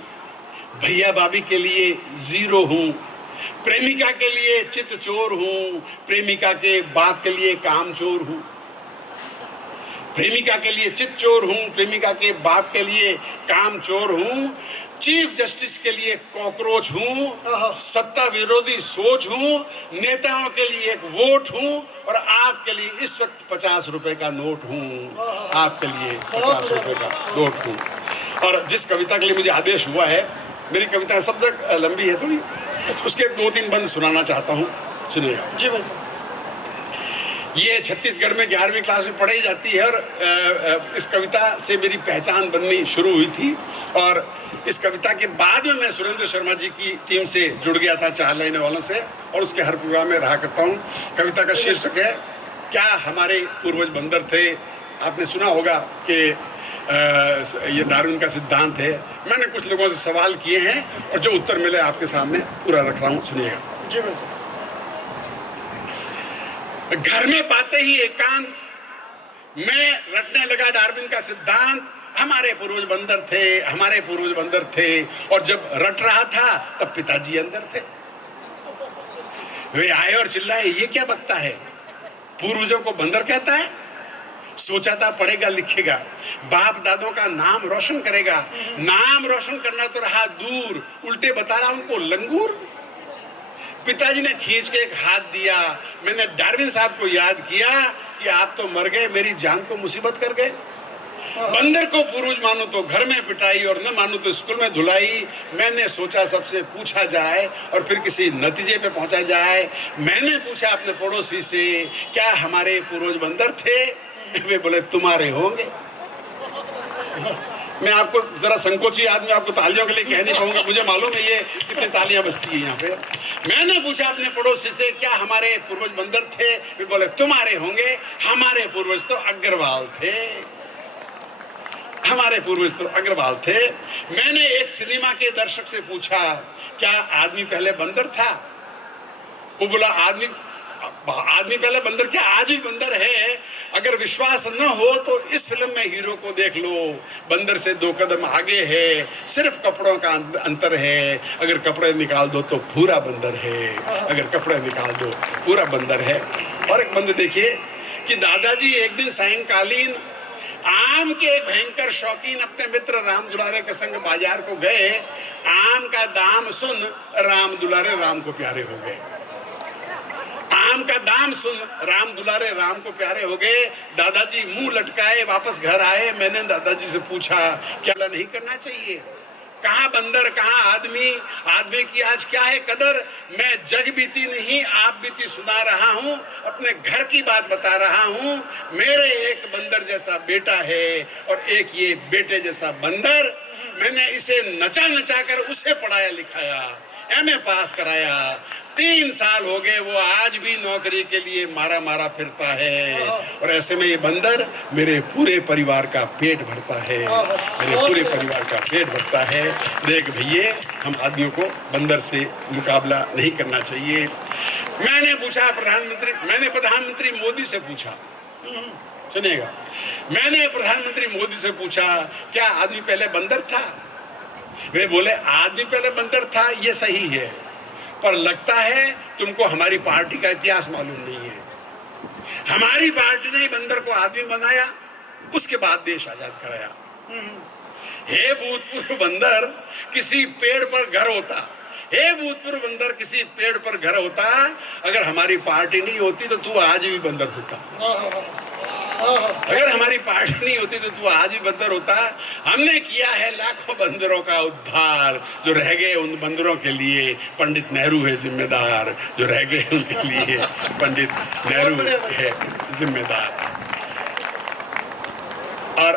भैया भाभी के लिए जीरो हूं, प्रेमिका के लिए चित चोर हूं, प्रेमिका के बाप के लिए कामचोर हूं, प्रेमिका के लिए चित चोर हूं, प्रेमिका के बाप के लिए कामचोर हूं, चीफ जस्टिस के लिए कॉकरोच हूं, सत्ता विरोधी सोच हूं, नेताओं के लिए एक वोट हूं और आपके लिए इस वक्त 50 रुपए का नोट हूं, आपके लिए 50 रुपए का नोट हूं। और जिस कविता के लिए मुझे आदेश हुआ है, मेरी कविता सब तक लंबी है थोड़ी, उसके 2-3 बंद सुनाना चाहता हूं, सुनिएगा। जी भाई साहब। ये छत्तीसगढ़ में 11वीं क्लास में पढ़ाई जाती है और इस कविता से मेरी पहचान बननी शुरू हुई थी। और इस कविता के बाद में मैं सुरेंद्र शर्मा जी की टीम से जुड़ गया था, चार लाइने वालों से, और उसके हर प्रोग्राम में रहा करता हूँ। कविता का शीर्षक है क्या हमारे पूर्वज बंदर थे। आपने सुना होगा कि ये डार्विन का सिद्धांत है। मैंने कुछ लोगों से सवाल किए हैं और जो उत्तर मिले आपके सामने पूरा रख रहा हूँ, सुनिएगा। जी भाई साहब। घर में पाते ही एकांत मैं रटने लगा डार्विन का सिद्धांत। हमारे पूर्वज बंदर थे, हमारे पूर्वज बंदर थे। और जब रट रहा था तब पिताजी अंदर थे। वे आए और चिल्लाए, ये क्या बकता है, पूर्वजों को बंदर कहता है। सोचा था पढ़ेगा लिखेगा, बाप दादों का नाम रोशन करेगा। नाम रोशन करना तो रहा दूर, उल्टे बता रहा उनको लंगूर। पिताजी ने खींच के एक हाथ दिया। मैंने डार्विन साहब को याद किया कि आप तो मर गए, मेरी जान को मुसीबत कर गए। बंदर को पूर्वज मानू तो घर में पिटाई और न मानू तो स्कूल में धुलाई। मैंने सोचा सबसे पूछा जाए और फिर किसी नतीजे पे पहुंचा जाए। मैंने पूछा अपने पड़ोसी से, क्या हमारे पूर्वज बंदर थे। वे बोले तुम्हारे होंगे। मैं आपको जरा संकोची आदमी आपको तालियों के लिए कह नहीं पाऊंगा, मुझे मालूम है ये कितनी तालियां बजती है यहाँ पे। मैंने पूछा अपने पड़ोसी से, क्या हमारे पूर्वज बंदर थे। वे बोले तुम्हारे होंगे। हमारे पूर्वज तो अग्रवाल थे, हमारे पूर्वज तो अग्रवाल थे। मैंने एक सिनेमा के दर्शक से पूछा, क्या आदमी पहले बंदर था। वो बोला आदमी पहले बंदर क्या, आज भी बंदर है। अगर विश्वास न हो तो इस फिल्म में हीरो को देख लो, बंदर से 2 कदम आगे है, सिर्फ कपड़ों का अंतर है। अगर कपड़े निकाल दो तो पूरा बंदर है, अगर कपड़े निकाल दो पूरा बंदर है। और एक बंदर देखिए कि दादाजी एक दिन सायंकालीन आम के एक भयंकर शौकीन अपने मित्र राम दुलारे के संग बाजार को गए। आम का दाम सुन राम दुलारे राम को प्यारे हो गए। आम का दाम सुन राम दुलारे राम को प्यारे हो गए। दादाजी मुंह लटकाए वापस घर आए। मैंने दादाजी से पूछा, क्या नहीं करना चाहिए। कहाँ बंदर कहाँ आदमी, आदमी की आज क्या है कदर। मैं जग बीती नहीं आप बीती सुना रहा हूँ, अपने घर की बात बता रहा हूँ। मेरे एक बंदर जैसा बेटा है और एक ये बेटे जैसा बंदर। मैंने इसे नचा नचा कर उसे पढ़ाया लिखाया, MA पास कराया। 3 साल हो गए, वो आज भी नौकरी के लिए मारा मारा फिरता है। और ऐसे में ये बंदर मेरे पूरे परिवार का पेट भरता है, मेरे पूरे परिवार का पेट भरता है। देख भैया, हम आदमियों को बंदर से मुकाबला नहीं करना चाहिए। मैंने प्रधानमंत्री मोदी से पूछा, सुनिएगा, मैंने प्रधानमंत्री मोदी से पूछा, क्या आदमी पहले बंदर था। वे बोले आदमी पहले बंदर था, ये सही है, पर लगता है तुमको हमारी पार्टी का इतिहास मालूम नहीं है। हमारी पार्टी ने बंदर को आदमी बनाया, उसके बाद देश आजाद कराया। हे भूतपूर्व बंदर, किसी पेड़ पर घर होता, हे भूतपूर्व बंदर किसी पेड़ पर घर होता। अगर हमारी पार्टी नहीं होती तो तू आज भी बंदर होता। अगर हमारी पार्टी नहीं होती तो तू आज भी बंदर होता। हमने किया है लाखों बंदरों का उद्धार। जो रह गए उन बंदरों के लिए पंडित नेहरू है जिम्मेदार। जो रह गए उनके लिए पंडित नेहरू है जिम्मेदार। और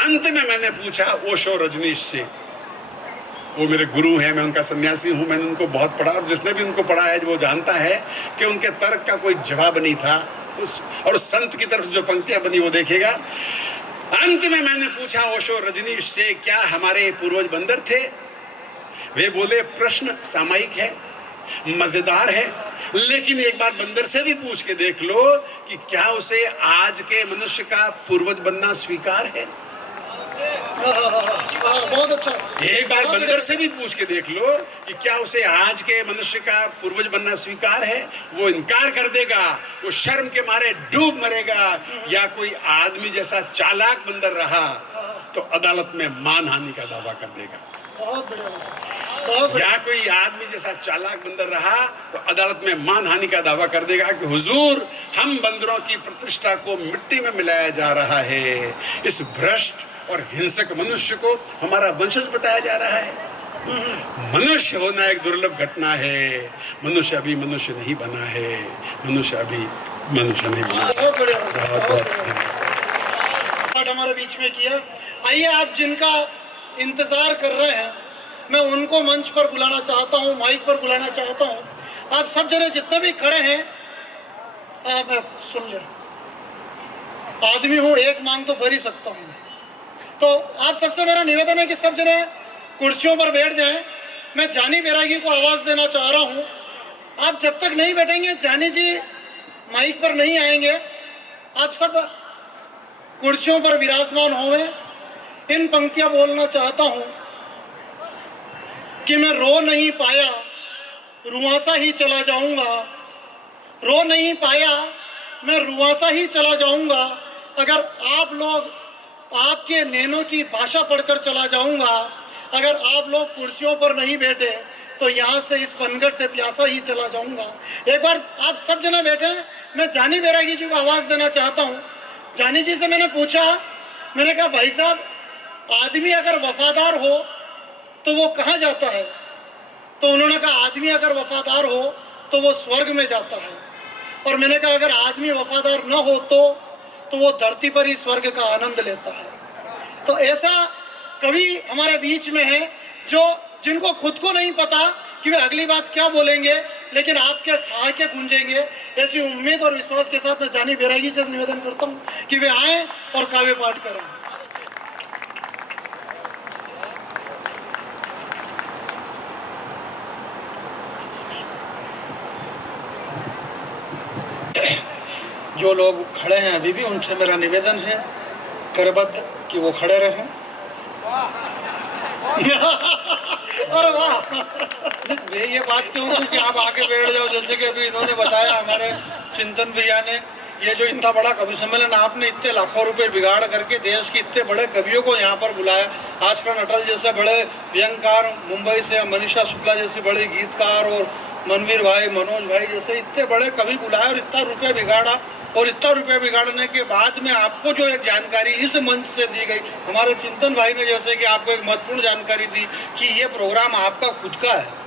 अंत में मैंने पूछा ओशो रजनीश से, वो मेरे गुरु हैं, मैं उनका सन्यासी हूँ, मैंने उनको बहुत पढ़ा और जिसने भी उनको पढ़ा है वो जानता है कि उनके तर्क का कोई जवाब नहीं था। और उस संत की तरफ जो पंक्तियां बनी वो देखिएगा। अंत में मैंने पूछा ओशो रजनीश से, क्या हमारे पूर्वज बंदर थे? वे बोले प्रश्न सामायिक है, मजेदार है, लेकिन एक बार बंदर से भी पूछ के देख लो कि क्या उसे आज के मनुष्य का पूर्वज बनना स्वीकार है। बहुत अच्छा। एक बार बंदर से भी पूछ के देख लो कि क्या उसे आज के मनुष्य का पूर्वज बनना स्वीकार है। वो इनकार कर देगा, वो शर्म के मारे डूब मरेगा, या कोई आदमी जैसा चालाक बंदर रहा तो अदालत में मानहानि का दावा कर देगा। बहुत बढ़िया, बहुत या कोई आदमी जैसा चालाक बंदर रहा तो अदालत में मानहानि का दावा कर देगा कि हुजूर, हम बंदरों की प्रतिष्ठा को मिट्टी में मिलाया जा रहा है, इस भ्रष्ट और हिंसक मनुष्य को हमारा वंशज बताया जा रहा है। मनुष्य होना एक दुर्लभ घटना है, मनुष्य अभी मनुष्य नहीं बना है, मनुष्य अभी मनुष्य नहीं बना। बहुत बढ़िया, पाठ हमारे बीच में किया। आइए, आप जिनका इंतजार कर रहे हैं मैं उनको मंच पर बुलाना चाहता हूँ, माइक पर बुलाना चाहता हूँ। आप सब जने जितने भी खड़े हैं, आप सुन ले, आदमी हूँ, एक मांग तो भर ही सकता हूँ। तो आप सबसे मेरा निवेदन है कि सब जने कुर्सियों पर बैठ जाएं। मैं जानी बैरागी को आवाज़ देना चाह रहा हूँ। आप जब तक नहीं बैठेंगे, जानी जी माइक पर नहीं आएंगे। आप सब कुर्सियों पर विराजमान होंगे। इन पंक्तियाँ बोलना चाहता हूँ कि मैं रो नहीं पाया, रुआसा ही चला जाऊँगा। रो नहीं पाया, मैं रुआसा ही चला जाऊँगा। अगर आप लोग, आपके नैनों की भाषा पढ़कर चला जाऊंगा। अगर आप लोग कुर्सियों पर नहीं बैठे तो यहाँ से इस पनघट से प्यासा ही चला जाऊंगा। एक बार आप सब जने बैठे, मैं जानी बैरागी जी को आवाज़ देना चाहता हूँ। जानी जी से मैंने पूछा, मैंने कहा भाई साहब, आदमी अगर वफादार हो तो वो कहाँ जाता है? तो उन्होंने कहा आदमी अगर वफादार हो तो वो स्वर्ग में जाता है। और मैंने कहा अगर आदमी वफादार न हो तो वो धरती पर ही स्वर्ग का आनंद लेता है। तो ऐसा कवि हमारे बीच में है जो जिनको खुद को नहीं पता कि वे अगली बात क्या बोलेंगे, लेकिन आपके ठहाके गूंजेंगे। ऐसी उम्मीद और विश्वास के साथ मैं जानी बैरागी से निवेदन करता हूँ कि वे आएँ और काव्य पाठ करें। जो लोग खड़े हैं अभी भी, उनसे मेरा निवेदन है करबद्ध कि वो खड़े रहें। अरे वाह, ये बात क्यों कि आप आके बैठ जाओ, जैसे कि अभी इन्होंने बताया हमारे चिंतन भैया ने, ये जो इतना बड़ा कवि सम्मेलन आपने इतने लाखों रुपए बिगाड़ करके देश के इतने बड़े कवियों को यहाँ पर बुलाया। आजकल अटल जैसे बड़े व्यंगकार, मुंबई से मनीषा शुक्ला जैसे बड़े गीतकार, और मनवीर भाई, मनोज भाई जैसे इतने बड़े कवि बुलाए और इतना रुपये बिगाड़ा। और इतना रुपया बिगाड़ने के बाद में आपको जो एक जानकारी इस मंच से दी गई, हमारे चिंतन भाई ने जैसे कि आपको एक महत्वपूर्ण जानकारी दी कि ये प्रोग्राम आपका खुद का है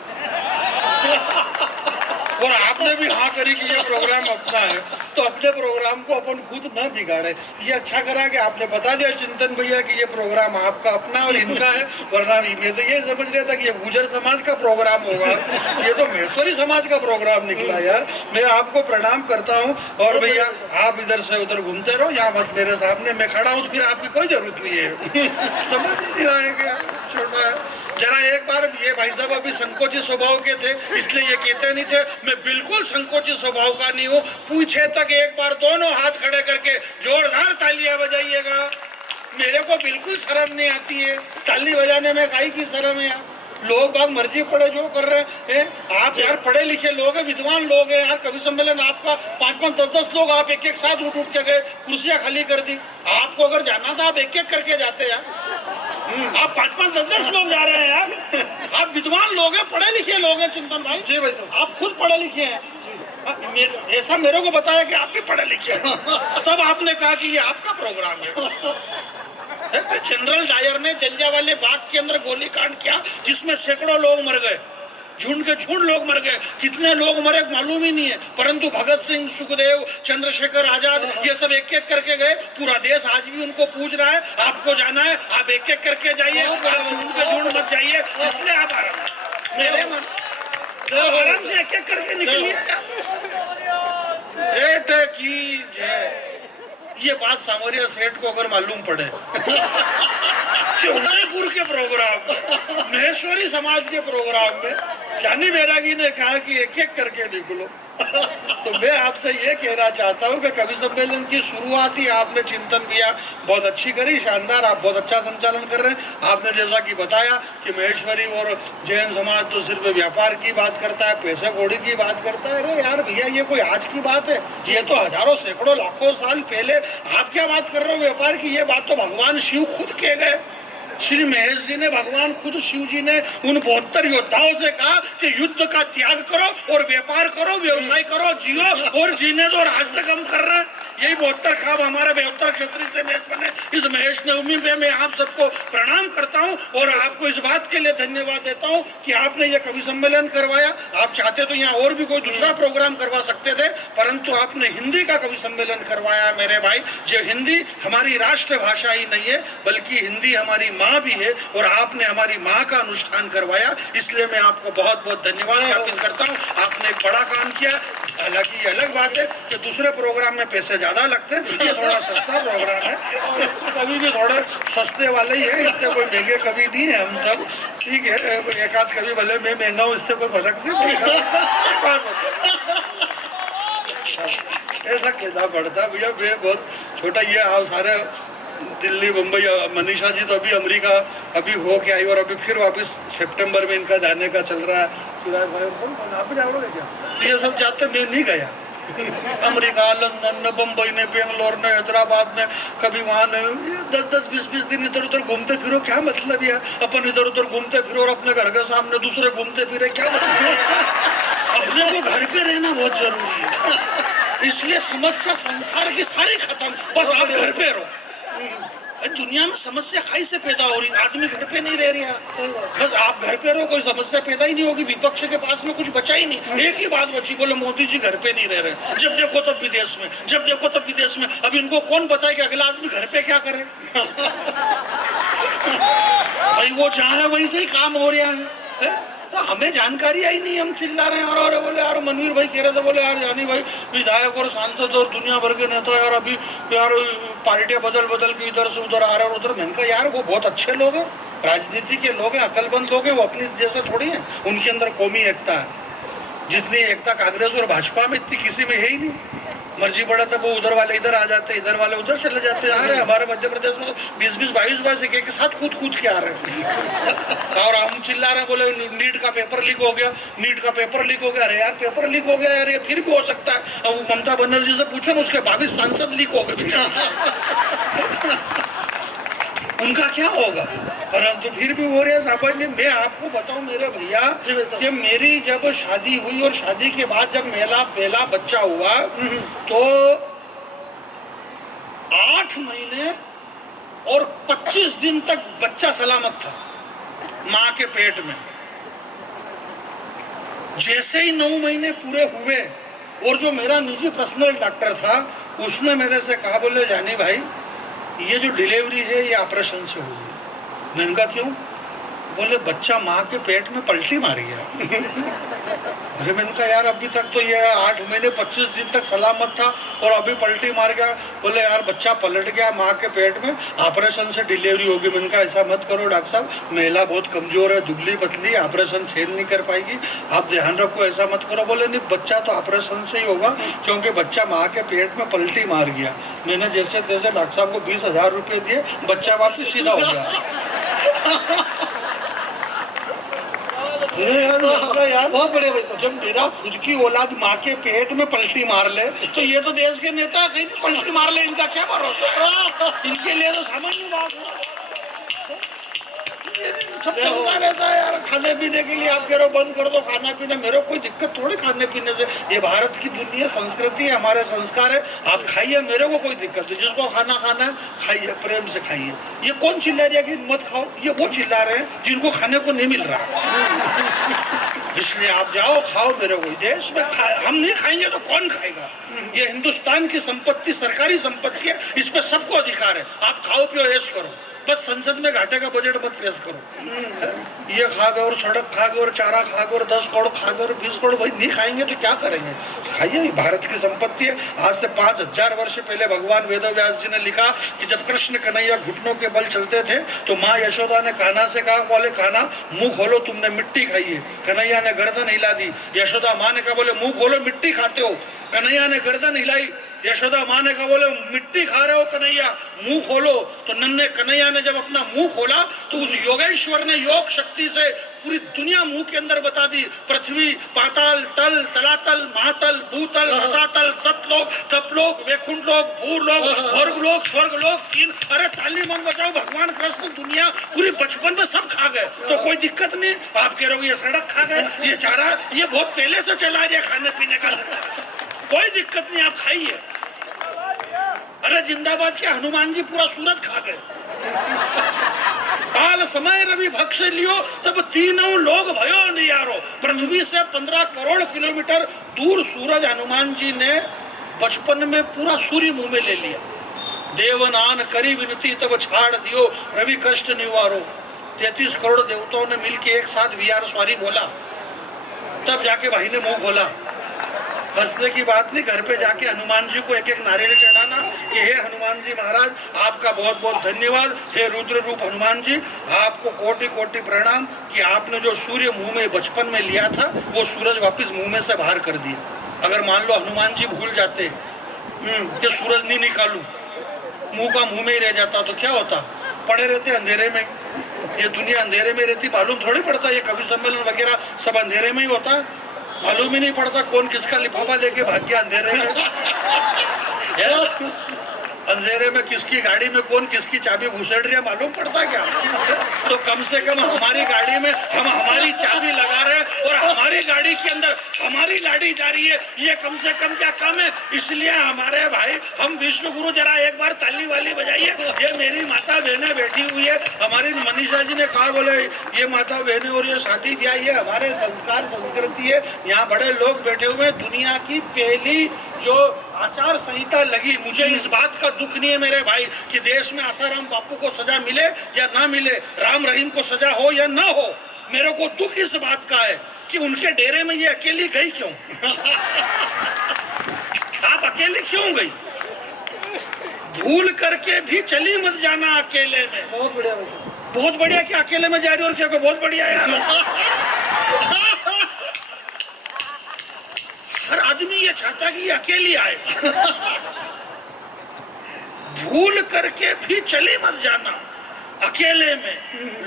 और आपने भी हाँ करी कि ये प्रोग्राम अपना है, तो अपने प्रोग्राम को अपन खुद न बिगाड़े। ये अच्छा करा कि आपने बता दिया चिंतन भैया कि ये प्रोग्राम आपका अपना और इनका है, वरना मैं तो ये समझ रहा था कि ये गुजर समाज का प्रोग्राम होगा, ये तो महेश्वरी समाज का प्रोग्राम निकला। यार मैं आपको प्रणाम करता हूँ। और भैया आप इधर से उधर घूमते रहो, यहाँ मत मेरे सामने, मैं खड़ा हूँ, फिर आपकी कोई जरूरत नहीं है। समझ ही नहीं रहा है क्या छोटा है। जरा एक बार, ये भाई साहब अभी संकोची स्वभाव के थे इसलिए ये कहते नहीं थे, मैं बिल्कुल संकोची स्वभाव का नहीं हूँ। पूछे तक एक बार दोनों हाथ खड़े करके जोरदार तालियां बजाइएगा। मेरे को बिल्कुल शर्म नहीं आती है, ताली बजाने में काहे की शर्म है यार। लोग बाग मर्जी पड़े जो कर रहे हैं। आप यार पढ़े लिखे लोग हैं, विद्वान लोग हैं यार। कवि सम्मेलन आपका 5-5, 10-10 लोग आप एक साथ उठ के गए, कुर्सियां खाली कर दी। आपको अगर जाना था आप एक करके जाते यार। आप 5-5, 10-10 लोग जा रहे हैं यार। आप विद्वान लोग हैं, पढ़े लिखे लोग हैं चिंतन भाई। जी भाई साहब, आप खुद पढ़े लिखे हैं। ऐसा मेरे को बताया कि आप भी पढ़े लिखे हैं, तब आपने कहा कि ये आपका प्रोग्राम है। जनरल डायर ने जलियांवाला बाग के अंदर गोलीकांड किया जिसमें सैकड़ों लोग मर गए, झुंड के झुंड लोग मर गए। कितने लोग मरे मालूम ही नहीं है, परंतु भगत सिंह, सुखदेव, चंद्रशेखर आजाद ये सब एक एक करके गए। पूरा देश आज भी उनको पूज रहा है। आपको जाना है, आप एक एक करके जाइए, आप झुंड के झुंड मत जाइए। इसलिए आप आराम, मेरे मन आराम से एक एक करके निकलिए। की जय। ये बात सामरिया सेठ को अगर मालूम पड़े कि उदयपुर के प्रोग्राम में, महेश्वरी समाज के प्रोग्राम में ज्ञानी बैरागी ने कहा कि एक एक करके निकलो, तो मैं आपसे ये कहना चाहता हूँ कि कवि सम्मेलन की शुरुआत ही आपने चिंतन किया, बहुत अच्छी करी, शानदार, आप बहुत अच्छा संचालन कर रहे हैं। आपने जैसा कि बताया कि महेश्वरी और जैन समाज तो सिर्फ व्यापार की बात करता है, पैसे कौड़ी की बात करता है। अरे यार भैया, ये कोई आज की बात है? ये तो हजारों सैकड़ों लाखों साल पहले, आप क्या बात कर रहे हो व्यापार की? ये बात तो भगवान शिव खुद कह गए। श्री महेश जी ने, भगवान खुद शिव जी ने उन 72 योद्धाओं से कहा कि युद्ध का त्याग करो और व्यापार करो, व्यवसाय करो, जियो, और जीने दो, राज कम कर रहे हैं। यही 72 खाब हमारे 72 क्षत्रिय से बने। इस महेश नवमी में मैं आप सबको प्रणाम करता हूं और आपको इस बात के लिए धन्यवाद देता हूं कि आपने ये कवि सम्मेलन करवाया। आप चाहते तो यहाँ और भी कोई दूसरा प्रोग्राम करवा सकते थे, परंतु आपने हिंदी का कवि सम्मेलन करवाया मेरे भाई। जो हिंदी हमारी राष्ट्र भाषा ही नहीं है, बल्कि हिंदी हमारी माँ भी है, और आपने हमारी माँ का अनुष्ठान करवाया, इसलिए मैं आपको बहुत बहुत धन्यवाद ज्ञापित करता हूँ। आपने एक बड़ा काम किया। हालांकि ये अलग बात है कि दूसरे प्रोग्राम में पैसे ज्यादा लगते हैं, ये थोड़ा सस्ता प्रोग्राम है, कभी भी थोड़े सस्ते वाले ही है, इतने कोई महंगे कवि नहीं है हम सब। ठीक है, एक आध कवि भले मैं महंगा हूँ, इससे कोई फर्क नहीं पड़ेगा। ऐसा कहना पड़ता भैया, मैं बहुत छोटा, ये आप सारे दिल्ली, मुंबई, मनीषा जी तो अभी अमेरिका अभी हो के आई और अभी फिर वापस सितंबर में इनका जाने का चल रहा है। चिराग भाई आप जाओगे क्या? ये सब जाते, मैं नहीं गया। अमेरिका, लंदन, बम्बई ने, बेंगलोर ने, हैदराबाद ने, कभी वहाँ ने 10-10, 20-20 दिन इधर उधर घूमते फिरो, क्या मतलब यार? अपन इधर उधर घूमते फिरो और अपने घर के सामने दूसरे घूमते फिरे, क्या मतलब? अपने को घर पे रहना बहुत जरूरी है, इसलिए समस्या संसार की सारी खत्म, बस आप घर पे रहो। दुनिया में समस्या खाई से पैदा हो रही, आदमी घर पे नहीं रह रहा। बस आप घर पे रहो, कोई समस्या पैदा ही नहीं होगी। विपक्ष के पास में कुछ बचा ही नहीं, एक ही बात बची, बोले मोदी जी घर पे नहीं रह रहे, जब देखो तब विदेश में, जब देखो तब विदेश में। अब इनको कौन बताए कि अगला आदमी घर पे क्या करे? भाई वो जहाँ है वहीं से ही काम हो रहा है, तो हमें जानकारी आई नहीं, हम चिल्ला रहे हैं। और बोले यार, मनवीर भाई कह रहे थे, बोले यार जानी भाई विधायक और सांसद और दुनिया भर के नेता यार अभी यार पार्टियां बदल बदल के इधर से उधर आ रहे और उधर। मैंने कहा यार वो बहुत अच्छे लोग हैं, राजनीति के लोग हैं, अकलमंद लोग हैं, वो अपनी जैसे थोड़ी हैं। उनके अंदर कौमी एकता है, जितनी एकता कांग्रेस और भाजपा में इतनी किसी में है ही नहीं। मर्जी पड़ा था वो उधर वाले इधर आ जाते, इधर वाले उधर चले जाते। आ रहे हमारे मध्य प्रदेश में तो 20-20, 22 एक साथ कूद के आ रहे हैं। और हम चिल्ला रहे हैं, बोले नीट का पेपर लीक हो गया, नीट का पेपर लीक हो गया। अरे यार पेपर लीक हो गया यार, ये फिर भी हो सकता है। अब ममता बनर्जी से पूछो ना, उसके 22 सांसद लीक हो गए बेचारा, उनका क्या होगा? परंतु फिर भी हो रहा सामान्य। मैं आपको बताऊं मेरे भैया कि मेरी जब शादी हुई और शादी के बाद जब मेरा पहला बच्चा हुआ तो 8 महीने और 25 दिन तक बच्चा सलामत था माँ के पेट में। जैसे ही 9 महीने पूरे हुए और जो मेरा निजी पर्सनल डॉक्टर था उसने मेरे से कहा, बोले जानी भाई ये जो डिलीवरी है ये ऑपरेशन से होगी। मैंने कहा क्यों? बोले बच्चा माँ के पेट में पलटी मारी है। अरे मैंने कहा यार अभी तक तो ये 8 महीने 25 दिन तक सलामत था और अभी पलटी मार गया। बोले यार बच्चा पलट गया माँ के पेट में, ऑपरेशन से डिलीवरी होगी। मैंने कहा ऐसा मत करो डॉक्टर साहब, महिला बहुत कमजोर है, दुबली पतली, ऑपरेशन सहन नहीं कर पाएगी, आप ध्यान रखो, ऐसा मत करो। बोले नहीं बच्चा तो ऑपरेशन से ही होगा क्योंकि बच्चा माँ के पेट में पलटी मार गया। मैंने जैसे तैसे डॉक्टर साहब को 20,000 रुपये दिए, बच्चा वापस सीधा हो गया। यार बहुत बढ़िया भाई साहब, जब मेरा खुद की औलाद माँ के पेट में पलटी मार ले तो ये तो देश के नेता कहीं भी पलटी मार ले, इनका क्या भरोसा? इनके लिए तो सामान्य बात है, सब चलता रहता है यार। खाने पीने के लिए आप कह रहे हो बंद कर दो खाना पीना, मेरे को कोई दिक्कत थोड़ी खाने पीने से। ये भारत की दुनिया संस्कृति है, हमारे संस्कार है, आप खाइए, मेरे को कोई दिक्कत नहीं। जिसको खाना खाना है खाइए, प्रेम से खाइए। ये कौन चिल्ला रहा है कि मत खाओ? ये वो चिल्ला रहे हैं जिनको खाने को नहीं मिल रहा। इसलिए आप जाओ खाओ, मेरे को देश में हम नहीं खाएंगे तो कौन खाएगा? ये हिंदुस्तान की संपत्ति सरकारी संपत्ति है, इस पर सबको अधिकार है। आप खाओ पियो ऐश करो, बस संसद में घाटे का बजट मत पेश करो। ये खा गए और सड़क खा गए और चारा खा गए और 10 करोड़ खा गए और 20 करोड़, भाई नहीं खाएंगे तो क्या करेंगे? खाइए, भारत की संपत्ति है। आज से 5000 वर्ष पहले भगवान वेदव्यास जी ने लिखा कि जब कृष्ण कन्हैया घुटनों के बल चलते थे तो माँ यशोदा ने कान्हा से कहा, बोले कान्हा मुंह खोलो, तुमने मिट्टी खाई है। कन्हैया ने गर्दन हिला दी। यशोदा माँ ने कहा, बोले मुंह खोलो, मिट्टी खाते हो। कन्हैया ने गर्दन हिलाई। यशोदा माँ ने कहा, बोले मिट्टी खा रहे हो कन्हैया, मुंह खोलो। तो नन्हे कन्हैया ने जब अपना मुंह खोला तो उस योगेश्वर ने योग शक्ति से पूरी दुनिया मुंह के अंदर बता दी। पृथ्वी, पाताल, तल, तलातल, महातल, भूतल, रसातल, सतलोक, तपलोक, वैकुंठ लोक, भूलोक, स्वर्गलोक, स्वर्गलोक, तीन। अरे ताली मन बजाओ, भगवान कृष्ण दुनिया पूरी बचपन में सब खा गए, तो कोई दिक्कत नहीं। आप कह रहे हो ये सड़क खा गए, ये चारा, ये बहुत पहले से चला रही है खाने पीने का, कोई दिक्कत नहीं, आप खाइए। अरे जिंदाबाद के हनुमान जी पूरा सूरज खा गए। काल समय रवि भक्ष लियो तब तीनों लोग भयो नियारो। पृथ्वी से 15 करोड़ किलोमीटर दूर सूरज हनुमान जी ने बचपन में पूरा सूर्य मुंह में ले लिया। देवनान करी विनती तब छाड़ दियो रवि कष्ट निवारो। 33 करोड़ देवताओं ने मिलकर एक साथ विहार स्वारी बोला, तब जाके भाई ने मुंह खोला। हंसने की बात नहीं, घर पे जाके हनुमान जी को एक एक नारियल चढ़ाना कि हे हनुमान जी महाराज, आपका बहुत बहुत धन्यवाद। हे रुद्र रूप हनुमान जी, आपको कोटि कोटि प्रणाम कि आपने जो सूर्य मुंह में बचपन में लिया था वो सूरज वापस मुंह में से बाहर कर दिया। अगर मान लो हनुमान जी भूल जाते कि सूरज नहीं निकालूं, मुंह का मुंह में ही रह जाता तो क्या होता? पड़े रहते अंधेरे में। ये दुनिया अंधेरे में रहती, मालूम थोड़ी पड़ता। ये कवि सम्मेलन वगैरह सब अंधेरे में ही होता, मालूम ही नहीं पड़ता कौन किसका लिफाफा लेके भाग गया अंधेरे में। अंधेरे में किसकी गाड़ी में कौन किसकी चाबी घुसेड़ रही है मालूम पड़ता क्या? तो कम से कम हमारी गाड़ी में हम हमारी चाबी लगा रहे हैं और हमारी गाड़ी के अंदर हमारी लाड़ी जा रही है, ये कम से कम क्या कम है? इसलिए हमारे भाई, हम विश्व गुरु, जरा एक बार ताली वाली बजाइए। ये मेरी माता बहनें बैठी हुई है, हमारी मनीषा जी ने कहा, बोले ये माता बहनें और ये शादी ब्याह ये हमारे संस्कार संस्कृति है। यहाँ बड़े लोग बैठे हुए, दुनिया की पहली जो आचार संहिता लगी, मुझे इस बात का दुख नहीं है मेरे भाई कि देश में आसाराम बापू को सजा मिले या ना मिले, राम रहीम को सजा हो या ना हो, मेरे को दुख इस बात का है कि उनके डेरे में ये अकेली गई क्यों? आप अकेली क्यों गई? भूल करके भी चली मत जाना अकेले में। बहुत बढ़िया वैसे, बहुत बढ़िया। क्या अकेले में जा रही हो? और क्या को बहुत बढ़िया यार। हर आदमी ये चाहता कि ये अकेली आए। भूल करके भी चले मत जाना अकेले में।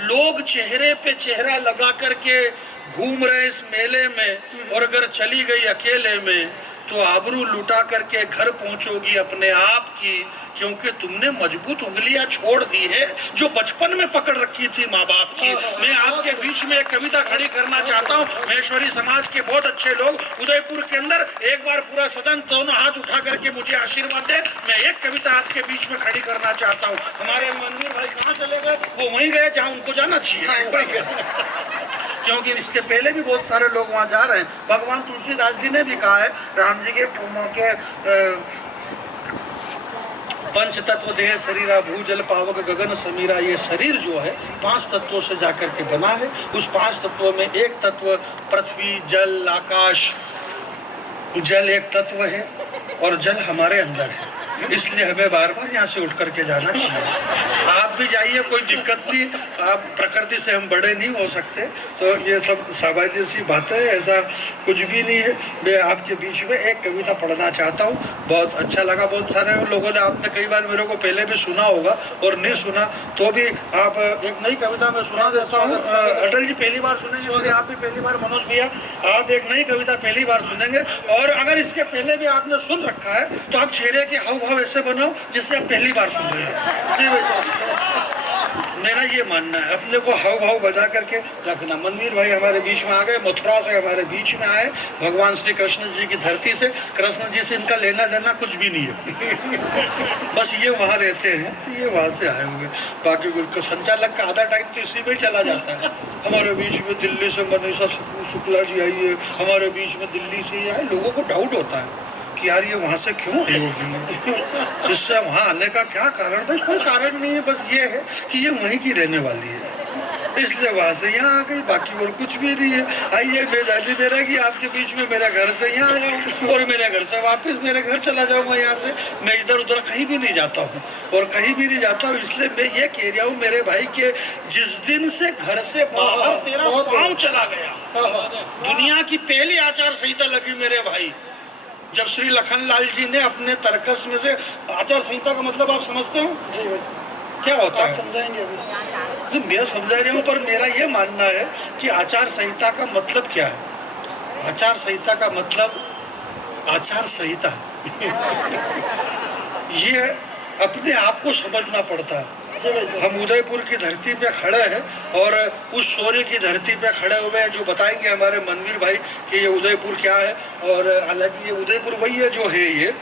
लोग चेहरे पे चेहरा लगा करके घूम रहे इस मेले में, और अगर चली गई अकेले में तो आबरू लुटा करके घर पहुंचोगी अपने आप की, क्योंकि तुमने मजबूत उंगलियां छोड़ दी है जो बचपन में पकड़ रखी थी माँ बाप की। मैं आपके बीच में एक कविता खड़ी करना चाहता हूँ। महेश्वरी समाज के बहुत अच्छे लोग उदयपुर के अंदर, एक बार पूरा सदन दोनों हाथ उठा करके मुझे आशीर्वाद दे। मैं एक कविता आपके बीच में खड़ी करना चाहता हूँ। हमारे मंदिर भाई कहाँ चले गए? वो वहीं गए जहाँ उनको जाना चाहिए, क्योंकि इसके पहले भी बहुत सारे लोग वहाँ जा रहे हैं। भगवान तुलसीदास जी ने भी कहा है, राम जी के मौके पंच तत्व देह शरीरा भूजल पावक गगन समीरा। ये शरीर जो है 5 तत्वों से जाकर के बना है। उस 5 तत्वों में एक तत्व पृथ्वी, जल, आकाश। जल एक तत्व है और जल हमारे अंदर है, इसलिए हमें बार बार यहाँ से उठ करके जाना चाहिए। आप भी जाइए, कोई दिक्कत नहीं। आप प्रकृति से हम बड़े नहीं हो सकते, तो ये सब सामान्य सी बातें, ऐसा कुछ भी नहीं है। मैं आपके बीच में एक कविता पढ़ना चाहता हूँ। बहुत अच्छा लगा, बहुत सारे लोगों ने, आपने कई बार मेरे को पहले भी सुना होगा और नहीं सुना तो भी आप एक नई कविता में सुना देता हूँ। अटल जी पहली बार सुनेंगे, आप भी पहली बार, मनोज भैया आप एक नई कविता पहली बार सुनेंगे। और अगर इसके पहले भी आपने सुन रखा है तो आप चेहरे के हाव भाव ऐसे बनाओ जिससे आप पहली बार सुन रहे हैं। मेरा ये मानना है, अपने को हाव भाव बजा करके रखना। मनवीर भाई हमारे बीच में आ गए, मथुरा से हमारे बीच में आए, भगवान श्री कृष्ण जी की धरती से। कृष्ण जी से इनका लेना देना कुछ भी नहीं है, बस ये वहाँ रहते हैं, ये वहाँ से आए हुए। बाकी संचालक का आधा टाइम तो इसी में ही चला जाता है। हमारे बीच में दिल्ली से मनीषा शुक्ला जी आई है, हमारे बीच में दिल्ली से आए। लोगों को डाउट होता है कि यार ये वहाँ से क्यों आई होगी, इससे वहाँ आने का क्या कारण। भाई कोई कारण नहीं है, बस ये है कि ये वहीं की रहने वाली है, इसलिए वहाँ से यहाँ आ गई, बाकी और कुछ भी नहीं है। आइए बेदादी मेरा कि आपके बीच में मेरे घर से यहाँ आया हूँ और मेरे घर से वापस मेरे घर चला जाऊँगा। यहाँ से मैं इधर उधर कहीं भी नहीं जाता हूँ और कहीं भी नहीं जाता हूँ, इसलिए मैं ये कह रहा हूँ मेरे भाई के जिस दिन से घर से बाहर तेरा पाँव चला गया, दुनिया की पहली आचार संहिता लगी मेरे भाई, जब श्री लखनलाल जी ने अपने तर्कस में से, आचार संहिता का मतलब आप समझते हो जी भाई, क्या होता आप है? समझाएंगे अभी। तो मैं समझा रहा हूँ, पर मेरा ये मानना है कि आचार संहिता का मतलब क्या है। आचार संहिता का मतलब आचार संहिता ये अपने आप को समझना पड़ता है। हम उदयपुर की धरती पे खड़े हैं और उस शौर्य की धरती पे खड़े हुए हैं, जो बताएंगे हमारे मनवीर भाई कि ये उदयपुर क्या है। और हालांकि ये उदयपुर वही है जो है ये,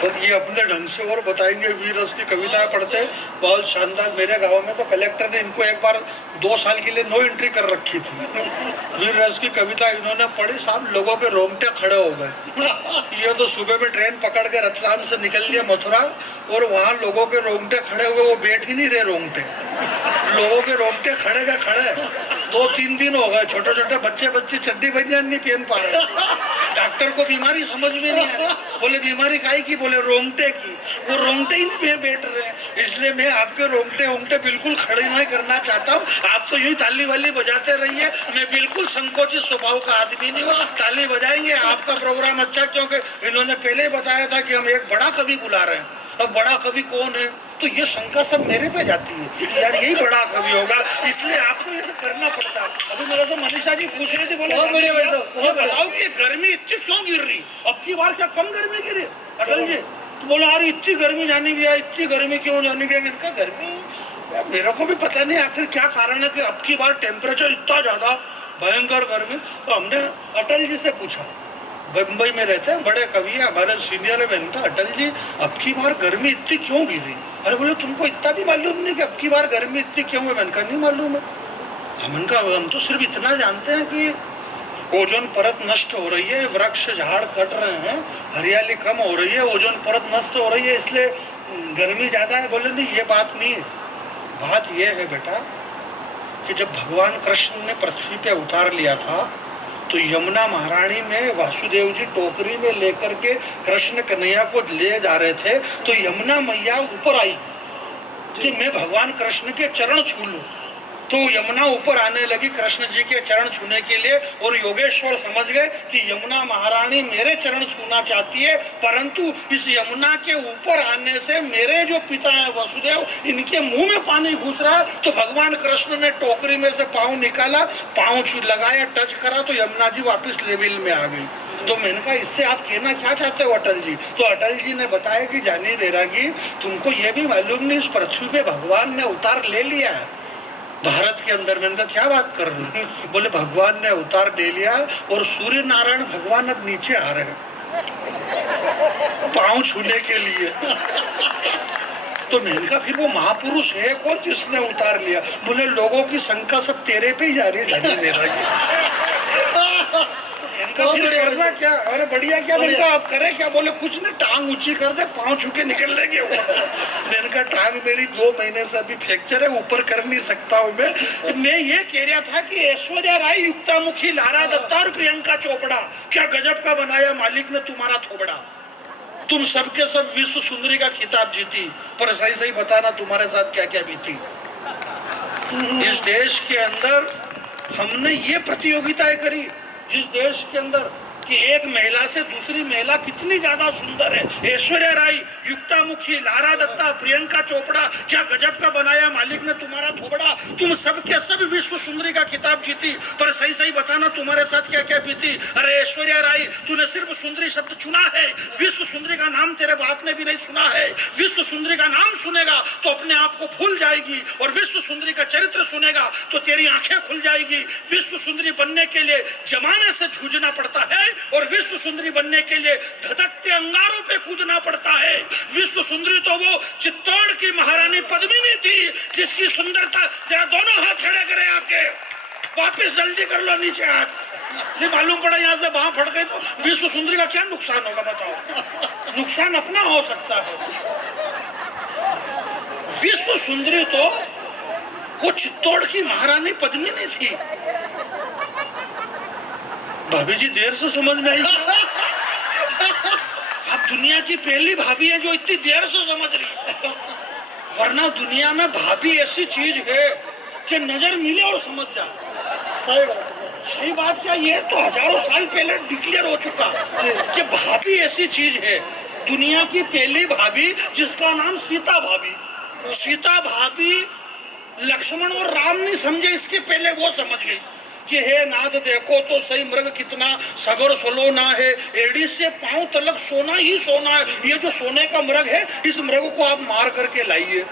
और ये अपने ढंग से और बताएंगे। वीर रस की कविताएं पढ़ते हैं, बहुत शानदार। मेरे गांव में तो कलेक्टर ने इनको एक बार 2 साल के लिए नो एंट्री कर रखी थी। वीर रस की कविता इन्होंने पढ़ी, साहब लोगों के रोंगटे खड़े हो गए। ये तो सुबह में ट्रेन पकड़ के रतलाम से निकल लिया मथुरा, और वहाँ लोगों के रोंगटे खड़े हुए, वो बैठ ही नहीं रहे रोंगटे, लोगों के रोंगटे खड़े के खड़े। 2-3 दिन हो गए, छोटे छोटे बच्चे चड्डी बनियान नहीं पहन पा रहे। डॉक्टर को बीमारी समझ में नहीं आ रही, बोले बीमारी काहे की, बोले रोंगटे की। वो रोंगटे ही नहीं बैठ रहे। इसलिए मैं आपके रोंगटे बिल्कुल खड़े नहीं करना चाहता हूँ। आप तो यूँ ताली वाली बजाते रहिए, मैं बिल्कुल संकोचित स्वभाव का आदमी नहीं हूँ। ताली बजाएंगे, आपका प्रोग्राम अच्छा, क्योंकि इन्होंने पहले ही बताया था कि हम एक बड़ा कवि बुला रहे हैं। अब बड़ा कवि कौन है, तो ये शंका सब मेरे पे जाती है कि यार यही बड़ा कवि होगा, इसलिए आपको ये सब करना पड़ता है। अभी मेरे से मनीषा जी पूछ रहे थे, बोले बहुत बढ़िया भाई साहब, बहुत बताओ कि ये गर्मी इतनी क्यों गिर रही, अब की बार क्या कम गर्मी गिरी अटल जी? तो बोला यार इतनी गर्मी जानी भी है, इतनी गर्मी क्यों जानी भी है। मैंने कहा गर्मी यार मेरे को भी पता नहीं आखिर क्या कारण है कि अब की बार टेम्परेचर इतना ज्यादा भयंकर गर्मी। तो हमने अटल जी से पूछा, मुंबई में रहते हैं, बड़े कवि है, हमारे सीनियर है। मैंने कहा अटल जी अब की बार गर्मी इतनी क्यों गिरी? अरे बोले तुमको इतना भी मालूम नहीं कि अब की बार गर्मी इतनी क्यों है? मैंने कहा नहीं मालूम है। हम तो सिर्फ इतना जानते हैं कि ओजोन परत नष्ट हो रही है, वृक्ष झाड़ कट रहे हैं, हरियाली कम हो रही है, ओजोन परत नष्ट हो रही है, इसलिए गर्मी ज्यादा है। बोले नहीं ये बात नहीं है, बात ये है बेटा कि जब भगवान कृष्ण ने पृथ्वी पे उतार लिया था तो यमुना महारानी में वासुदेव जी टोकरी में लेकर के कृष्ण कन्हैया को ले जा रहे थे, तो यमुना मैया ऊपर आई कि मैं भगवान कृष्ण के चरण छू लूं। तो यमुना ऊपर आने लगी कृष्ण जी के चरण छूने के लिए, और योगेश्वर समझ गए कि यमुना महारानी मेरे चरण छूना चाहती है, परंतु इस यमुना के ऊपर आने से मेरे जो पिता हैं वसुदेव, इनके मुंह में पानी घुस रहा है। तो भगवान कृष्ण ने टोकरी में से पाँव निकाला, पाँव लगाया, टच करा, तो यमुना जी वापिस लेवल में आ गई। तो मैंने कहा इससे आप कहना क्या चाहते हो अटल जी? तो अटल जी ने बताया कि जानी बैरागी, तुमको ये भी मालूम नहीं, इस पृथ्वी पे भगवान ने उतार ले लिया है भारत के अंदर। मैंने कहा क्या बात कर रहे हैं? बोले भगवान ने उतार ले लिया और सूर्य नारायण भगवान अब नीचे आ रहे हैं पांव छूने के लिए। तो मैंने कहा फिर वो महापुरुष है कौन जिसने उतार लिया? बोले लोगों की शंका सब तेरे पे ही जा रही है। फिर करना क्या? अरे बढ़िया क्या? मैंने कहा आप करें क्या? बोले कुछ नहीं, टांग ऊंची कर दे, पांव छू के निकल लेंगे। मैंने कहा टांग मेरी 2 महीने से अभी फ्रैक्चर है, ऊपर कर नहीं सकता हूँ मैं ये कह रहा था कि ऐश्वर्या राय, युक्तामुखी, लारा दत्ता और प्रियंका चोपड़ा, क्या गजब का बनाया मालिक ने तुम्हारा थोबड़ा। तुम सबके सब विश्व सुंदरी का खिताब जीती, पर सही सही बताना तुम्हारे साथ क्या क्या बीती। इस देश के अंदर हमने ये प्रतियोगिताएं करी, जिस देश के अंदर कि एक महिला से दूसरी महिला कितनी ज्यादा सुंदर है। ऐश्वर्या राय, युक्तामुखी, लारा दत्ता, प्रियंका चोपड़ा, क्या गजब का बनाया मालिक ने तुम्हारा थोबड़ा। तुम सबके सब विश्व सुंदरी का खिताब जीती, पर सही सही बताना तुम्हारे साथ क्या क्या बीती। अरे ऐश्वर्या राय, तूने सिर्फ सुंदरी शब्द चुना है, विश्व सुंदरी का नाम तेरे बाप ने भी नहीं सुना है। विश्व सुंदरी का नाम सुनेगा तो अपने आप को भूल जाएगी, और विश्व सुंदरी का चरित्र सुनेगा तो तेरी आंखें खुल जाएगी। विश्व सुंदरी बनने के लिए जमाने से जूझना पड़ता है, और विश्व सुंदरी बनने के लिए धधकते अंगारों पे कूदना पड़ता है। विश्व सुंदरी तो वो चित्तौड़ की महारानी पद्मिनी थी, जिसकी सुंदरता, जरा दोनों हाथ खड़े करें आपके, वापस जल्दी कर लो नीचे हाथ। नहीं मालूम पड़ा यहाँ से बाहर फट गई तो विश्व सुंदरी का क्या नुकसान होगा बताओ। नुकसान अपना हो सकता है। विश्व सुंदरी तो वो चित्तौड़ की महारानी पद्मिनी थी। भाभी जी देर से समझ में आई। आप दुनिया की पहली भाभी है जो इतनी देर से समझ रही है, वरना दुनिया में भाभी ऐसी चीज है कि नजर मिले और समझ जाए। सही बात है। सही बात क्या, ये तो हजारों साल पहले डिक्लेयर हो चुका कि भाभी ऐसी चीज है। दुनिया की पहली भाभी जिसका नाम सीता भाभी। सीता भाभी लक्ष्मण और राम नहीं समझे, इसके पहले वो समझ गई कि हे नाथ देखो तो सही मृग कितना सगर सोलोना है, एड़ी से पांव तलक सोना ही सोना है। ये जो सोने का मृग है, इस मृग को आप मार करके लाइए।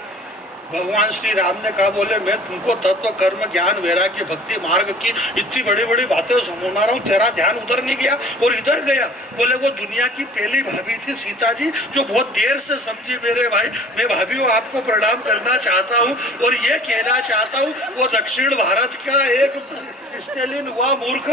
भगवान श्री राम ने कहा, बोले मैं तुमको तत्व कर्म ज्ञान वैराग्य भक्ति मार्ग की इतनी बड़ी बड़ी बातें सुना रहा हूँ, तेरा ध्यान उधर नहीं गया और इधर गया। बोले वो दुनिया की पहली भाभी थी सीता जी, जो बहुत देर से समझी मेरे भाई। मैं भाभीओ आपको प्रणाम करना चाहता हूँ और ये कहना चाहता हूँ, वो दक्षिण भारत का एक स्टेलिन हुआ मूर्ख।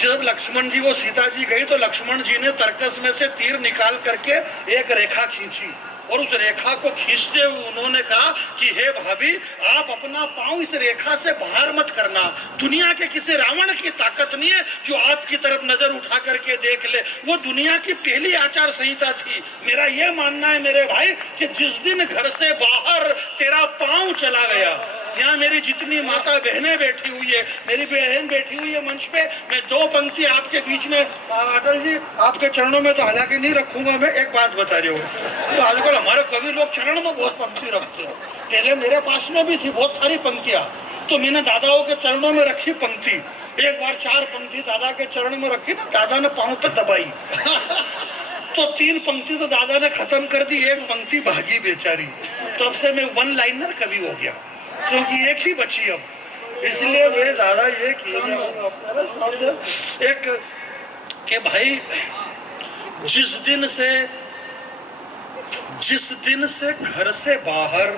जब लक्ष्मण जी वो सीता जी गई तो लक्ष्मण जी ने तरकस में से तीर निकाल करके एक रेखा खींची और उस रेखा को खींचते हुए उन्होंने कहा कि हे भाभी, आप अपना पांव इस रेखा से बाहर मत करना। दुनिया के किसी रावण की ताकत नहीं है जो आपकी तरफ नजर उठा करके देख ले। वो दुनिया की पहली आचार संहिता थी। मेरा ये मानना है मेरे भाई कि जिस दिन घर से बाहर तेरा पांव चला गया, यहाँ मेरी जितनी माता बहनें बैठी हुई है, मेरी बहन बैठी हुई है मंच पे, मैं दो पंक्ति आपके बीच में, अटल जी आपके चरणों में तो हालांकि नहीं रखूंगा, मैं एक बात बता रही हूँ। तो आजकल हमारे कवि लोग चरण में बहुत पंक्ति रखते हैं। पहले मेरे पास में भी थी बहुत सारी पंक्तियाँ, तो मैंने दादाओं के चरणों में रखी पंक्ति। एक बार 4 पंक्ति दादा के चरण में रखी ना, दादा ने पाँव पे दबाई तो 3 पंक्ति तो दादा ने खत्म कर दी, एक पंक्ति भागी बेचारी। तब से मैं 1 लाइनर कवि हो गया, क्योंकि एक ही बची अब। इसलिए मेरे दादा ये एक कि भाई जिस दिन से घर से बाहर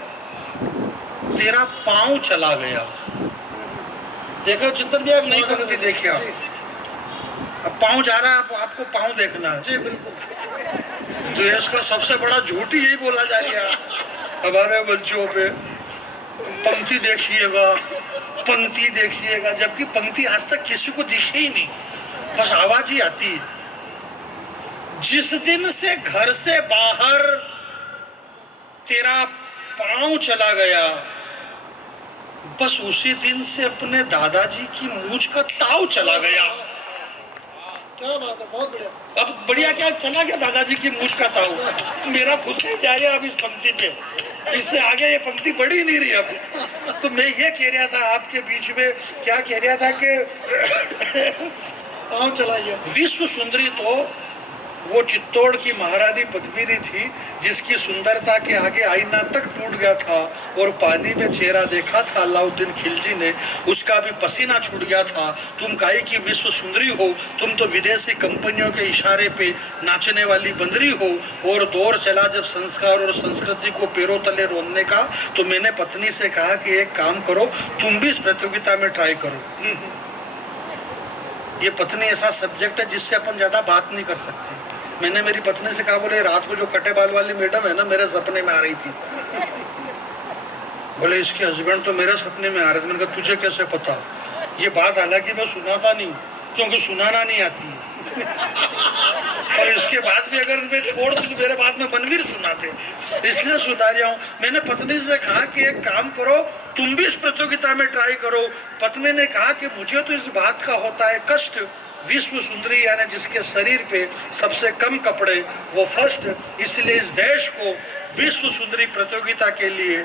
तेरा पांव चला गया। देखो चिंतन भी, आप नई पंक्ति देखिए। अब पांव जा रहा है, आपको पांव देखना है। जी बिल्कुल। देश का सबसे बड़ा झूठ ही यही बोला जा रहा है हमारे बच्चों पे। पंक्ति देखिएगा, पंक्ति देखिएगा, जबकि पंक्ति आज तक किसी को दिखी ही नहीं, बस आवाज ही आती है। जिस दिन से घर से बाहर तेरा पांव चला गया, बस उसी दिन से अपने दादाजी की मूंछ का ताव चला गया। क्या बात है, बहुत बढ़िया। अब बढ़िया क्या, चला गया दादाजी की मूंछ का ताव। मेरा खुद ही जा रहा अब इस पंक्ति पे, इससे आगे ये पंक्ति बढ़ी नहीं रही अब। तो मैं ये कह रहा था आपके बीच में, क्या कह रहा था कि पाँव चलाइए। विश्व सुंदरी तो वो चित्तौड़ की महारानी पद्मिनी थी, जिसकी सुंदरता के आगे आईना तक टूट गया था और पानी में चेहरा देखा था अलाउद्दीन खिलजी ने, उसका भी पसीना छूट गया था। तुम काहे की विश्व सुंदरी हो, तुम तो विदेशी कंपनियों के इशारे पे नाचने वाली बंदरी हो। और दौर चला जब संस्कार और संस्कृति को पैरों तले रोनने का, तो मैंने पत्नी से कहा कि एक काम करो, तुम भी इस प्रतियोगिता में ट्राई करो। ये पत्नी ऐसा सब्जेक्ट है जिससे अपन ज्यादा बात नहीं कर सकते। मैंने मेरी पत्नी से कहा, बोले रात को जो कटे बाल वाली मैडम है ना, मेरे सपने में आ रही थी। बोले इसके हस्बैंड तो मेरे सपने में आ रहे थे। मैंने कहा तुझे कैसे पता? ये बात हालांकि मैं सुनाता नहीं, क्योंकि सुनाना नहीं आती है। और इसके बाद भी अगर मैं छोड़ दूं तो मेरे बाद में मनवीर सुनाते, इसलिए सुना रहा हूँ। मैंने पत्नी से कहा कि एक काम करो, तुम भी इस प्रतियोगिता में ट्राई करो। पत्नी ने कहा कि मुझे तो इस बात का होता है कष्ट, विश्व सुंदरी यानी जिसके शरीर पे सबसे कम कपड़े वो फर्स्ट, इसलिए इस देश को विश्व सुंदरी प्रतियोगिता के लिए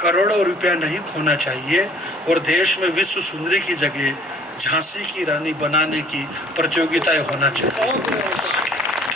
करोड़ों रुपया नहीं खोना चाहिए और देश में विश्व सुंदरी की जगह झांसी की रानी बनाने की प्रतियोगिताएं होना चाहिए।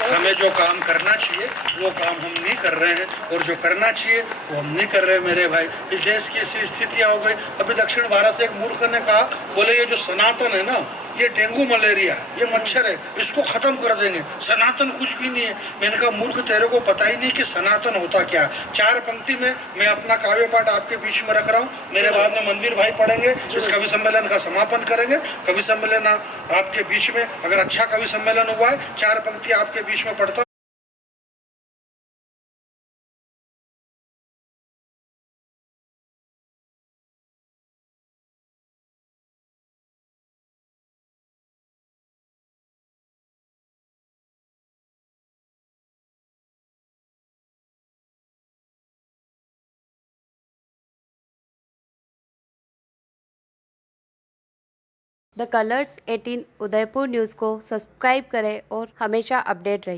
हमें जो काम करना चाहिए वो काम हम नहीं कर रहे हैं, और जो करना चाहिए वो हम नहीं कर रहे हैं मेरे भाई। इस देश की ऐसी स्थितियाँ हो गई। अभी दक्षिण भारत से एक मूर्ख ने कहा, बोले ये जो सनातन है ना, ये डेंगू मलेरिया, ये मच्छर है, इसको खत्म कर देंगे, सनातन कुछ भी नहीं है। मैंने कहा मूर्ख, तेरे को पता ही नहीं कि सनातन होता क्या। 4 पंक्ति में मैं अपना काव्य पाठ आपके बीच में रख रहा हूँ, मेरे बाद में मनवीर भाई पढ़ेंगे, इस कवि सम्मेलन का समापन करेंगे। कवि सम्मेलन आपके बीच में, अगर अच्छा कवि सम्मेलन हुआ है, 4 पंक्ति आपके बीच में पढ़ता हूं। द कलर्स 18 उदयपुर न्यूज़ को सब्सक्राइब करें और हमेशा अपडेट रहें।